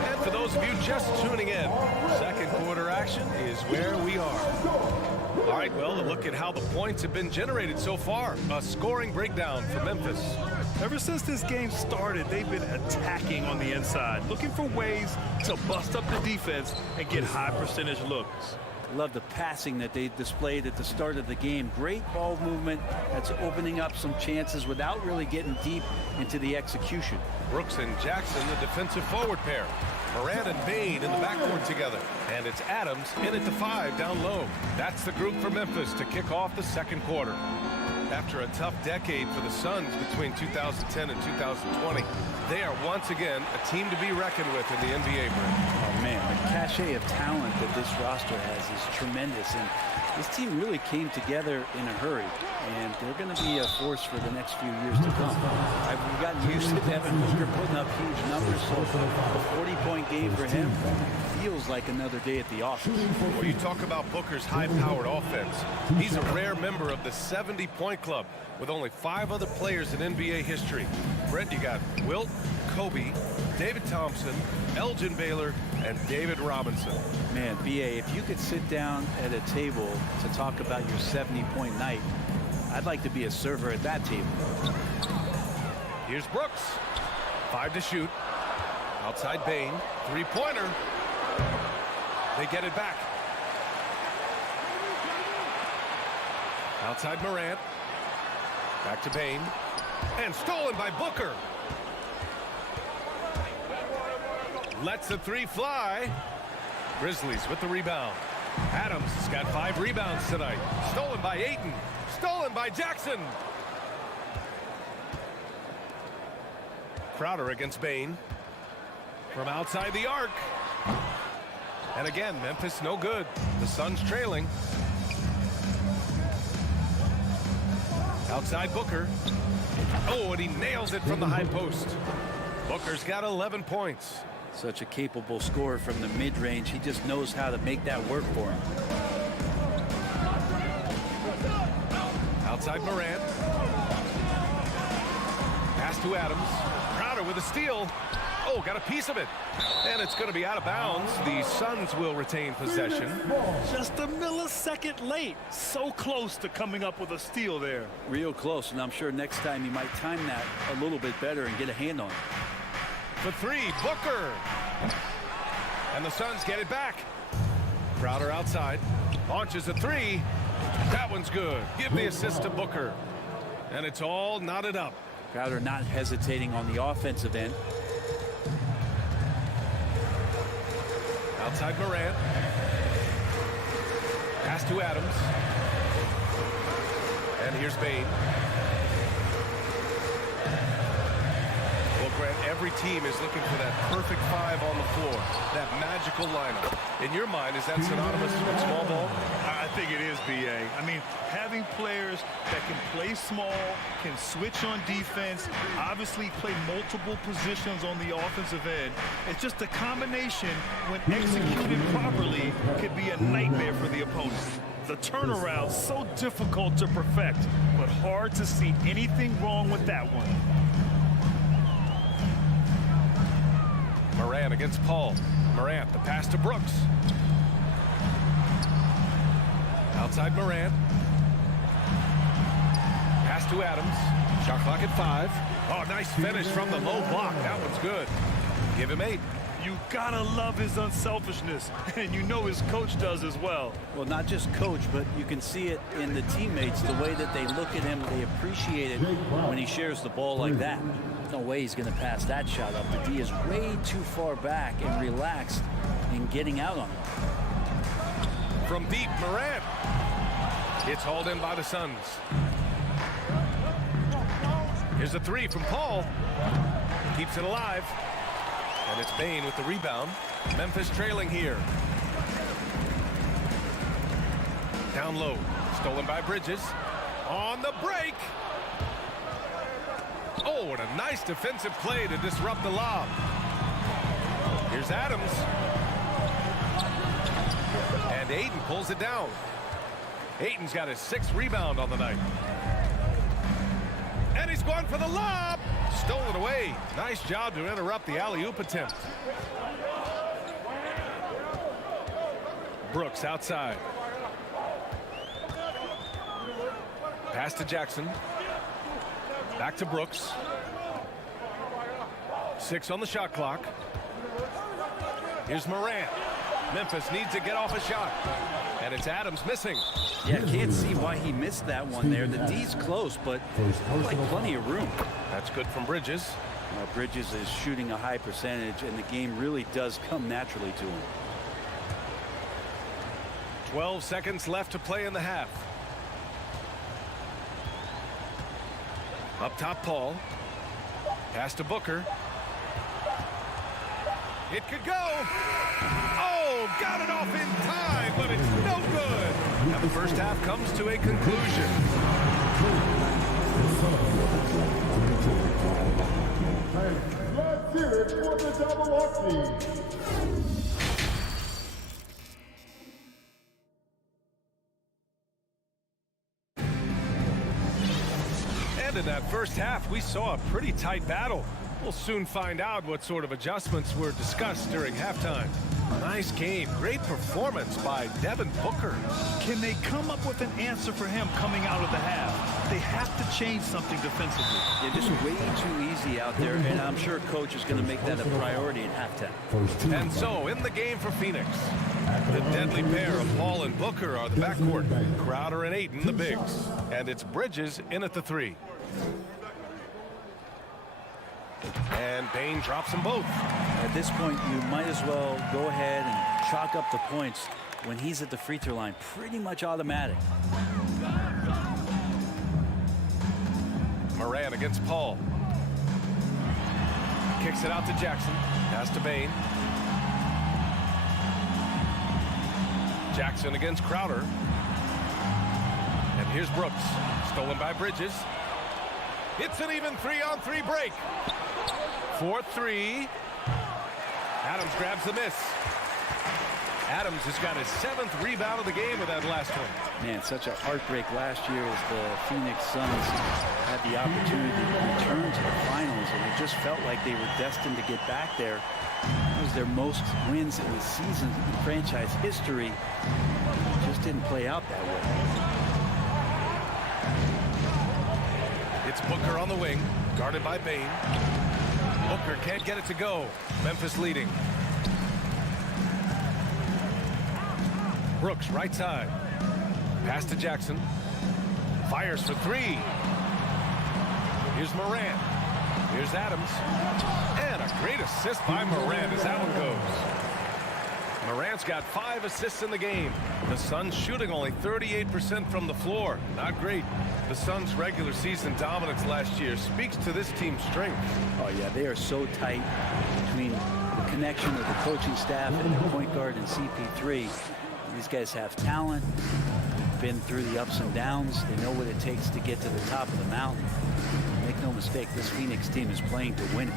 And for those of you just tuning in, second quarter action is where we are. All right, well, a look at how the points have been generated so far. A scoring breakdown for Memphis. Ever since this game started, they've been attacking on the inside, looking for ways to bust up the defense and get high percentage looks. Love the passing that they displayed at the start of the game. Great ball movement that's opening up some chances without really getting deep into the execution. Brooks and Jackson, the defensive forward pair. Morant and Bain in the backcourt together. And it's Adams in at the 5 down low. That's the group for Memphis to kick off the second quarter. After a tough decade for the Suns between 2010 and 2020, they are once again a team to be reckoned with in the NBA. Oh man, the cachet of talent that this roster has is tremendous, and this team really came together in a hurry, and they're going to be a force for the next few years to come. We've gotten used to Devin Booker putting up huge numbers, so a 40-point game for him feels like another day at the office. When you talk about Booker's high-powered offense, he's a rare member of the 70-point club with only 5 other players in NBA history. Brett, you got Wilt, Kobe, David Thompson, Elgin Baylor, and David Robinson. Man, BA, if you could sit down at a table to talk about your 70-point night, I'd like to be a server at that table. Here's Brooks. 5 to shoot. Outside Bain. 3-pointer. They get it back. Outside Morant. Back to Bain. And stolen by Booker. Lets the 3 fly. Grizzlies with the rebound. Adams has got 5 rebounds tonight. Stolen by Ayton. Stolen by Jackson. Crowder against Bain. From outside the arc. And again, Memphis no good. The Suns trailing. Outside Booker. Oh, and he nails it from the high post. Booker's got 11 points. Such a capable scorer from the mid-range. He just knows how to make that work for him. Outside Morant. Pass to Adams. Crowder with a steal. Oh, got a piece of it. And it's going to be out of bounds. The Suns will retain possession. Just a millisecond late. So close to coming up with a steal there. Real close, and I'm sure next time he might time that a little bit better and get a hand on it. The 3, Booker. And the Suns get it back. Crowder outside. Launches a three. That one's good. Give the assist to Booker. And it's all knotted up. Crowder not hesitating on the offensive end. Outside Morant. Pass to Adams. And here's Bane. Well, Grant, every team is looking for that perfect five on the floor. That magical lineup. In your mind, is that synonymous with small ball? I think it is, B.A. I mean, having players that can play small, can switch on defense, obviously play multiple positions on the offensive end. It's just a combination, when executed properly, could be a nightmare for the opponent. The turnaround so difficult to perfect, but hard to see anything wrong with that one. Morant against Paul. Morant, the pass to Brooks. Outside Morant. Pass to Adams. Shot clock at 5. Oh, nice finish from the low block. That one's good. Give him 8. You gotta love his unselfishness, and you know his coach does as well. Well, not just coach, but you can see it in the teammates, the way that they look at him. They appreciate it when he shares the ball like that. No way he's going to pass that shot up. The D is way too far back and relaxed in getting out on it. From deep, Morant. It's hauled in by the Suns. Here's a three from Paul. Keeps it alive. And it's Bane with the rebound. Memphis trailing here. Down low. Stolen by Bridges. On the break. Oh, what a nice defensive play to disrupt the lob. Here's Adams. And Ayton pulls it down. Ayton's got his 6th rebound on the night. And he's going for the lob. Stolen away. Nice job to interrupt the alley-oop attempt. Brooks outside. Pass to Jackson. Back to Brooks. 6 on the shot clock. Here's Morant. Memphis needs to get off a shot. And it's Adams missing. Yeah, can't see why he missed that one there. The D's close, but like plenty of room. That's good from Bridges. Well, Bridges is shooting a high percentage, and the game really does come naturally to him. 12 seconds left to play in the half. Up top, Paul. Pass to Booker. It could go. Oh, got it off in time, but it's no good. And the first half comes to a conclusion. Let's hear it for the double up team. And in that first half, we saw a pretty tight battle. We'll soon find out what sort of adjustments were discussed during halftime. Nice game. Great performance by Devin Booker. Can they come up with an answer for him coming out of the half? They have to change something defensively. They're just way too easy out there, and I'm sure coach is going to make that a priority at halftime. And so, in the game for Phoenix, the deadly pair of Paul and Booker are the backcourt. Crowder and Ayton, the bigs. And it's Bridges in at the 3. And Bane drops them both. At this point, you might as well go ahead and chalk up the points when he's at the free throw line. Pretty much automatic. Morant against Paul. Kicks it out to Jackson. Pass to Bane. Jackson against Crowder. And here's Brooks. Stolen by Bridges. It's an even 3-on-3 break. 4-3. Adams grabs the miss. Adams has got his 7th rebound of the game with that last one. Man, such a heartbreak last year as the Phoenix Suns had the opportunity to return to the finals, and it just felt like they were destined to get back there. It was their most wins in the season in franchise history. It just didn't play out that way. It's Booker on the wing, guarded by Bane. Booker can't get it to go. Memphis leading. Brooks, right side. Pass to Jackson. Fires for three. Here's Morant. Here's Adams. And a great assist by Morant as that one goes. Morant's got 5 assists in the game. The Suns shooting only 38% from the floor. Not great. The Suns' regular season dominance last year speaks to this team's strength. Oh, yeah, they are so tight between the connection of the coaching staff and their point guard and CP3. These guys have talent, been through the ups and downs. They know what it takes to get to the top of the mountain. Make no mistake, this Phoenix team is playing to win it.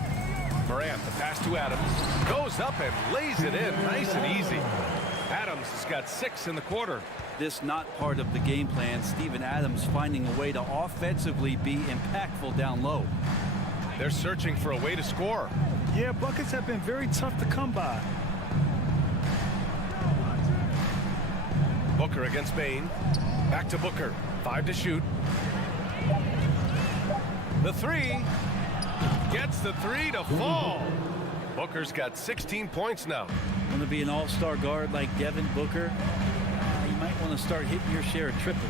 Morant, the pass to Adams, goes up and lays it in nice and easy. Adams has got 6 in the quarter. This not part of the game plan. Steven Adams finding a way to offensively be impactful down low. They're searching for a way to score. Yeah, buckets have been very tough to come by. Booker against Bain. Back to Booker. 5 to shoot. The 3. Gets the 3 to fall. Booker's got 16 points now. Want to be an all-star guard like Devin Booker? You might want to start hitting your share of triples.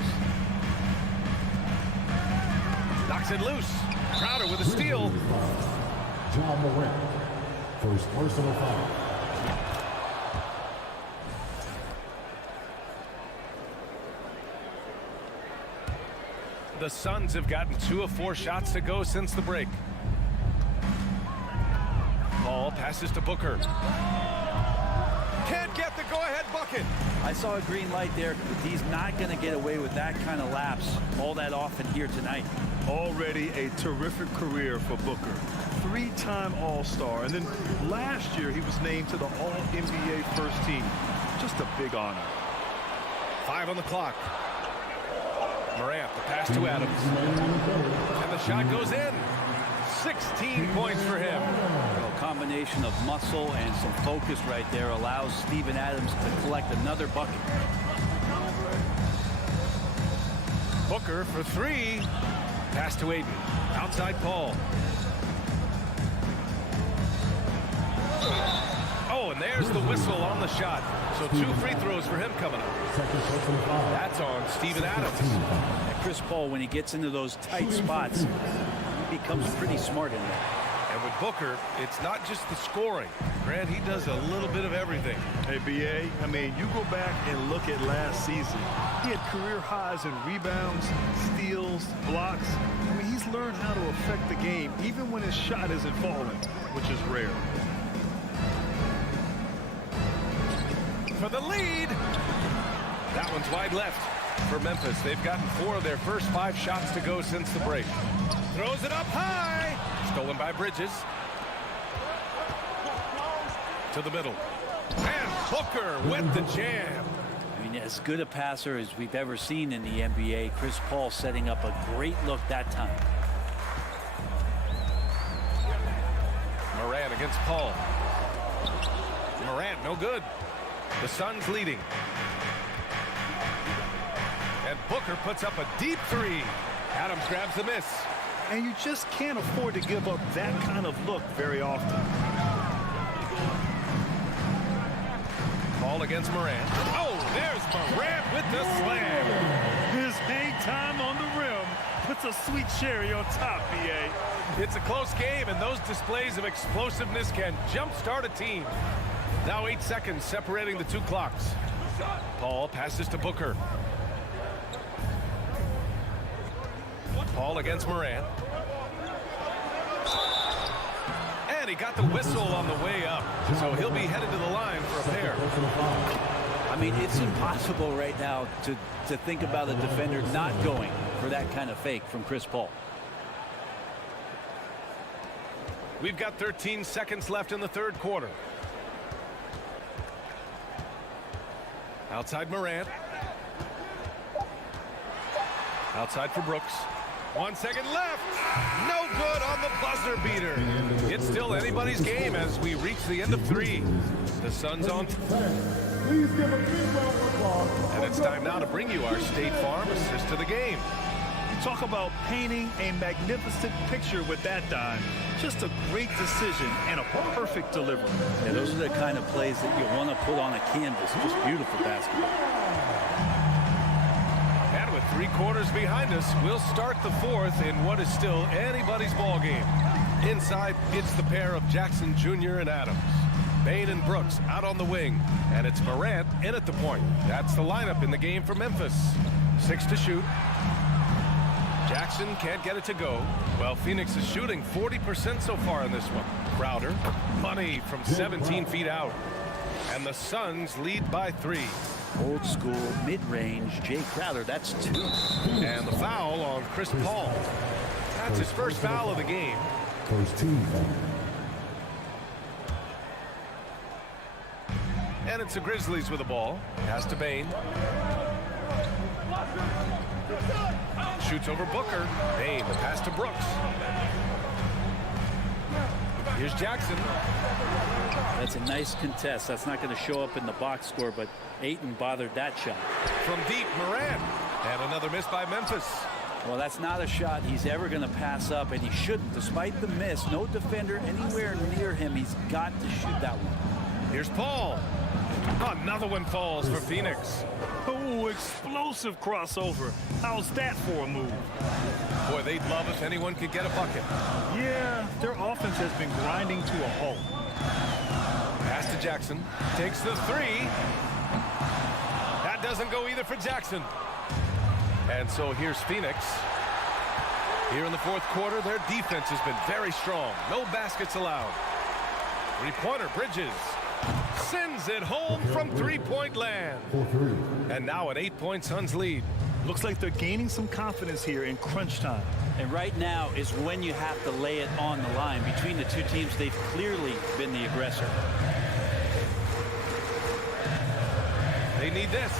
Knocks it loose. Crowder with a steal. John Morant, first personal foul. The Suns have gotten 2 of 4 shots to go since the break. Ball passes to Booker. Can't get the go-ahead bucket. I saw a green light there, but he's not going to get away with that kind of lapse all that often here tonight. Already a terrific career for Booker. 3-time All-Star, and then last year he was named to the All-NBA first team. Just a big honor. 5 on the clock. Morant, the pass to Adams. And the shot goes in. 16 points for him. A combination of muscle and some focus right there allows Steven Adams to collect another bucket. Booker for 3. Pass to Aiden. Outside Paul. Oh, and there's the whistle on the shot. So 2 free throws for him coming up. That's on Steven Adams. And Chris Paul, when he gets into those tight spots, he becomes pretty smart in there. And with Booker, it's not just the scoring. Grant, he does a little bit of everything. Hey, B.A., I mean, you go back and look at last season. He had career highs in rebounds, steals, blocks. I mean, he's learned how to affect the game, even when his shot isn't falling, which is rare. For the lead. That one's wide left for Memphis. They've gotten 4 of their first 5 shots to go since the break. Throws it up high. Stolen by Bridges. To the middle. And Booker with the jam. I mean, as good a passer as we've ever seen in the NBA. Chris Paul setting up a great look that time. Morant against Paul. Morant, no good. The Suns leading. And Booker puts up a deep 3. Adams grabs the miss. And you just can't afford to give up that kind of look very often. Paul against Morant. Oh, there's Morant with the slam. His hang time on the rim puts a sweet cherry on top, B.A. It's a close game, and those displays of explosiveness can jumpstart a team. Now 8 seconds separating the 2 clocks. Paul passes to Booker. Paul against Morant. And he got the whistle on the way up. So he'll be headed to the line for a pair. I mean, it's impossible right now to think about a defender not going for that kind of fake from Chris Paul. We've got 13 seconds left in the 3rd quarter. Outside Morant. Outside for Brooks. 1 second left. No good on the buzzer beater. It's still anybody's game as we reach the end of 3. The Suns on. Please give a big round of applause. And it's time now to bring you our State Farm assist to the game. Talk about painting a magnificent picture with that dime. Just a great decision and a perfect delivery. Yeah, those are the kind of plays that you want to put on a canvas. Just beautiful basketball. And with 3 quarters behind us, we'll start the fourth in what is still anybody's ball game. Inside, it's the pair of Jackson Jr. and Adams. Bain and Brooks out on the wing, and it's Morant in at the point. That's the lineup in the game for Memphis. 6 to shoot. Jackson can't get it to go. Well, Phoenix is shooting 40% so far in this one. Crowder, money from 17 feet out. And the Suns lead by 3. Old school, mid-range, Jay Crowder, that's 2. And the foul on Chris Paul. That's his first foul of the game. First team foul. And it's the Grizzlies with the ball. Pass to Bain. Shoots over Booker. Bain, the pass to Brooks. Here's Jackson. That's a nice contest. That's not going to show up in the box score, but Ayton bothered that shot. From deep, Morant. And another miss by Memphis. Well, that's not a shot he's ever going to pass up, and he shouldn't. Despite the miss, no defender anywhere near him. He's got to shoot that one. Here's Paul. Another one falls for Phoenix. Oh, explosive crossover. How's that for a move? Boy, they'd love if anyone could get a bucket. Yeah, their offense has been grinding to a halt. Pass to Jackson. Takes the 3. That doesn't go either for Jackson. And so here's Phoenix. Here in the fourth quarter, their defense has been very strong. No baskets allowed. 3-pointer, Bridges. Sends it home from 3-point land. And now an 8-point Suns lead. Looks like they're gaining some confidence here in crunch time. And right now is when you have to lay it on the line. Between the two teams, they've clearly been the aggressor. They need this.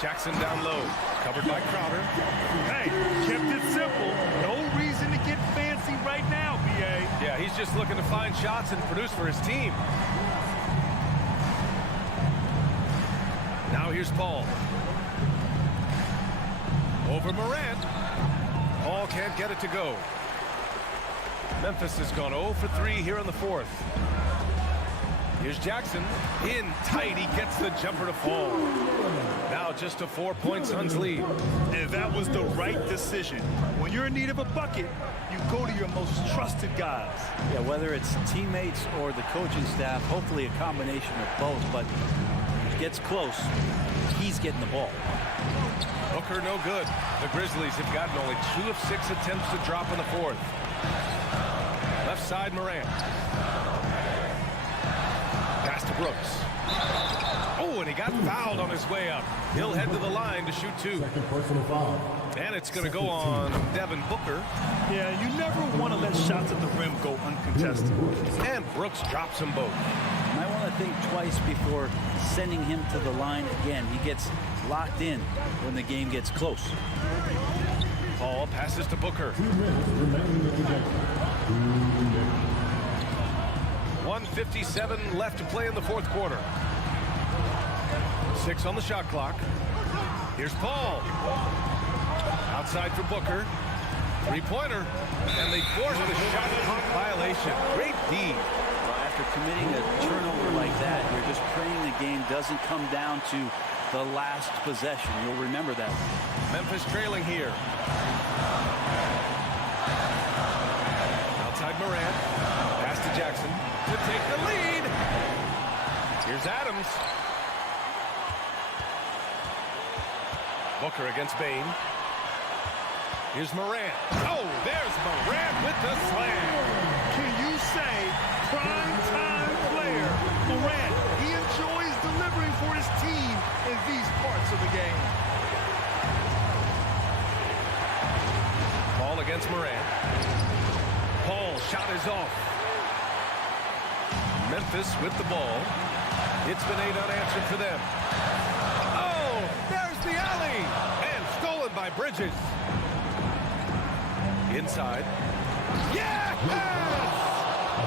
Jackson down low. Covered by Crowder. Hey, kept it simple. No reason to get fancy right now, B.A. Yeah, he's just looking to find shots and produce for his team. Now here's Paul. Over Morant. Paul can't get it to go. Memphis has gone 0 for 3 here in the fourth. Here's Jackson. In tight, he gets the jumper to fall. Now just a 4-point Suns lead. And that was the right decision. When you're in need of a bucket, you go to your most trusted guys. Yeah, whether it's teammates or the coaching staff, hopefully a combination of both, but it gets close. He's getting the ball. Booker no good. The Grizzlies have gotten only 2 of 6 attempts to drop in the fourth. Left side, Morant. Pass to Brooks. Oh, and he got fouled on his way up. He'll head to the line to shoot 2. Second personal foul. And it's going to go on Devin Booker. Yeah, you never want to let shots at the rim go uncontested. And Brooks drops them both. You might want to think twice before sending him to the line again. He gets locked in when the game gets close. Paul passes to Booker. 2 minutes remaining in the game. 1:57 left to play in the fourth quarter. 6 on the shot clock. Here's Paul. Outside for Booker. 3-pointer. And they force the shot clock violation. Great D. Well, after committing a turnover like that, you're just praying the game doesn't come down to the last possession. You'll remember that. Memphis trailing here. Outside Morant. Pass to Jackson to take the lead. Here's Adams. Booker against Bain. Here's Morant. Oh, there's Morant with the slam. Can you say prime time player? Morant, he enjoys delivering for his team in these parts of the game. Ball against Morant. Paul shot is off. Memphis with the ball. It's been 8 unanswered for them. Oh, there's the alley. And stolen by Bridges. Inside. Yeah!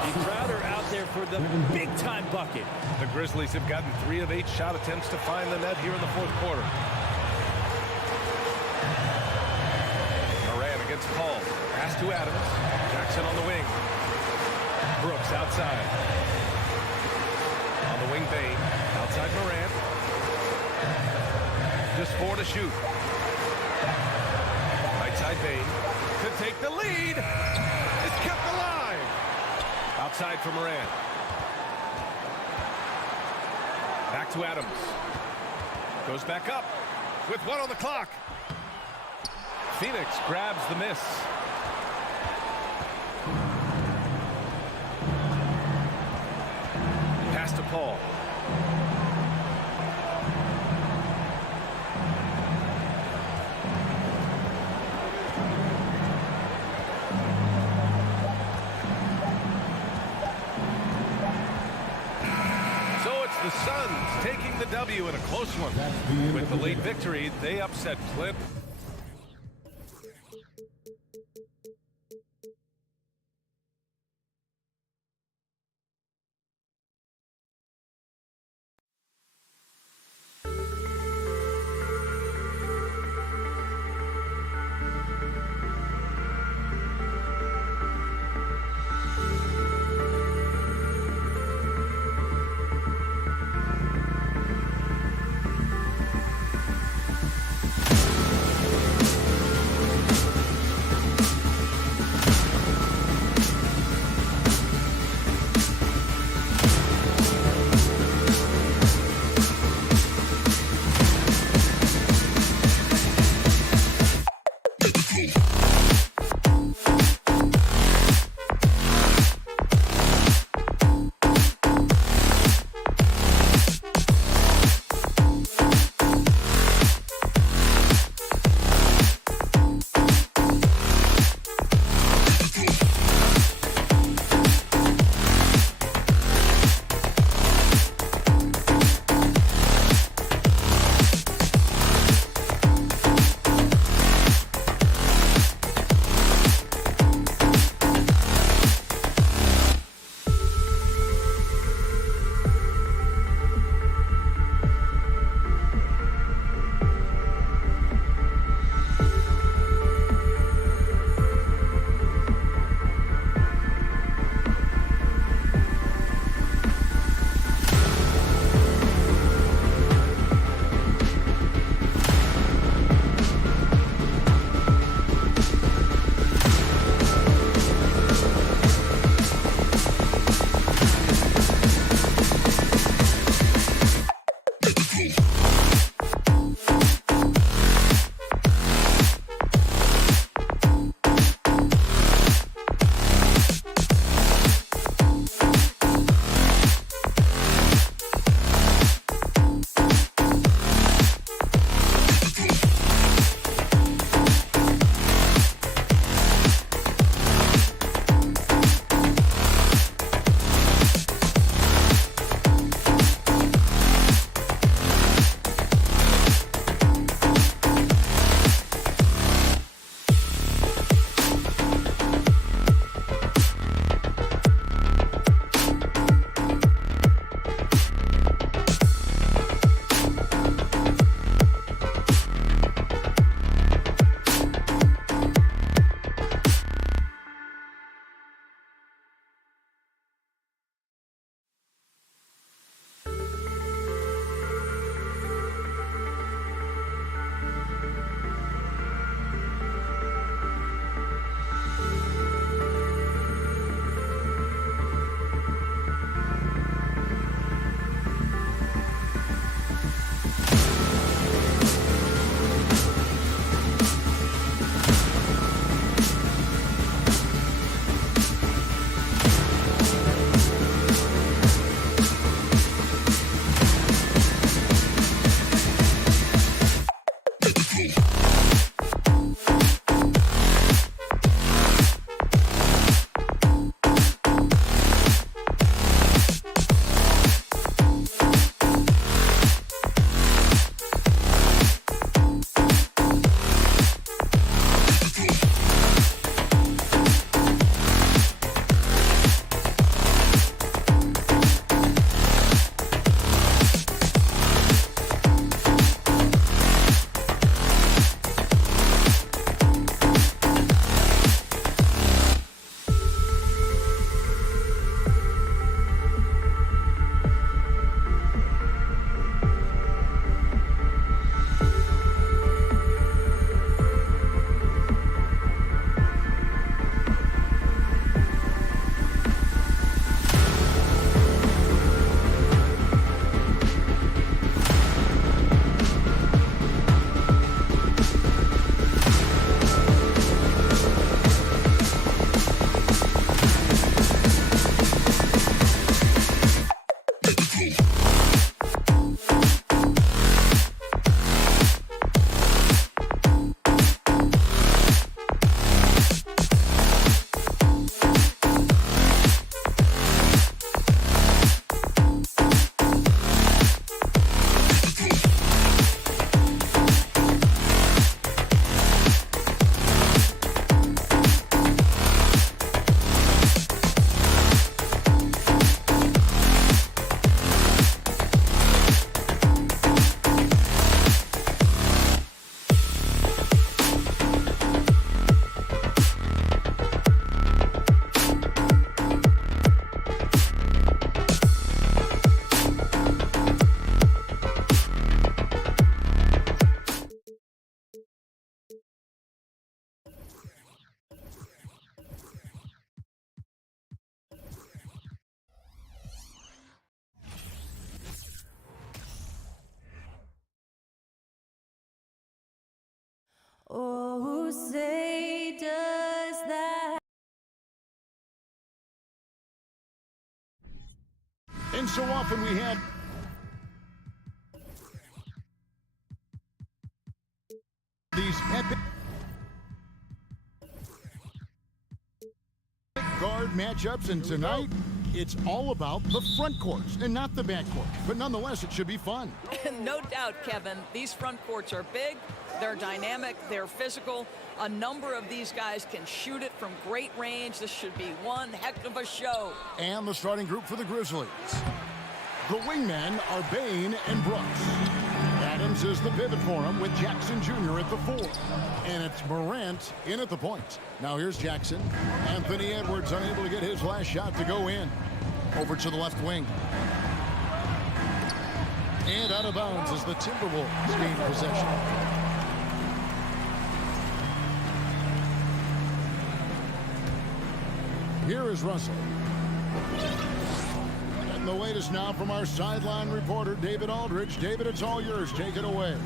And Crowder out there for the big-time bucket. The Grizzlies have gotten 3 of 8 shot attempts to find the net here in the fourth quarter. to Adams. Jackson on the wing. Brooks outside. On the wing, Bain. Outside Morant. Just 4 to shoot. Right side Bain. Could take the lead. It's kept alive. Outside for Morant. Back to Adams. Goes back up with 1 on the clock. Phoenix grabs the miss. Pass to Paul. The Suns taking the W in a close one. With the late victory, they upset Clip. so often we have these epic guard matchups, and tonight it's all about the front courts and not the back court. But nonetheless, it should be fun. No doubt, Kevin. These front courts are big, they're dynamic, they're physical. A number of these guys can shoot it from great range. This should be one heck of a show. And the starting group for the Grizzlies. The wingmen are Bain and Brooks. Adams is the pivot for him with Jackson Jr. at the 4. And it's Morant in at the point. Now here's Jackson. Anthony Edwards unable to get his last shot to go in. Over to the left wing. And out of bounds as the Timberwolves gain possession. Here is Russell. And the latest now from our sideline reporter, David Aldridge. David, it's all yours. Take it away.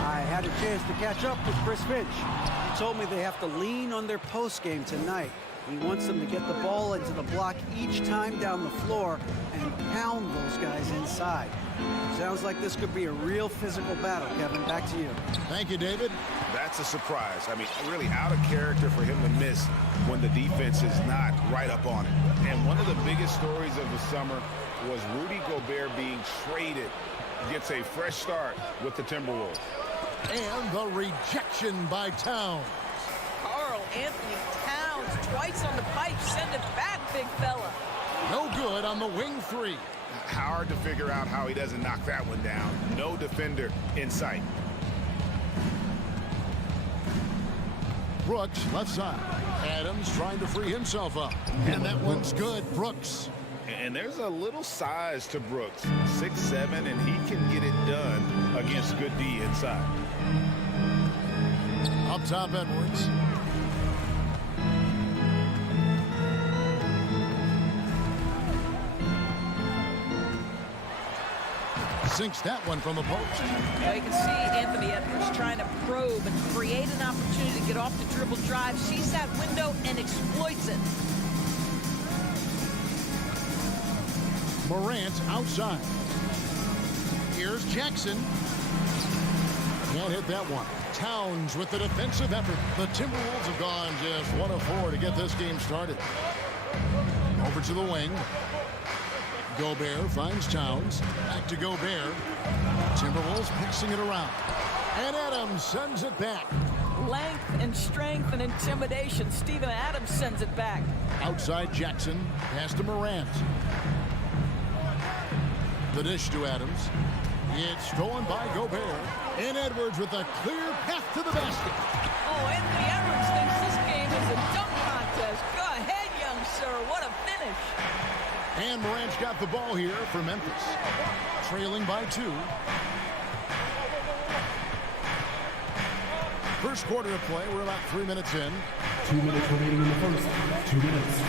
I had a chance to catch up with Chris Finch. He told me they have to lean on their post game tonight. He wants them to get the ball into the block each time down the floor and pound those guys inside. Sounds like this could be a real physical battle, Kevin. Back to you. Thank you, David. That's a surprise. I mean, really out of character for him to miss when the defense is not right up on it. And one of the biggest stories of the summer was Rudy Gobert being traded. Gets a fresh start with the Timberwolves. And the rejection by Towns. Carl Anthony Towns twice on the pipe. Send it back, big fella. No good on the wing 3. Hard to figure out how he doesn't knock that one down. No defender in sight. Brooks, left side. Adams trying to free himself up. And that one's good. Brooks. And there's a little size to Brooks. 6'7", and he can get it done against good D inside. Up top, Edwards. Sinks that one from the post. Now you can see Anthony Edwards trying to probe and create an opportunity to get off the dribble drive, sees that window and exploits it. Morant outside. Here's Jackson. Can't hit that one. Towns with the defensive effort. The Timberwolves have gone just 1 of 4 to get this game started. Over to the wing. Gobert finds Towns. Back to Gobert. Timberwolves passing it around. And Adams sends it back. Length and strength and intimidation. Steven Adams sends it back. Outside Jackson. Pass to Morant. The dish to Adams. It's stolen by Gobert. And Edwards with a clear path to the basket. Oh, Anthony Edwards thinks this game is a dunk contest. Go ahead, young sir. What a finish. And Morant's got the ball here for Memphis. Trailing by 2. First quarter of play. We're about 3 minutes in. 2 minutes remaining in the first. 2 minutes.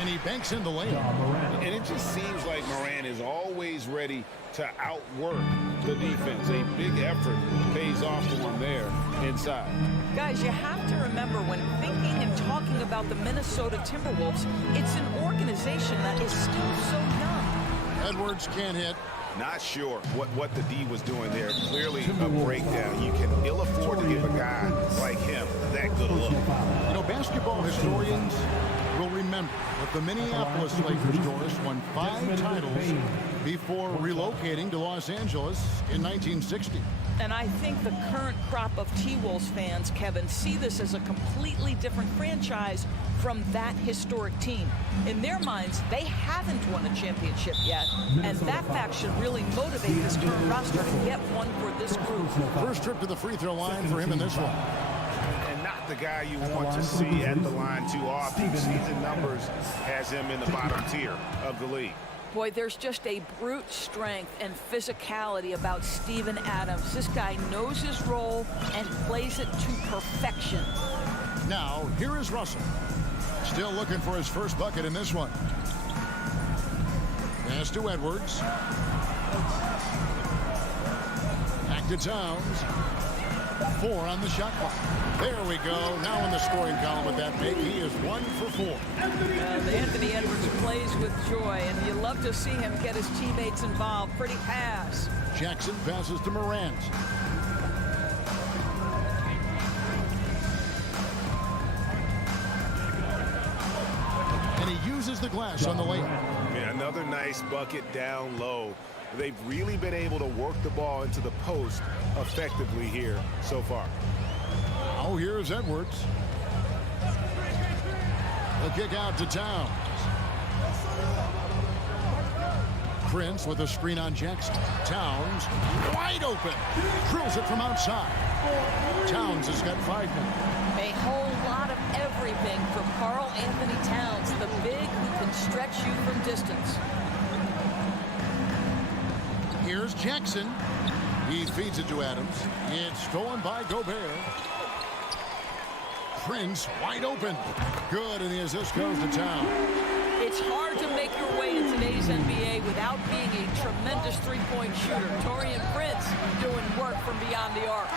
And he banks in the lane. And it just seems like Morant is always ready to outwork the defense. A big effort pays off for him there inside. Guys, you have to remember when thinking and talking about the Minnesota Timberwolves, it's an organization that is still so young. Edwards can't hit. Not sure what the D was doing there. Clearly a breakdown. You can ill afford to give a guy like him that good look. You know, basketball historians will remember that the Minneapolis Lakers, Doris, won 5 titles before relocating to Los Angeles in 1960. And I think the current crop of T-Wolves fans, Kevin, see this as a completely different franchise from that historic team. In their minds, they haven't won a championship yet, and that fact should really motivate this current roster to get one for this group. First trip to the free throw line for him in this one. And not the guy you want to see at the line too often. Season numbers has him in the bottom tier of the league. Boy, there's just a brute strength and physicality about Steven Adams. This guy knows his role and plays it to perfection. Now, here is Russell. Still looking for his first bucket in this one. Pass to Edwards. Back to Towns. 4 on the shot clock. There we go. Now in the scoring column with that make, he is 1 for 4. Anthony Edwards plays with joy, and you love to see him get his teammates involved. Pretty pass. Jackson passes to Morant. And he uses the glass on the layup. Yeah, another nice bucket down low. They've really been able to work the ball into the post effectively here so far. Oh, here's Edwards. The kick out to Towns. Prince with a screen on Jackson. Towns wide open. Drills it from outside. Towns has got 5 now. A whole lot of everything from Karl Anthony Towns, the big who can stretch you from distance. Here's Jackson. He feeds it to Adams. It's stolen by Gobert. Prince wide open. Good, and the assist goes to Towns. It's hard to make your way in today's NBA without being a tremendous three-point shooter. Taurean Prince doing work from beyond the arc.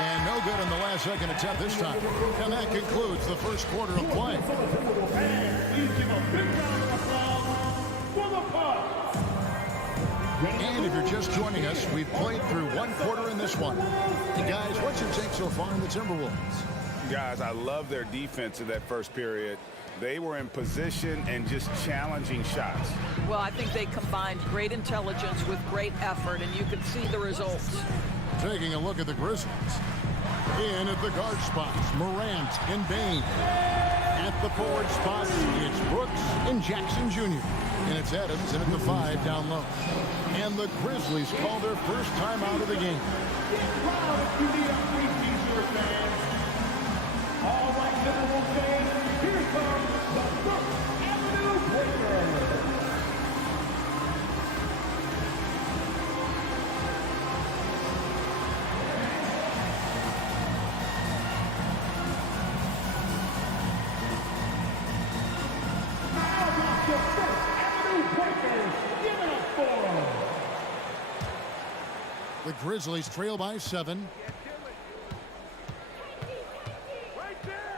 And no good on the last second attempt this time. And that concludes the first quarter of play. And if you're just joining us, we've played through 1 quarter in this one. And guys, what's your take so far in the Timberwolves? Guys, I love their defense in that first period. They were in position and just challenging shots. Well, I think they combined great intelligence with great effort, and you can see the results. Taking a look at the Grizzlies. In at the guard spots, Morant and Bane. At the forward spots, it's Brooks and Jackson Jr. And it's Adams in at the 5 down low. And the Grizzlies call their first time out of the game. All right, Timberwolves fans, here comes the First Avenue Breaker. The Grizzlies trail by 7.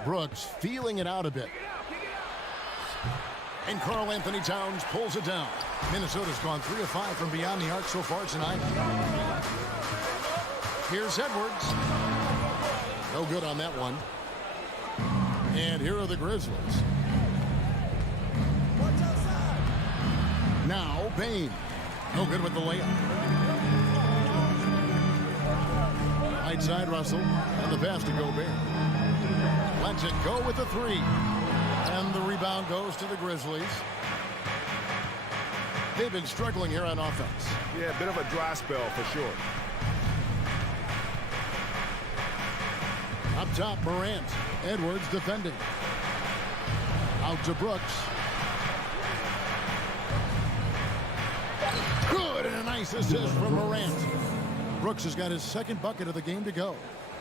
Brooks feeling it out a bit. And Karl Anthony Towns pulls it down. Minnesota's gone 3 of 5 from beyond the arc so far tonight. Here's Edwards. No good on that one. And here are the Grizzlies. Now Bane. No good with the layup. Right side Russell. And the pass to Gobert. Lets it go with the 3. And the rebound goes to the Grizzlies. They've been struggling here on offense. Yeah, a bit of a dry spell for sure. Up top, Morant. Edwards defending. Out to Brooks. Good, and a nice assist from Morant. Brooks has got his 2nd bucket of the game to go.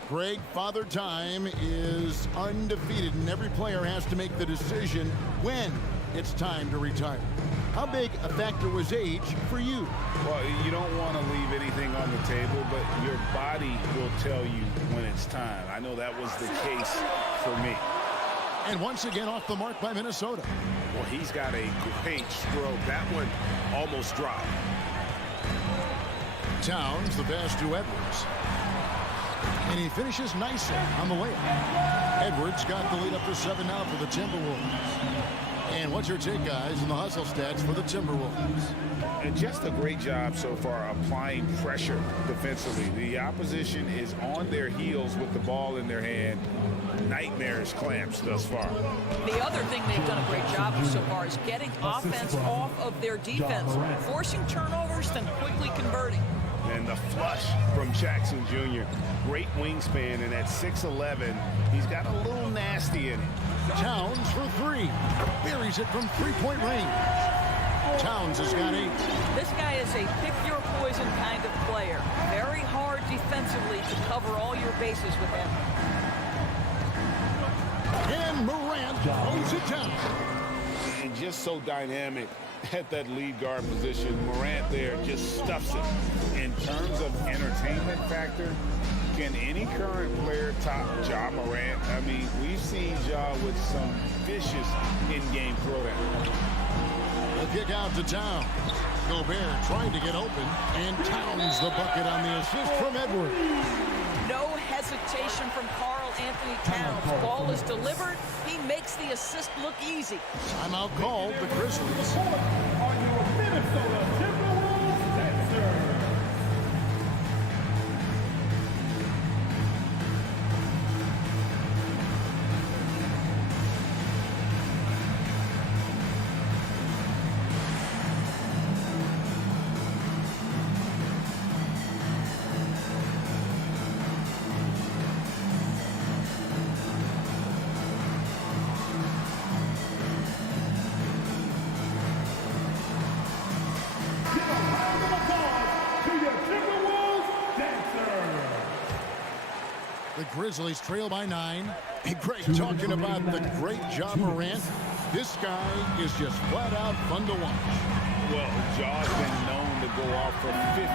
Greg, Father Time is undefeated, and every player has to make the decision when it's time to retire. How big a factor was age for you? Well, you don't want to leave anything on the table, but your body will tell you when it's time. I know that was the case for me. And once again off the mark by Minnesota. Well, he's got a great stroke. That one almost dropped. Towns, the pass to Edwards. And he finishes nicely on the layup. Edwards got the lead up to 7 now for the Timberwolves. And what's your take, guys, in the hustle stats for the Timberwolves? And just a great job so far applying pressure defensively. The opposition is on their heels with the ball in their hand. Nightmares clamps thus far. The other thing they've done a great job of so far is getting offense off of their defense, forcing turnovers, then quickly converting. And the flush from Jackson Jr. Great wingspan, and at 6'11", he's got a little nasty in it. Towns for 3. Buries it from 3-point range. Towns has got 8. This guy is a pick-your-poison kind of player. Very hard defensively to cover all your bases with him. And Morant holds it down. And just so dynamic at that lead guard position. Morant there just stuffs it. In terms of entertainment factor, Can any current player top Ja Morant? I mean, we've seen Ja with some vicious in-game throwdown. The kick out to Towns. Gobert trying to get open, and Towns the bucket on the assist from Edwards. No hesitation from Karl Anthony Towns. Ball is delivered. He makes the assist look easy. Timeout called the Grizzlies. On your Minnesota Timberwolves answer. The Grizzlies trail by 9. Hey, Greg, talking about the great Ja Morant. This guy is just flat out fun to watch. Well, Ja's been known to go off for 50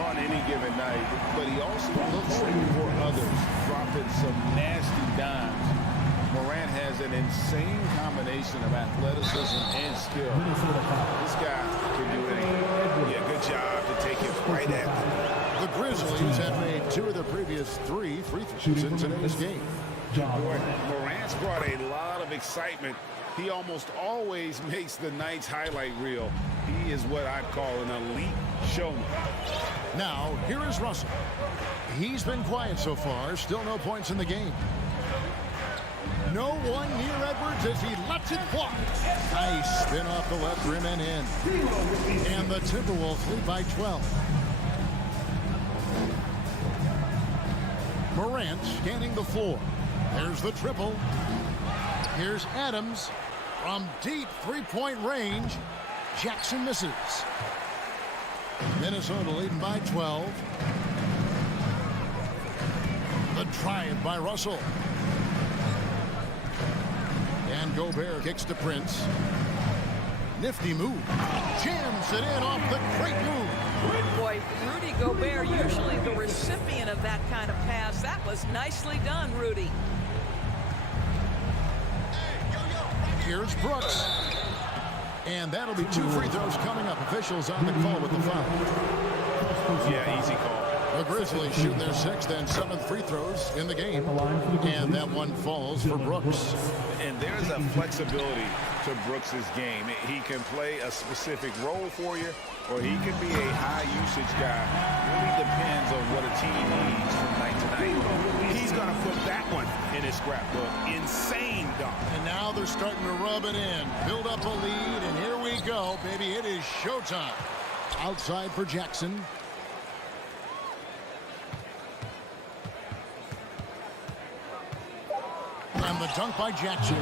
on any given night, but he also looks for others, dropping some nasty dimes. Morant has an insane combination of athleticism and skill. This guy can do anything. Yeah, good job to take it right at him. The Grizzlies have made 2 of the previous 3 free throws in today's game. Boy, Morant's brought a lot of excitement. He almost always makes the night's highlight reel. He is what I'd call an elite showman. Now, here is Russell. He's been quiet so far. Still no points in the game. No one near Edwards as he lets it fly. Nice spin off the left rim and in. And the Timberwolves lead by 12. Morant scanning the floor. There's the triple. Here's Adams from deep three-point range. Jackson misses. Minnesota leading by 12. The drive by Russell. And Gobert kicks to Prince. Nifty move. Jams it in off the great move. Boy, Rudy Gobert, usually the recipient of that kind of pass. That was nicely done, Rudy. Here's Brooks. And that'll be 2 free throws coming up. Officials on the call with the foul. Yeah, easy call. The Grizzlies shoot their 6th and 7th free throws in the game. And that one falls for Brooks. And there's a flexibility to Brooks's game. He can play a specific role for you, or he can be a high-usage guy. Really depends on what a team needs from night to night. He's going to put that one in his scrapbook. Insane dunk. And now they're starting to rub it in. Build up a lead, and here we go, baby. It is showtime. Outside for Jackson. And the dunk by Jackson.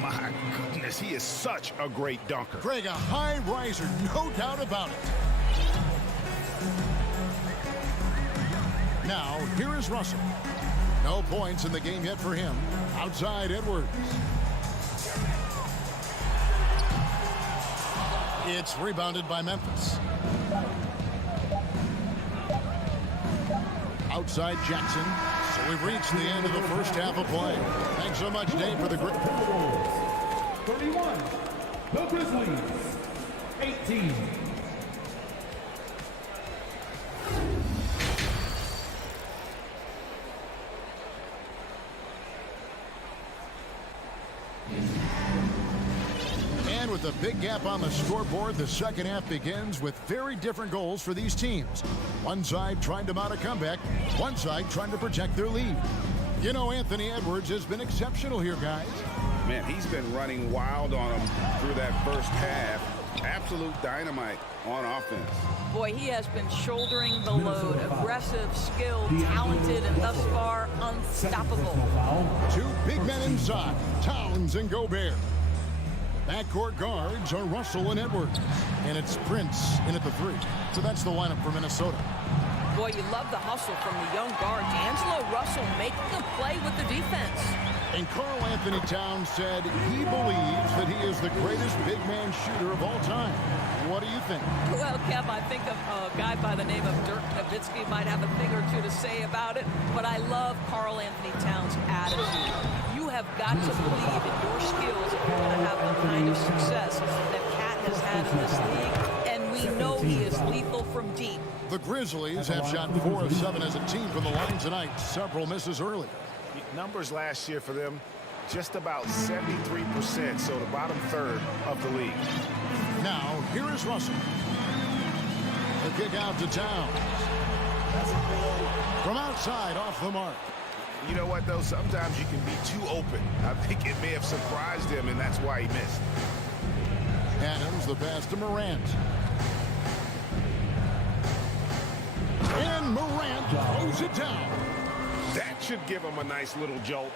My goodness, he is such a great dunker. Greg, a high riser, no doubt about it. Now, here is Russell. No points in the game yet for him. Outside Edwards. It's rebounded by Memphis. Outside Jackson. So we've reached the end of the first half of play. Thanks so much, Dave, for the great. 31. The Grizzlies. 18. And with a big gap on the scoreboard, the second half begins with very different goals for these teams. One side trying to mount a comeback, one side trying to protect their lead. You know, Anthony Edwards has been exceptional here, guys. Man, he's been running wild on them through that first half. Absolute dynamite on offense. Boy, he has been shouldering the load. Aggressive, skilled, talented, and thus far unstoppable. 2 big men inside, Towns and Gobert. Backcourt guards are Russell and Edwards. And it's Prince in at the 3. So that's the lineup for Minnesota. Boy, you love the hustle from the young guard. D'Angelo Russell making a play with the defense. And Karl Anthony Towns said he believes that he is the greatest big man shooter of all time. What do you think? Well, Kev, I think a guy by the name of Dirk Nowitzki might have a thing or two to say about it, but I love Karl Anthony Towns' attitude. You have got to believe in your skills if you're going to have the kind of success that Cat has had in this league, and we know he is lethal from deep. The Grizzlies have shot 4 of 7 as a team from the line tonight. Several misses early. Numbers last year for them, just about 73%, so the bottom third of the league. Now, here is Russell. The kick out to Towns. From outside, off the mark. You know what, though? Sometimes you can be too open. I think it may have surprised him, and that's why he missed. Adams, the pass to Morant. And Morant throws it down. That should give him a nice little jolt.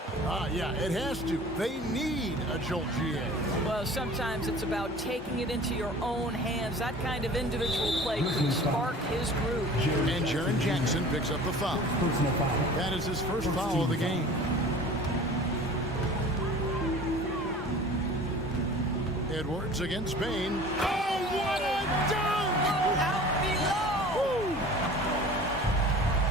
Yeah, it has to. They need a jolt, GA. Well, sometimes it's about taking it into your own hands. That kind of individual play could spark his groove. And Jaren Jackson picks up the foul. That is his first foul of the game. Edwards against Bain. Oh, what a dunk! Out below!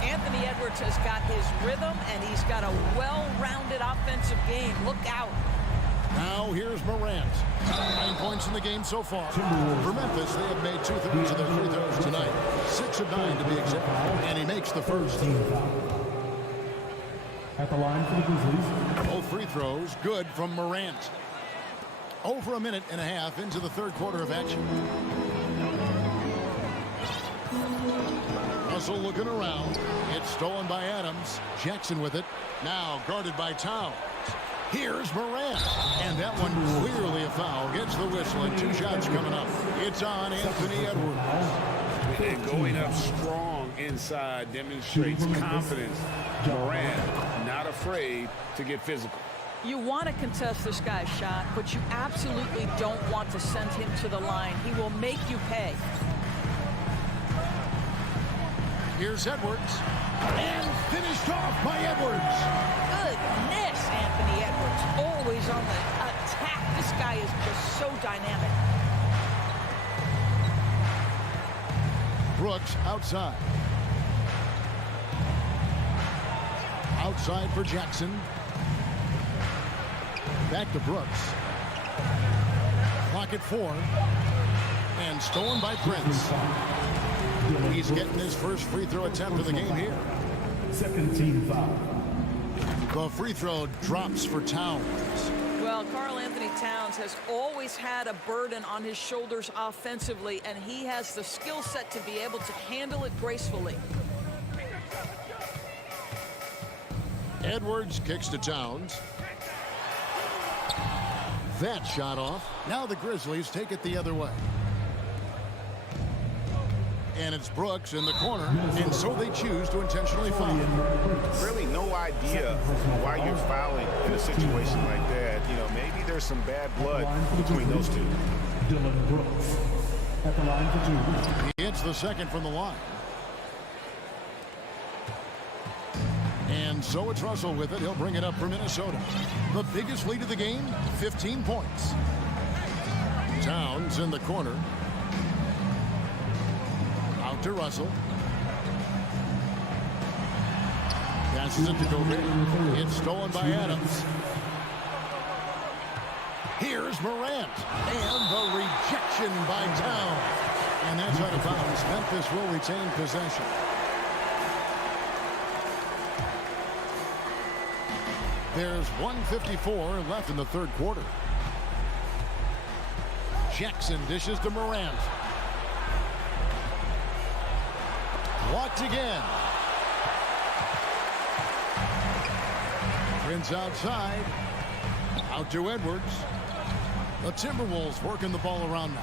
Anthony Edwards has got his rhythm, and he's got a well-rounded offensive game. Look out. Now here's Morant. 9 points in the game so far. For Memphis, they have made 2/3 of their free throws tonight. 6 of 9 to be exact. And he makes the first. At the line for the Grizzlies. Both free throws good from Morant. Over a minute and a half into the third quarter of action. Russell looking around. It's stolen by Adams. Jackson with it. Now guarded by Towns. Here's Morant. And that one clearly a foul. Gets the whistle and 2 shots coming up. It's on Anthony Edwards. And going up strong inside demonstrates confidence. Morant not afraid to get physical. You want to contest this guy's shot, but you absolutely don't want to send him to the line. He will make you pay. Here's Edwards. And finished off by Edwards. Goodness, Anthony Edwards. Always on the attack. This guy is just so dynamic. Brooks outside. Outside for Jackson. Back to Brooks. Clock at 4. And stolen by Prince. He's getting his first free throw attempt of the game here. Second team foul. The free throw drops for Towns. Well, Karl Anthony Towns has always had a burden on his shoulders offensively, and he has the skill set to be able to handle it gracefully. Edwards kicks to Towns. That shot off. Now the Grizzlies take it the other way. And it's Brooks in the corner, and so they choose to intentionally foul. Really no idea why you're fouling in a situation like that. You know, maybe there's some bad blood between those two. Dylan Brooks at the line for 2. He hits the second from the line. And so it's Russell with it. He'll bring it up for Minnesota. The biggest lead of the game, 15 points. Towns in the corner. Out to Russell. Passes it to Gobert. It's stolen by Adams. Here's Morant. And the rejection by Towns. And that's out of bounds. Memphis will retain possession. There's 1:54 left in the third quarter. Jackson dishes to Morant. Blocked again. Prince outside. Out to Edwards. The Timberwolves working the ball around now.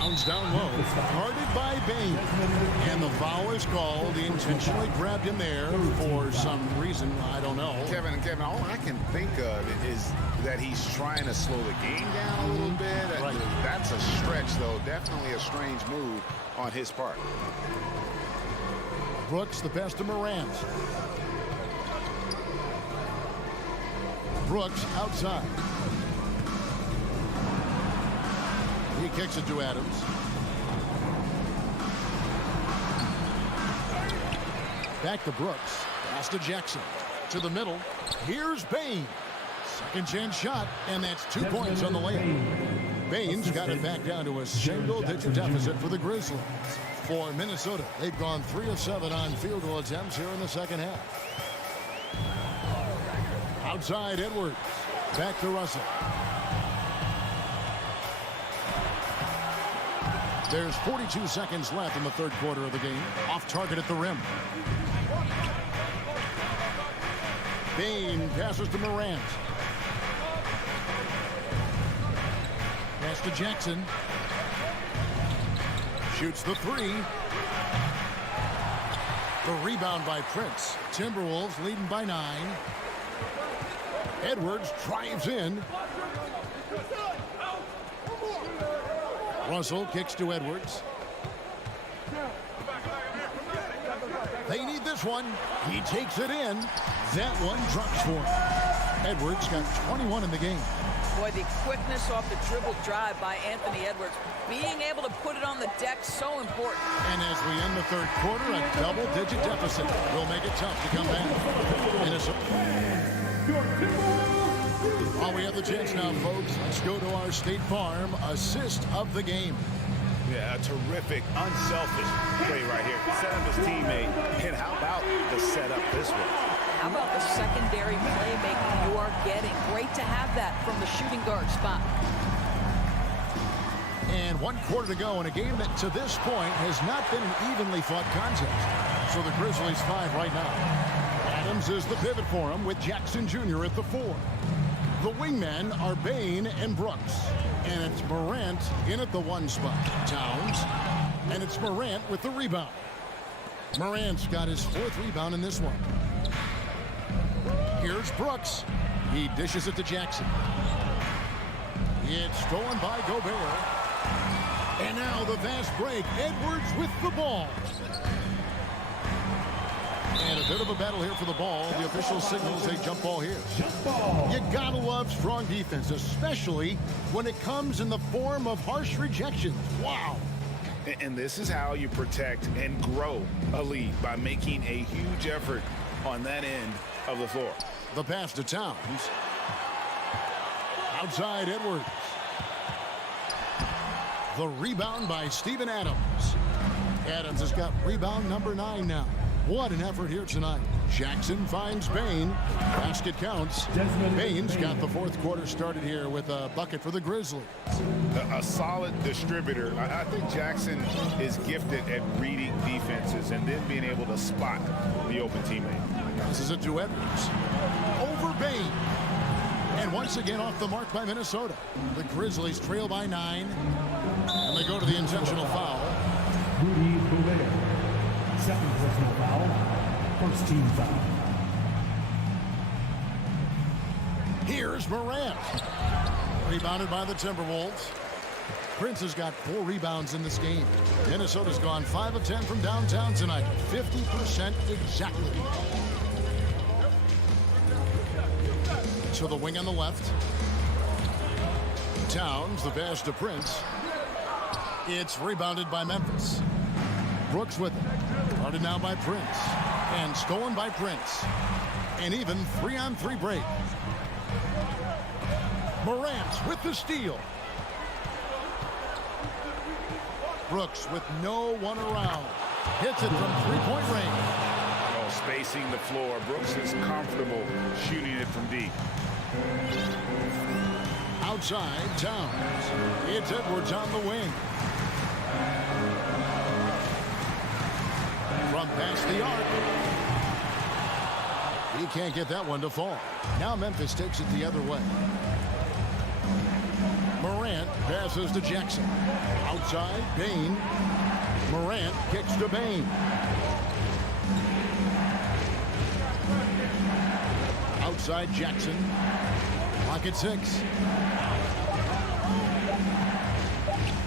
Towns down low. Guarded by Bain. And the foul is called. He intentionally grabbed him there for some reason. I don't know. Kevin, all I can think of is that he's trying to slow the game down a little bit. Right. That's a stretch, though. Definitely a strange move on his part. Brooks, the pass to Morant. Brooks outside. He kicks it to Adams. Back to Brooks. Pass to Jackson. To the middle. Here's Bain. Second chance shot, and that's 2 points on the layup. Bain's got it back down to a single-digit deficit for the Grizzlies. For Minnesota, they've gone 3 of 7 on field goal attempts here in the second half. Outside Edwards. Back to Russell. There's 42 seconds left in the third quarter of the game. Off target at the rim. Bain passes to Morant. Pass to Jackson. Shoots the three. The rebound by Prince. Timberwolves leading by 9. Edwards drives in. Russell kicks to Edwards. They need this one. He takes it in. That one drops for him. Edwards got 21 in the game. Boy, the quickness off the dribble drive by Anthony Edwards. Being able to put it on the deck, so important. And as we end the third quarter, a double-digit deficit will make it tough to come back. While we have the chance now, folks, let's go to our State Farm assist of the game. Yeah, a terrific, unselfish play right here. Set up his teammate. And how about the setup this way? How about the secondary playmaking you are getting? Great to have that from the shooting guard spot. And 1 quarter to go in a game that to this point has not been an evenly fought contest. So the Grizzlies 5 right now. Adams is the pivot for him with Jackson Jr. at the 4. The wingmen are Bain and Brooks. And it's Morant in at the 1 spot. Towns. And it's Morant with the rebound. Morant's got his 4th rebound in this one. Here's Brooks. He dishes it to Jackson. It's stolen by Gobert. And now the fast break. Edwards with the ball. And a bit of a battle here for the ball. The official signals a jump ball here. You gotta love strong defense, especially when it comes in the form of harsh rejections. Wow. And this is how you protect and grow a lead, by making a huge effort on that end of the floor. The pass to Towns. Outside Edwards. The rebound by Steven Adams. Adams has got rebound number 9 now. What an effort here tonight. Jackson finds Bain. Basket counts. Bain's got the 4th quarter started here with a bucket for the Grizzlies. A solid distributor. I think Jackson is gifted at reading defenses and then being able to spot the open teammate. This is it to Edwards. Over Bain. And once again off the mark by Minnesota. The Grizzlies trail by 9. And they go to the intentional foul. Rudy Gobert. 2nd personal foul. 1st team foul. Here's Morant. Rebounded by the Timberwolves. Prince has got 4 rebounds in this game. Minnesota's gone 5 of 10 from downtown tonight. 50% exactly. To the wing on the left. Towns, the pass to Prince. It's rebounded by Memphis. Brooks with it. Guarded now by Prince. And stolen by Prince. And even 3-on-3 break. Morant with the steal. Brooks with no one around. Hits it from 3-point range. Oh, spacing the floor. Brooks is comfortable shooting it from deep. Outside, Towns. It's Edwards on the wing. From past the arc. He can't get that one to fall. Now Memphis takes it the other way. Morant passes to Jackson. Outside, Bain. Morant kicks to Bain. Outside, Jackson. Pocket 6.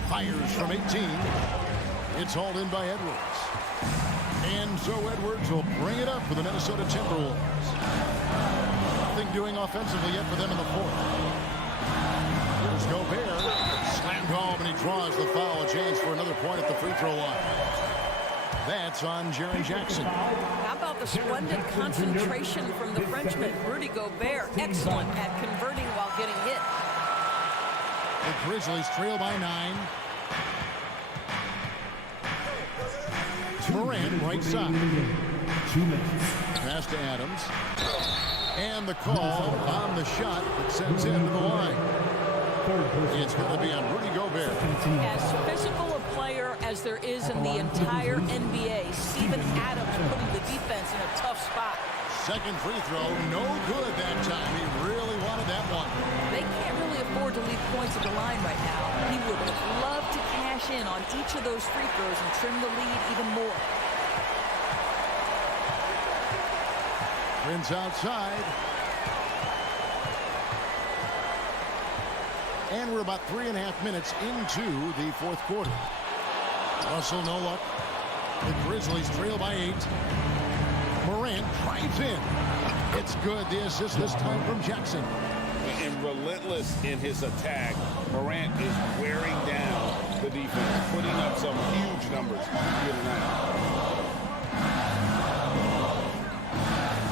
Fires from 18. It's hauled in by Edwards. And And so Edwards will bring it up for the Minnesota Timberwolves. Nothing doing offensively yet for them in the fourth. Here's Gobert. Slammed home, and he draws the foul. A chance for another point at the free throw line. That's on Jaren Jackson. How about the splendid concentration from the Frenchman, Rudy Gobert? Excellent at converting while getting hit. The Grizzlies trail by 9. Morant, right side. 2 minutes. Pass to Adams. And the call on the shot that sends him to the line. It's going to be on Rudy Gobert. As physical a player as there is in the entire NBA, Steven Adams putting the defense in a tough spot. Second free throw, no good that time. He really wanted that one. They can't really afford to leave points at the line right now. He would have loved to cash in on each of those free throws and trim the lead even more. Prince outside. And we're about 3.5 minutes into the fourth quarter. Russell, no luck. The Grizzlies trail by 8. Morant drives in. It's good. The assist this time from Jackson. And relentless in his attack, Morant is wearing down the defense, putting up some huge numbers here tonight.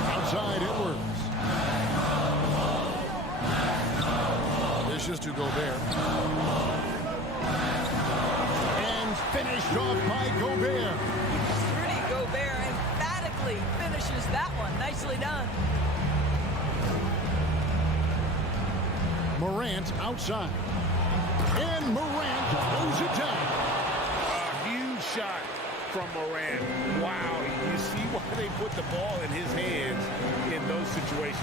Outside Edwards. Dishes to Gobert. And finished off by Gobert. Rudy Gobert emphatically finishes that one. Nicely done. Morant outside. And Morant throws it down. A huge shot from Morant. Wow, you see why they put the ball in his hands in those situations.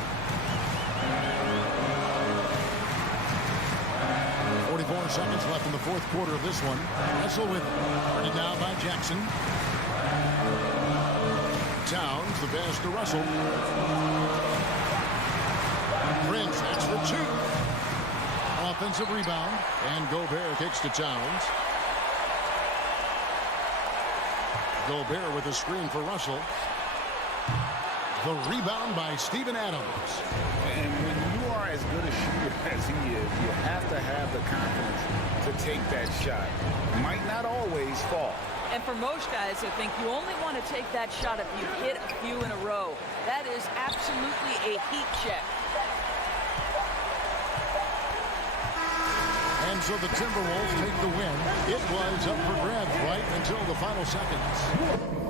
44 seconds left in the fourth quarter of this one. Russell with it. Guarded now by Jackson. Towns, the pass to Russell. Prince, that's for 2. Offensive rebound. And Gobert kicks to Towns. Gobert with a screen for Russell. The rebound by Steven Adams. And when you are as good a shooter as he is, you have to have the confidence to take that shot. Might not always fall. And for most guys, I think you only want to take that shot if you hit a few in a row. That is absolutely a heat check. And so the Timberwolves take the win. It was up for grabs right until the final seconds.